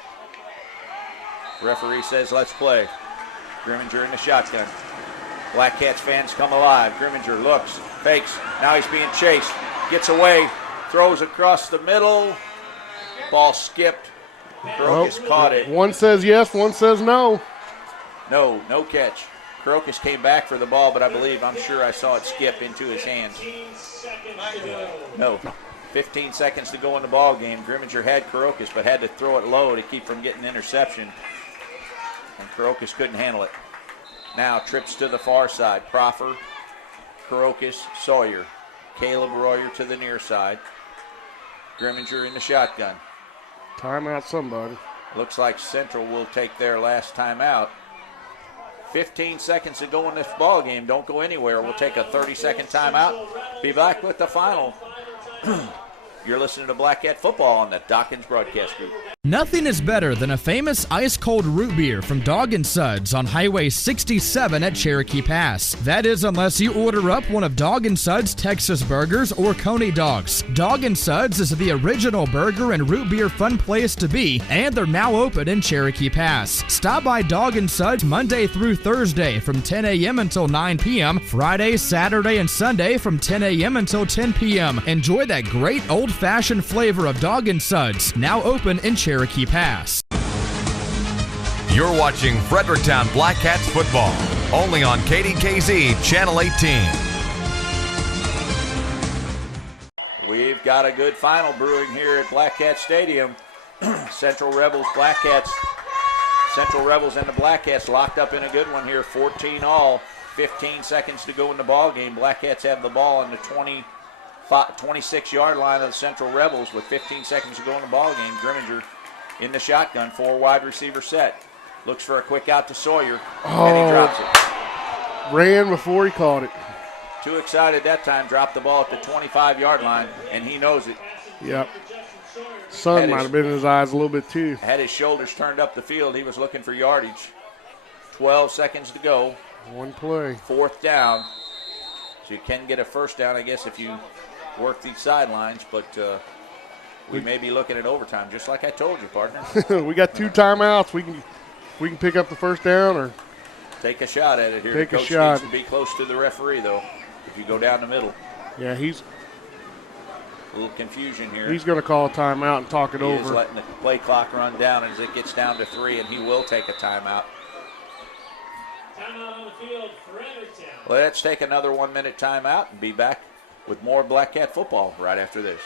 Referee says, let's play. Grimminger in the shotgun. Black Cats fans come alive. Grimminger looks, fakes. Now he's being chased. Gets away, throws across the middle. Ball skipped. Karokis caught it. One says yes, one says no. No catch. Karokis came back for the ball, but I'm sure I saw it skip into his hands. No. 15 seconds to go in the ball game. Grimminger had Karokis, but had to throw it low to keep from getting interception. And Karokis couldn't handle it. Now trips to the far side. Proffer, Karokis, Sawyer. Caleb Royer to the near side. Grimminger in the shotgun. Timeout somebody. Looks like Central will take their last timeout. 15 seconds to go in this ball game. Don't go anywhere. We'll take a 30-second timeout. Be back with the final. You're listening to Black Cat Football on the Dawkins Broadcast Group. Nothing is better than a famous ice-cold root beer from Dog & Suds on Highway 67 at Cherokee Pass. That is, unless you order up one of Dog & Suds Texas Burgers or Coney Dogs. Dog & Suds is the original burger and root beer fun place to be, and they're now open in Cherokee Pass. Stop by Dog & Suds Monday through Thursday from 10 a.m. until 9 p.m., Friday, Saturday, and Sunday from 10 a.m. until 10 p.m. Enjoy that great old-fashioned flavor of Dog & Suds, now open in Cherokee Pass. You're watching Fredericktown Black Cats football, only on KDKZ Channel 18. We've got a good final brewing here at Black Cat Stadium. Central Rebels and the Black Cats locked up in a good one here, 14-all. 15 seconds to go in the ball game. Black Cats have the ball on the 26-yard line of the Central Rebels with 15 seconds to go in the ball game. Grimminger in the shotgun, 4 wide receiver set. Looks for a quick out to Sawyer, and he drops it. Ran before he caught it. Too excited that time, dropped the ball at the 25-yard line, and he knows it. Yep. Sun might have been in his eyes a little bit too. Had his shoulders turned up the field. He was looking for yardage. 12 seconds to go. One play. 4th down. So you can get a first down, I guess, if you work these sidelines, but we may be looking at overtime, just like I told you, partner. We got 2 timeouts. We can pick up the first down or take a shot at it here. Take the a coach shot. needs to be close to the referee, though, if you go down the middle. Yeah, he's a little confusion here. He's going to call a timeout and talk it over. He is letting the play clock run down as it gets down to 3, and he will take a timeout. Timeout on the field, Fredericktown. Let's take another 1-minute timeout and be back with more Black Cat football right after this.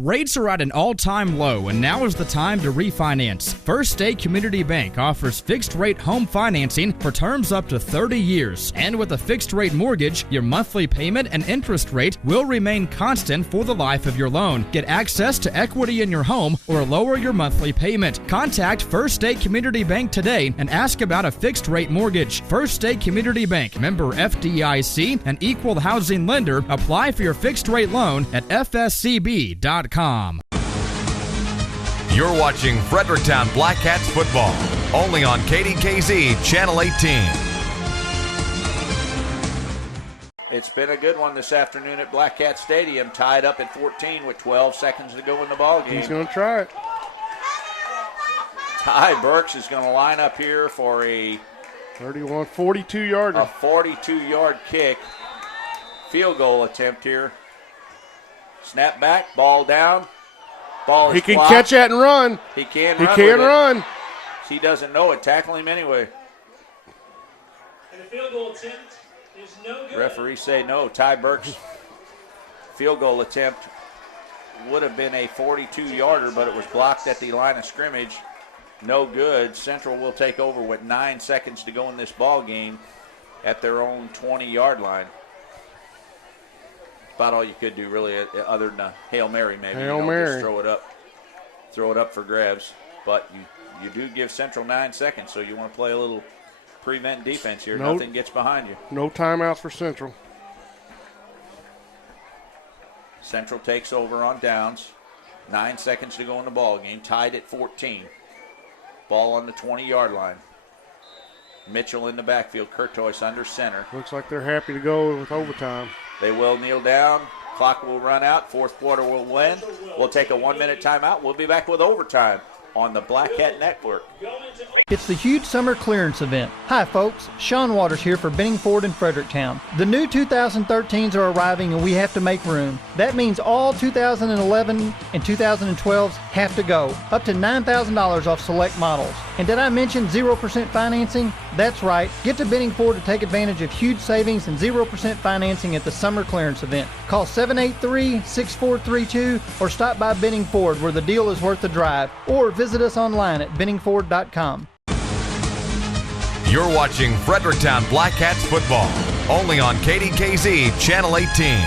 Rates are at an all-time low, and now is the time to refinance. First State Community Bank offers fixed-rate home financing for terms up to 30 years. And with a fixed-rate mortgage, your monthly payment and interest rate will remain constant for the life of your loan. Get access to equity in your home or lower your monthly payment. Contact First State Community Bank today and ask about a fixed-rate mortgage. First State Community Bank, member FDIC, an equal housing lender. Apply for your fixed-rate loan at fscb.com. You're watching Fredericktown Black Cats football, only on KDKZ Channel 18. It's been a good one this afternoon at Black Cat Stadium, tied up at 14 with 12 seconds to go in the ball game. He's going to try it. Ty Burks is going to line up here for a 42-yarder. A 42-yard kick. Field goal attempt here. Snap back, ball down. Ball is He can blocked. catch that and run. He can He run. can with it. run. He doesn't know it. Tackle him anyway. And the field goal attempt is no good. Referee say no. Ty Burks' field goal attempt would have been a 42-yarder, but it was blocked at the line of scrimmage. No good. Central will take over with 9 seconds to go in this ball game at their own 20-yard line. About all you could do, really, other than a Hail Mary, maybe. Hail Mary. Just throw it up for grabs. But you do give Central 9 seconds, so you want to play a little prevent defense here. Nothing gets behind you. No timeouts for Central. Central takes over on downs. 9 seconds to go in the ball game. Tied at 14. Ball on the 20-yard line. Mitchell in the backfield. Curtois under center. Looks like they're happy to go with overtime. They will kneel down. Clock will run out. Fourth quarter will win. We'll take a 1-minute timeout. We'll be back with overtime on the Black Cat Network. It's the huge summer clearance event. Hi folks, Sean Waters here for Benning Ford in Fredericktown. The new 2013s are arriving and we have to make room. That means all 2011 and 2012s have to go. Up to $9,000 off select models. And did I mention 0% financing? That's right. Get to Benning Ford to take advantage of huge savings and 0% financing at the summer clearance event. Call 783-6432 or stop by Benning Ford where the deal is worth the drive. Or visit us online at benningford.com. You're watching Fredericktown Black Cats football, only on KDKZ Channel 18.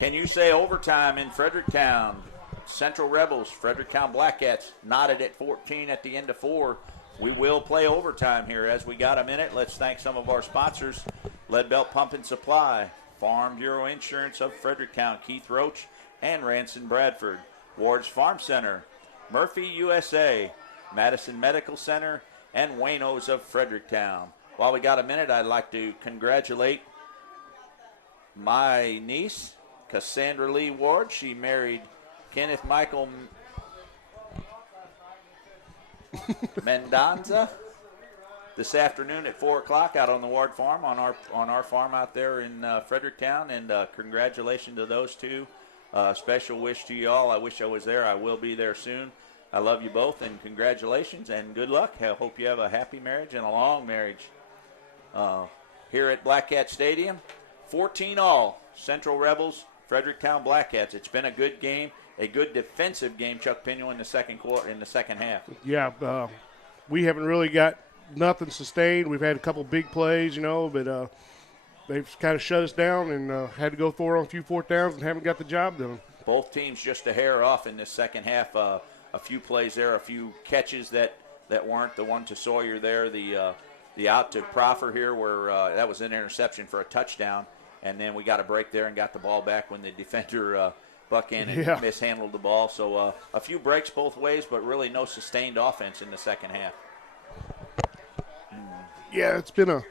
Can you say overtime in Fredericktown? Central Rebels, Fredericktown Blackcats knotted at 14 at the end of 4. We will play overtime here. As we got a minute, let's thank some of our sponsors. Lead Belt Pump and Supply, Farm Bureau Insurance of Fredericktown, Keith Roach and Ranson Bradford, Ward's Farm Center, Murphy USA, Madison Medical Center, and Wayno's of Fredericktown. While we got a minute, I'd like to congratulate my niece, Cassandra Lee Ward. She married Kenneth Michael Mendonza this afternoon at 4 o'clock out on the Ward Farm, on our farm out there in Fredericktown. And congratulations to those two. Special wish to you all. I wish I was there. I will be there soon. I love you both, and congratulations and good luck. I hope you have a happy marriage and a long marriage. Here at Black Cat Stadium, 14-all, Central Rebels, Fredericktown Blackcats. It's been a good game, a good defensive game, Chuck Pinion, in the second half. Yeah, we haven't really got nothing sustained. We've had a couple big plays, but they've kind of shut us down and had to go for it on a few fourth downs and haven't got the job done. Both teams just a hair off in this second half. A few plays there, a few catches that weren't. The one to Sawyer there, the out to Proffer here where that was an interception for a touchdown. And then we got a break there and got the ball back when the defender Buckhannon mishandled the ball. So a few breaks both ways, but really no sustained offense in the second half. Yeah, it's been a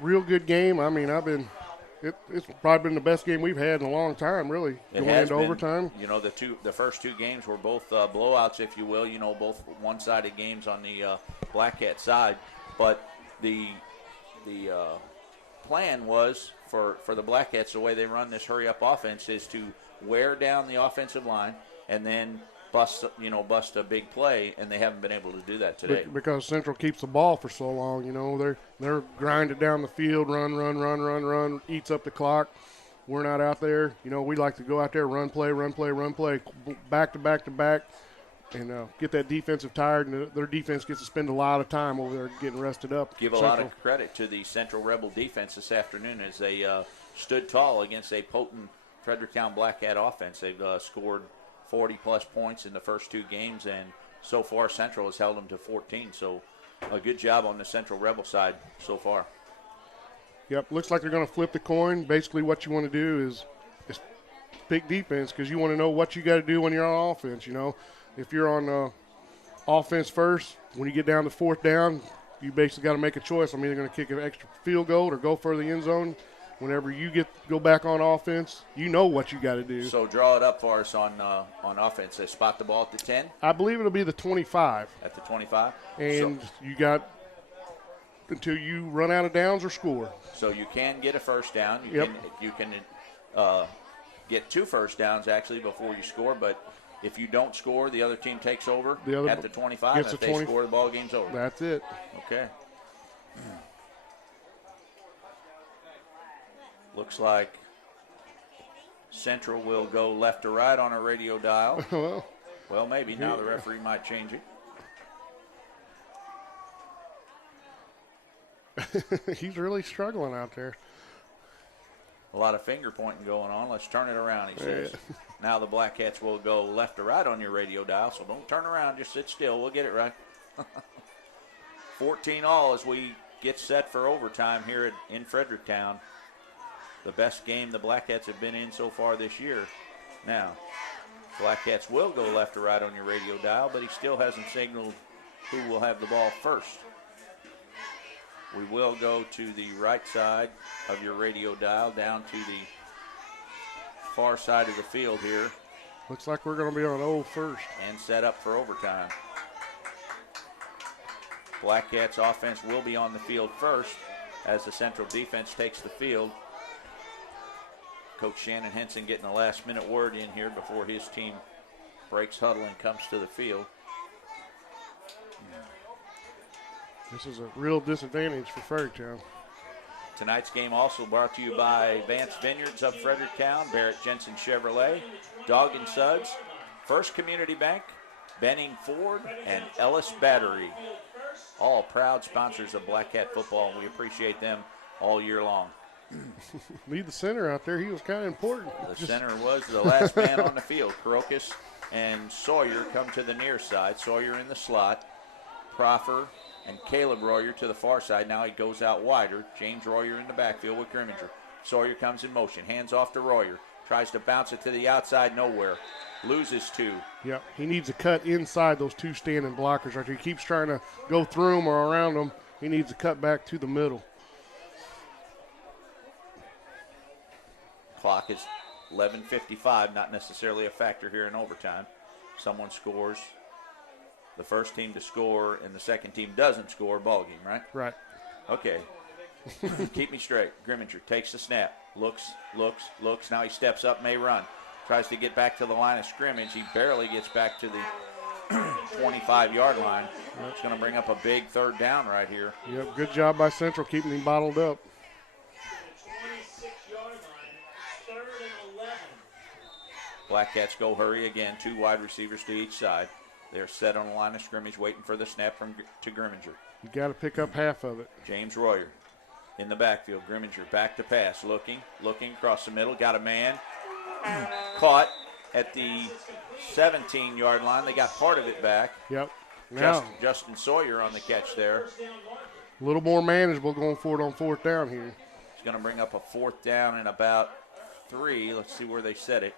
real good game. I mean, it's probably been the best game we've had in a long time, really, going into overtime. The first two games were both blowouts, if you will, both one-sided games on the Black Cat side. But the plan was for the Black Cats, the way they run this hurry-up offense, is to wear down the offensive line and then bust a big play, and they haven't been able to do that today. Because Central keeps the ball for so long, they're grinding down the field, run, eats up the clock. We're not out there. We like to go out there, run play, back to back, and get that defensive tired, and their defense gets to spend a lot of time over there getting rested up. Give a lot of credit to the Central Rebel defense this afternoon as they stood tall against a potent Fredericktown Black Cat offense. They've scored 40-plus points in the first two games, and so far Central has held them to 14. So a good job on the Central Rebel side so far. Yep, looks like they're going to flip the coin. Basically what you want to do is pick defense because you want to know what you got to do when you're on offense. If you're on offense first, when you get down to fourth down, you basically got to make a choice. I'm either going to kick an extra field goal or go for the end zone. Whenever you go back on offense, you know what you got to do. So draw it up for us on offense. They spot the ball at the 10? I believe it'll be the 25. At the 25? And you got until you run out of downs or score. So you can get a first down. You can get 2 first downs, actually, before you score. But if you don't score, the other team takes over at the 25. If they score, the ball game's over. That's it. Okay. Looks like Central will go left to right on a radio dial. Well, maybe. Now the referee might change it. He's really struggling out there. A lot of finger pointing going on. Let's turn it around, he says. Now the Black Cats will go left to right on your radio dial, so don't turn around. Just sit still. We'll get it right. 14-all as we get set for overtime here in Fredericktown. The best game the Black Cats have been in so far this year. Now, Black Cats will go left to right on your radio dial, but he still hasn't signaled who will have the ball first. We will go to the right side of your radio dial, down to the far side of the field here. Looks like we're going to be on O first. And set up for overtime. Black Cats offense will be on the field first as the Central defense takes the field. Coach Shannon Henson getting a last-minute word in here before his team breaks huddle and comes to the field. This is a real disadvantage for Fredericktown. Tonight's game also brought to you by Vance Vineyards of Fredericktown, Barrett Jensen Chevrolet, Dog and Suds, First Community Bank, Benning Ford, and Ellis Battery. All proud sponsors of Black Cat football, and we appreciate them all year long. Lead the center out there. He was kind of important. The center was the last man on the field. Crocus and Sawyer come to the near side. Sawyer in the slot. Proffer and Caleb Royer to the far side. Now he goes out wider. James Royer in the backfield with Grimminger. Sawyer comes in motion. Hands off to Royer. Tries to bounce it to the outside. Nowhere. Loses 2. Yep, he needs to cut inside those 2 standing blockers right there. He keeps trying to go through them or around them. He needs to cut back to the middle. Clock is 11:55, not necessarily a factor here in overtime. Someone scores, the first team to score, and the second team doesn't score, ball game, right? Right. Okay. Keep me straight. Grimminger takes the snap, looks. Now he steps up, may run. Tries to get back to the line of scrimmage. He barely gets back to the 25-yard line. It's going to bring up a big third down right here. Yep, good job by Central keeping him bottled up. 26-yard line, 3rd and 11. Black Cats go hurry again. 2 wide receivers to each side. They're set on the line of scrimmage waiting for the snap to Grimminger. You got to pick up half of it. James Royer in the backfield. Grimminger back to pass. Looking across the middle. Got a man. Caught at the 17-yard line. They got part of it back. Yep. Now, Justin Sawyer on the catch there. A little more manageable going forward on 4th down here. It's going to bring up a 4th down and about 3. Let's see where they set it.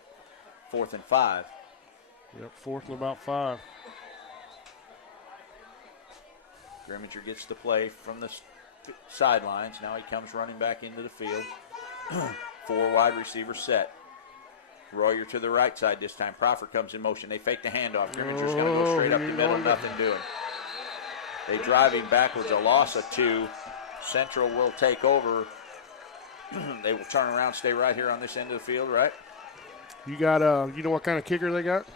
4th and 5. Yep, 4th and about 5. Grimminger gets the play from the sidelines. Now he comes running back into the field. 4 wide receivers set. Royer to the right side this time. Proffer comes in motion. They fake the handoff. Grimminger's going to go straight up the middle. Nothing doing. They drive him backwards. A loss of 2. Central will take over. They will turn around, stay right here on this end of the field, right? You got, you know what kind of kicker they got?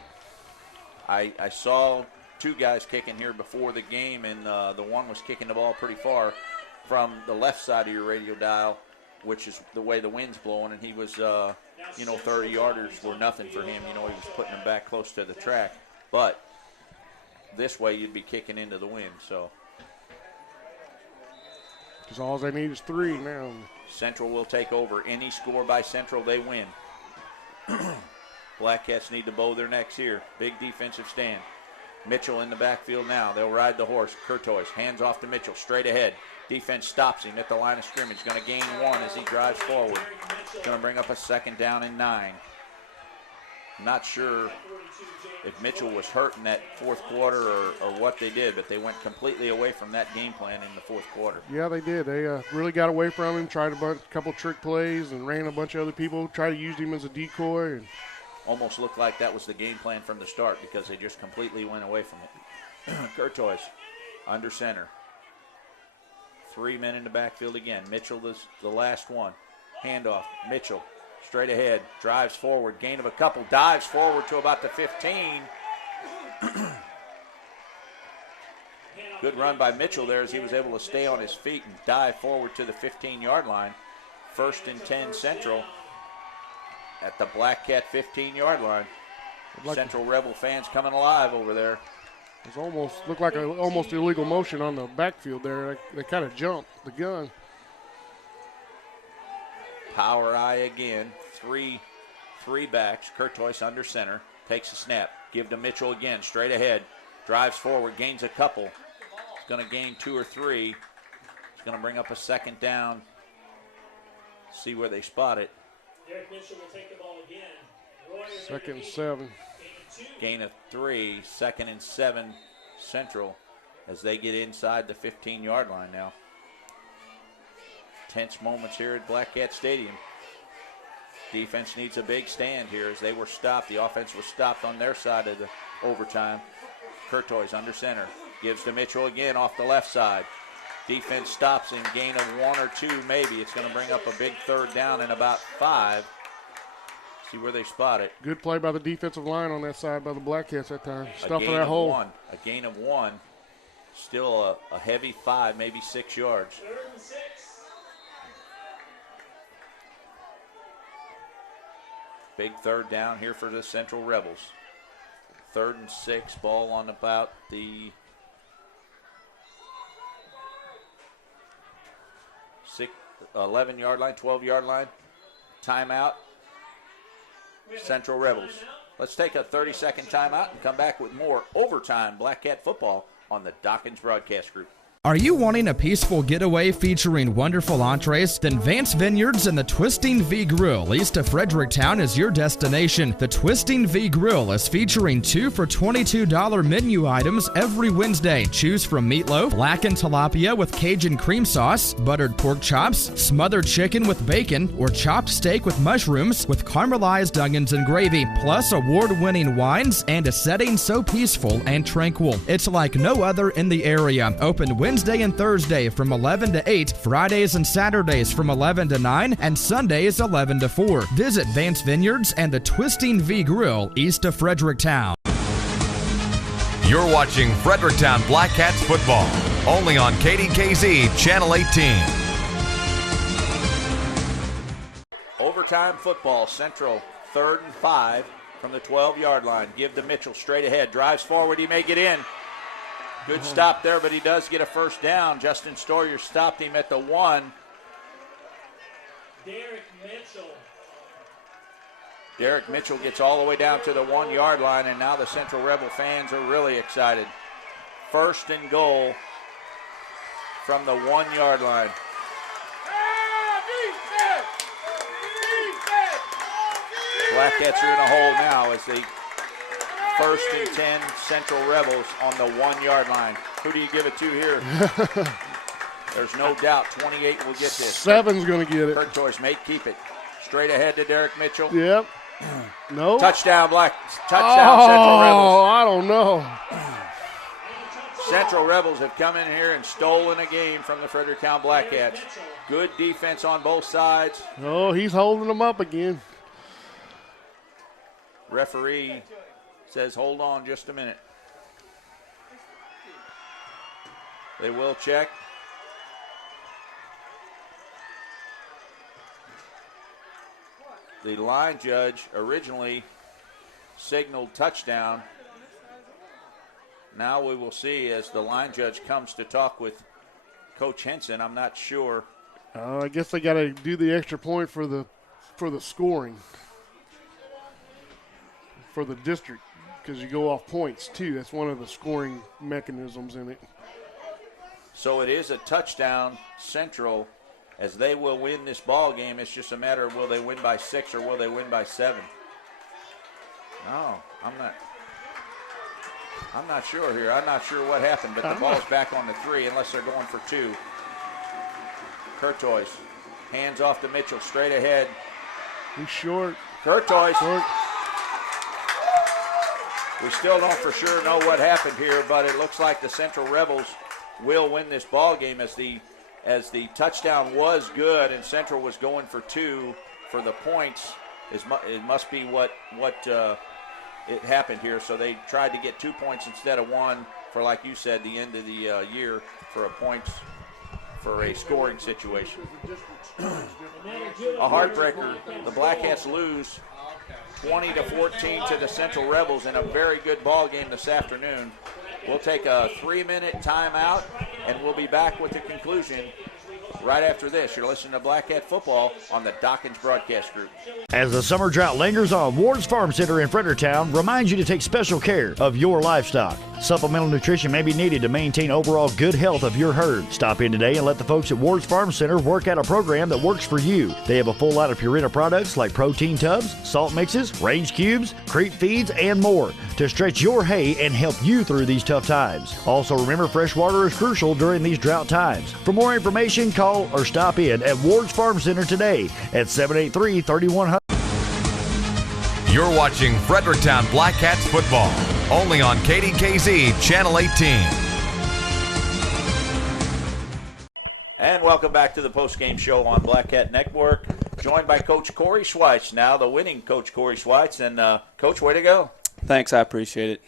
I saw 2 guys kicking here before the game, and the one was kicking the ball pretty far from the left side of your radio dial, which is the way the wind's blowing, and he was, 30-yarders were nothing for him. He was putting them back close to the track. But this way you'd be kicking into the wind, so. Because all they need is 3 now. Central will take over. Any score by Central, they win. Black Cats need to bow their necks here. Big defensive stand. Mitchell in the backfield now. They'll ride the horse. Curtois hands off to Mitchell, straight ahead. Defense stops him at the line of scrimmage. Going to gain 1 as he drives forward. Going to bring up a 2nd down and 9. Not sure if Mitchell was hurt in that 4th quarter or what they did, but they went completely away from that game plan in the 4th quarter. Yeah, they did. They really got away from him, tried a couple trick plays, and ran a bunch of other people, tried to use him as a decoy. And almost looked like that was the game plan from the start because they just completely went away from it. Curtois under center. 3 men in the backfield again. Mitchell the last one. Handoff. Mitchell straight ahead. Drives forward. Gain of a couple. Dives forward to about the 15. Good run by Mitchell there as he was able to stay on his feet and dive forward to the 15-yard line. 1st and 10 Central at the Black Cat 15-yard line. Central Rebel fans coming alive over there. It looked like an almost illegal motion on the backfield there. They kind of jumped the gun. Power eye again. Three backs. Curtois under center. Takes a snap. Give to Mitchell again. Straight ahead. Drives forward. Gains a couple. He's going to gain 2 or 3. He's going to bring up a 2nd down. See where they spot it. Derek Mitchell will take the ball again. 2nd and 7. Gain of 3. 2nd and 7 Central as they get inside the 15-yard line now. Tense moments here at Black Cat Stadium. Defense needs a big stand here as they were stopped. The offense was stopped on their side of the overtime. Curtois under center. Gives to Mitchell again off the left side. Defense stops him. Gain of 1 or 2 maybe. It's going to bring up a big 3rd down and about 5. See where they spot it. Good play by the defensive line on that side by the Black Cats that time. Stuffing that hole. A gain of 1. Still a heavy 5, maybe 6 yards. 3rd and 6. Big 3rd down here for the Central Rebels. 3rd and 6, ball on about the 6 11-yard line, 12-yard line. Timeout. Central Rebels. Let's take a 30-second timeout and come back with more overtime Black Cat football on the Dawkins Broadcast Group. Are you wanting a peaceful getaway featuring wonderful entrees? Then Vance Vineyards and the Twisting V Grill east of Fredericktown is your destination. The Twisting V Grill is featuring 2 for $22 menu items every Wednesday. Choose from meatloaf, blackened tilapia with Cajun cream sauce, buttered pork chops, smothered chicken with bacon, or chopped steak with mushrooms with caramelized onions and gravy, plus award-winning wines and a setting so peaceful and tranquil. It's like no other in the area. Open Wednesday and Thursday from 11 to 8, Fridays and Saturdays from 11 to 9, and Sundays 11 to 4. Visit Vance Vineyards and the Twisting V Grill east of Fredericktown. You're watching Fredericktown Black Cats football, only on KDKZ Channel 18. Overtime football, Central 3rd and 5 from the 12-yard line. Give to Mitchell straight ahead. Drives forward. He may get in. Good stop there, but he does get a first down. Justin Stoyer stopped him at the 1. Derek Mitchell gets all the way down to the 1-yard line, and now the Central Rebel fans are really excited. 1st and goal from the 1-yard line. Black Cats are in a hole now as they 1st and 10 Central Rebels on the 1-yard line. Who do you give it to here? There's no doubt 28 will get this. 7's going to get it. Curtois may keep it. Straight ahead to Derek Mitchell. Yep. No. Touchdown, Central Rebels. Oh, I don't know. Central Rebels have come in here and stolen a game from the Fredericktown Black Cats. Good defense on both sides. Oh, he's holding them up again. Referee says, hold on just a minute. They will check. The line judge originally signaled touchdown. Now we will see as the line judge comes to talk with Coach Henson. I'm not sure. I guess they got to do the extra point for the scoring for the district, because you go off points too. That's one of the scoring mechanisms in it. So it is a touchdown Central, as they will win this ball game. It's just a matter of will they win by 6 or will they win by 7. No, I'm not sure here. I'm not sure what happened, but the ball's back on the 3 unless they're going for 2. Curtois hands off to Mitchell straight ahead. He's short. Curtois. Short. We still don't for sure know what happened here, but it looks like the Central Rebels will win this ball game as the touchdown was good and Central was going for 2 for the points. It must be what it happened here. So they tried to get 2 points instead of 1 for, like you said, the end of the year for a points for a scoring situation. A heartbreaker. The Black Cats lose 20-14 to the Central Rebels in a very good ball game this afternoon. We'll take a 3-minute timeout, and we'll be back with the conclusion right after this. You're listening to Black Cat Football on the Dawkins Broadcast Group. As the summer drought lingers on, Ward's Farm Center in Fredericktown reminds you to take special care of your livestock. Supplemental nutrition may be needed to maintain overall good health of your herd. Stop in today and let the folks at Ward's Farm Center work out a program that works for you. They have a full line of Purina products like protein tubs, salt mixes, range cubes, creep feeds, and more to stretch your hay and help you through these tough times. Also remember, fresh water is crucial during these drought times. For more information, call or stop in at Ward's Farm Center today at 783-3100. You're watching Fredericktown Black Cats football, only on KDKZ Channel 18. And welcome back to the postgame show on Black Cat Network. Joined by Coach Corey Schweitz, now the winning Coach Corey Schweitz. And, Coach, way to go. Thanks, I appreciate it.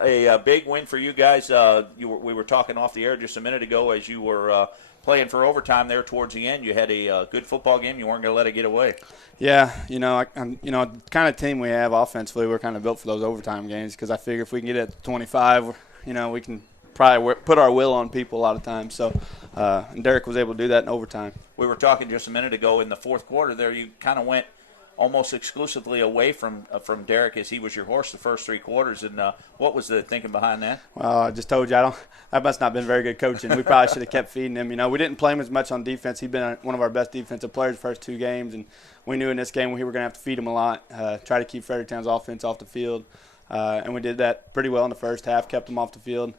A big win for you guys. We were talking off the air just a minute ago as you were playing for overtime there towards the end. You had a good football game. You weren't going to let it get away. Yeah, I'm the kind of team we have offensively, we're kind of built for those overtime games because I figure if we can get it at 25, we can probably put our will on people a lot of times. So, and Derek was able to do that in overtime. We were talking just a minute ago in the fourth quarter there, you kind of went almost exclusively away from Derek as he was your horse the first 3 quarters. And what was the thinking behind that? Well, I just told you, that must not have been very good coaching. We probably should have kept feeding him. We didn't play him as much on defense. He'd been one of our best defensive players the first 2 games, and we knew in this game we were going to have to feed him a lot, try to keep Fredericktown's offense off the field. And we did that pretty well in the first half, kept them off the field.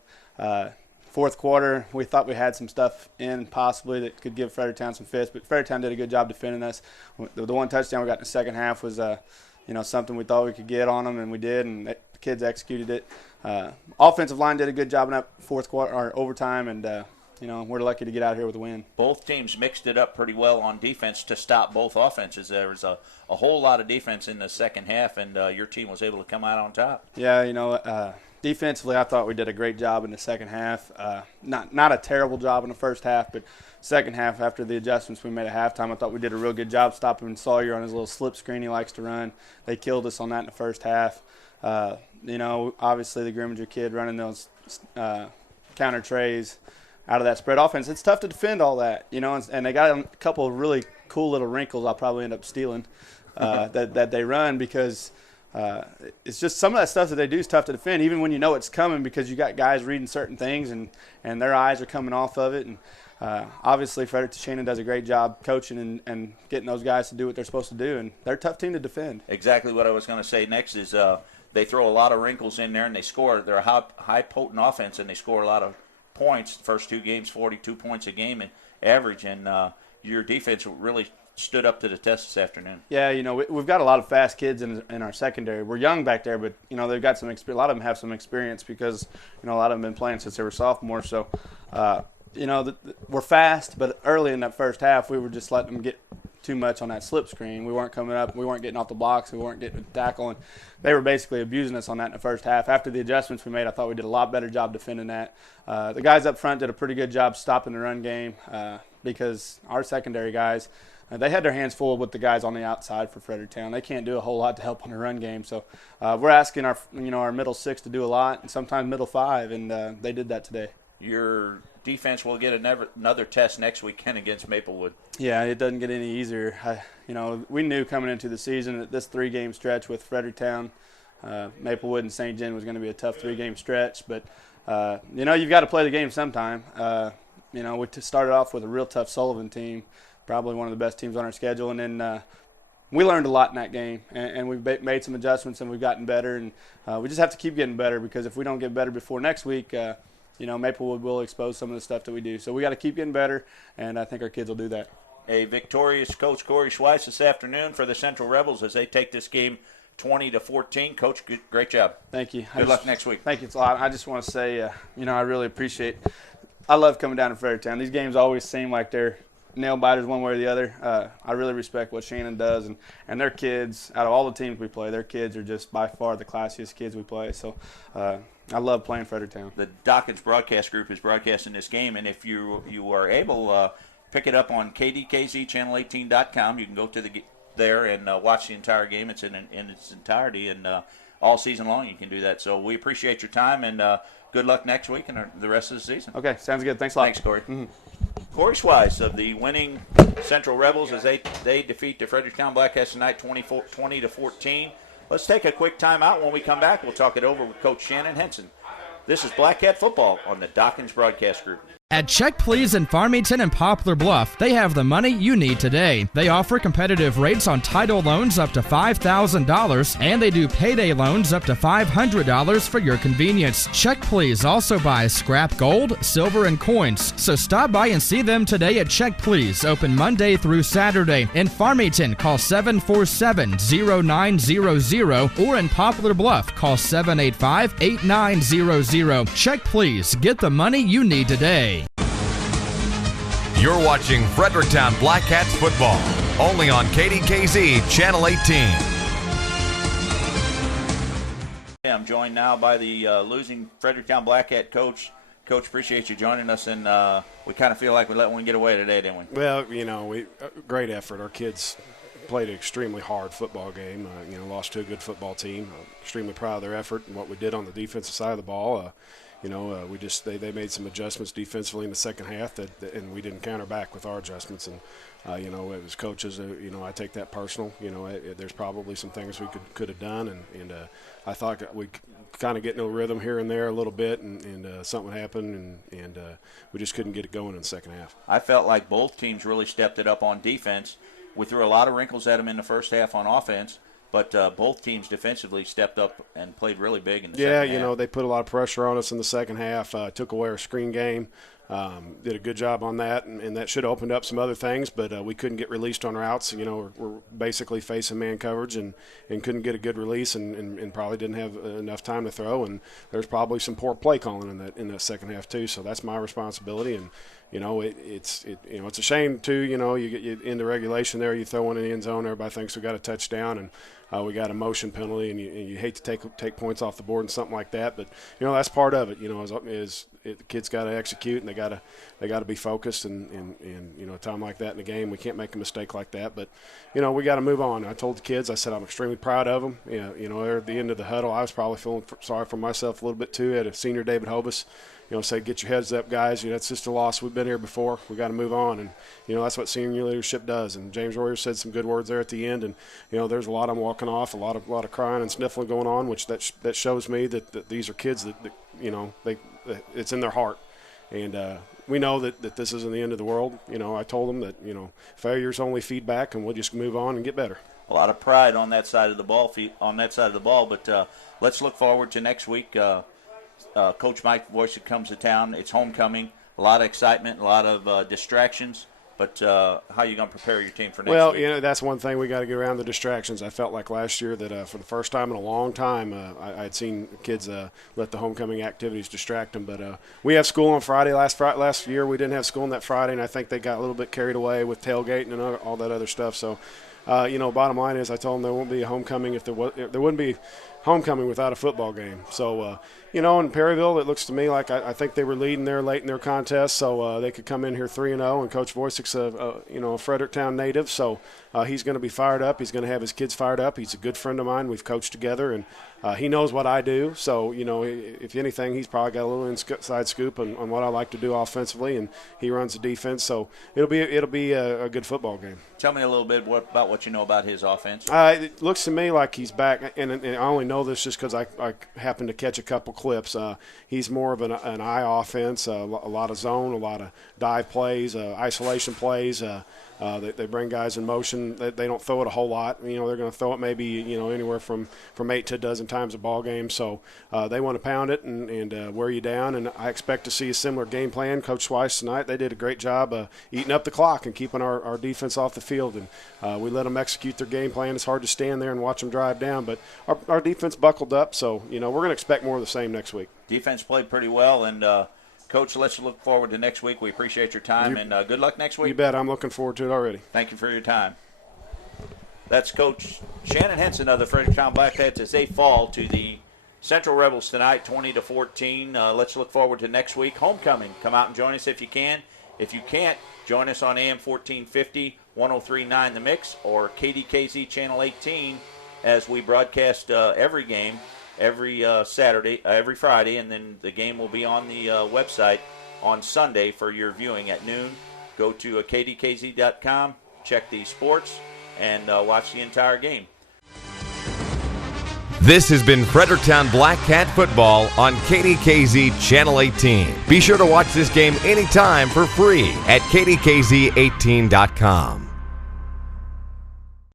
Fourth quarter, we thought we had some stuff in possibly that could give Fredericktown some fits, but Fredericktown did a good job defending us. The one touchdown we got in the second half was, something we thought we could get on them, and we did, and the kids executed it. Offensive line did a good job in that fourth quarter or overtime, and we're lucky to get out here with a win. Both teams mixed it up pretty well on defense to stop both offenses. There was a whole lot of defense in the second half, and your team was able to come out on top. Yeah, defensively, I thought we did a great job in the second half. Not a terrible job in the first half, but second half after the adjustments we made at halftime, I thought we did a real good job stopping Sawyer on his little slip screen he likes to run. They killed us on that in the first half. Obviously the Grimminger kid running those counter trays out of that spread offense. It's tough to defend all that, and they got a couple of really cool little wrinkles I'll probably end up stealing that they run because it's just some of that stuff that they do is tough to defend, even when you know it's coming because you got guys reading certain things and their eyes are coming off of it. And obviously Frederick does a great job coaching and getting those guys to do what they're supposed to do, and they're a tough team to defend. Exactly what I was going to say next is they throw a lot of wrinkles in there and they score. They're a high potent offense and they score a lot of points. The first 2 games, 42 points a game in average, and your defense really stood up to the test this afternoon. Yeah, we've got a lot of fast kids in our secondary. We're young back there, but they've got some experience. A lot of them have some experience because a lot of them have been playing since they were sophomores. So, we're fast, but early in that first half, we were just letting them get too much on that slip screen. We weren't coming up. We weren't getting off the blocks. We weren't getting tackle, and they were basically abusing us on that in the first half. After the adjustments we made, I thought we did a lot better job defending that. The guys up front did a pretty good job stopping the run game because our secondary guys, they had their hands full with the guys on the outside for Fredericktown. They can't do a whole lot to help on the run game. So we're asking our middle 6 to do a lot, and sometimes middle 5, and they did that today. Your defense will get another test next weekend against Maplewood. Yeah, it doesn't get any easier. We knew coming into the season that this 3-game stretch with Fredericktown, Maplewood, and St. John was going to be a tough 3-game stretch. But, you've got to play the game sometime. We started off with a real tough Sullivan team, probably one of the best teams on our schedule. And then we learned a lot in that game, and we've made some adjustments, and we've gotten better. And we just have to keep getting better because if we don't get better before next week, Maplewood will expose some of the stuff that we do. So we got to keep getting better, and I think our kids will do that. A victorious Coach Corey Schweiss this afternoon for the Central Rebels as they take this game 20-14. Coach, great job. Thank you. Good luck next week. Thank you. It's a lot. I just want to say, I really appreciate – I love coming down to Fredericktown. These games always seem like they're nail biters one way or the other. I really respect what Shannon does, and their kids, out of all the teams we play, their kids are just by far the classiest kids we play. So I love playing Fredericktown. The Dawkins Broadcast Group is broadcasting this game, and if you are able, pick it up on KDKZChannel18.com. You can go to there and watch the entire game. It's in its entirety, and all season long you can do that. So we appreciate your time, and good luck next week and the rest of the season. Okay, sounds good. Thanks a lot. Thanks, Corey. Mm-hmm. Corey Schweiss of the winning Central Rebels as they defeat the Fredericktown Blackcats tonight 20-14. Let's take a quick timeout. When we come back, we'll talk it over with Coach Shannon Henson. This is Black Cat Football on the Dawkins Broadcast Group. At Check Please in Farmington and Poplar Bluff, they have the money you need today. They offer competitive rates on title loans up to $5,000, and they do payday loans up to $500 for your convenience. Check Please also buys scrap gold, silver, and coins. So stop by and see them today at Check Please, open Monday through Saturday. In Farmington, call 747-0900, or in Poplar Bluff, call 785-8900. Check Please. Get the money you need today. You're watching Fredericktown Blackcats football, only on KDKZ Channel 18. I'm joined now by the losing Fredericktown Blackcat coach. Coach, appreciate you joining us, and we kind of feel like we let one get away today, didn't we? Well, great effort. Our kids played an extremely hard football game. Lost to a good football team. Extremely proud of their effort and what we did on the defensive side of the ball. they made some adjustments defensively in the second half and we didn't counter back with our adjustments. And it was coaches. I take that personal. There's probably some things we could have done, and I thought we kind of get in a rhythm here and there a little bit, and something happened, and we just couldn't get it going in the second half. I felt like both teams really stepped it up on defense. We threw a lot of wrinkles at them in the first half on offense, but both teams defensively stepped up and played really big in the second half. Yeah, they put a lot of pressure on us in the second half, took away our screen game. Did a good job on that, and that should have opened up some other things, but we couldn't get released on routes. We're basically facing man coverage and couldn't get a good release and probably didn't have enough time to throw, and there's probably some poor play calling in that second half too. So that's my responsibility, and it's a shame too. You get into regulation there, you throw one in the end zone, everybody thinks we got a touchdown, and we got a motion penalty, and you hate to take points off the board and something like that, but that's part of it. The kids got to execute, and they got to be focused, and a time like that in the game, we can't make a mistake like that. But we got to move on. I told the kids, I said I'm extremely proud of them. They're at the end of the huddle. I was probably feeling sorry for myself a little bit too. At a senior David Hobus, say, get your heads up, guys. That's just a loss. We've been here before. We got to move on, and that's what senior leadership does. And James Royer said some good words there at the end, and there's a lot of them walking off, a lot of crying and sniffling going on, which that shows me that these are kids that it's in their heart, and we know that this isn't the end of the world. I told them that failure's only feedback, and we'll just move on and get better. A lot of pride on that side of the ball, but let's look forward to next week. Coach Mike Voisick comes to town. It's homecoming. A lot of excitement, a lot of distractions. But how are you going to prepare your team for next week? Well, that's one thing we got to get around the distractions. I felt like last year that for the first time in a long time, I had seen kids let the homecoming activities distract them. But we have school on Friday. Last year we didn't have school on that Friday, and I think they got a little bit carried away with tailgating and all that other stuff. So, bottom line is I told them there won't be a homecoming there wouldn't be homecoming without a football game. So, in Perryville, it looks to me like I think they were leading there late in their contest, so they could come in here 3-0. And Coach Voisick's a Fredericktown native, so he's going to be fired up. He's going to have his kids fired up. He's a good friend of mine. We've coached together, and he knows what I do. So, if anything, he's probably got a little inside scoop on what I like to do offensively, and he runs the defense. So it'll be a good football game. Tell me a little bit about what you know about his offense. It looks to me like he's back, and I only know this just because I happened to catch a couple clips. He's more of an eye offense, a lot of zone, a lot of dive plays, isolation plays. They bring guys in motion. They don't throw it a whole lot. They're going to throw it maybe anywhere from 8 to a dozen times a ball game. So they want to pound it and wear you down. And I expect to see a similar game plan. Coach Weiss tonight, they did a great job eating up the clock and keeping our defense off the field. And we let them execute their game plan. It's hard to stand there and watch them drive down, but our defense buckled up. So we're going to expect more of the same next week. Defense played pretty well, and Coach, let's look forward to next week. We appreciate your time, and good luck next week. You bet. I'm looking forward to it already. Thank you for your time. That's Coach Shannon Henson of the Fredericktown Blackcats as they fall to the Central Rebels tonight, 20-14. Let's look forward to next week. Homecoming. Come out and join us if you can. If you can't, join us on AM 1450, 103.9 The Mix, or KDKZ Channel 18 as we broadcast every game. Every Friday, and then the game will be on the website on Sunday for your viewing at noon. Go to kdkz.com, check the sports, and watch the entire game. This has been Fredericktown Black Cat Football on KDKZ Channel 18. Be sure to watch this game anytime for free at kdkz18.com.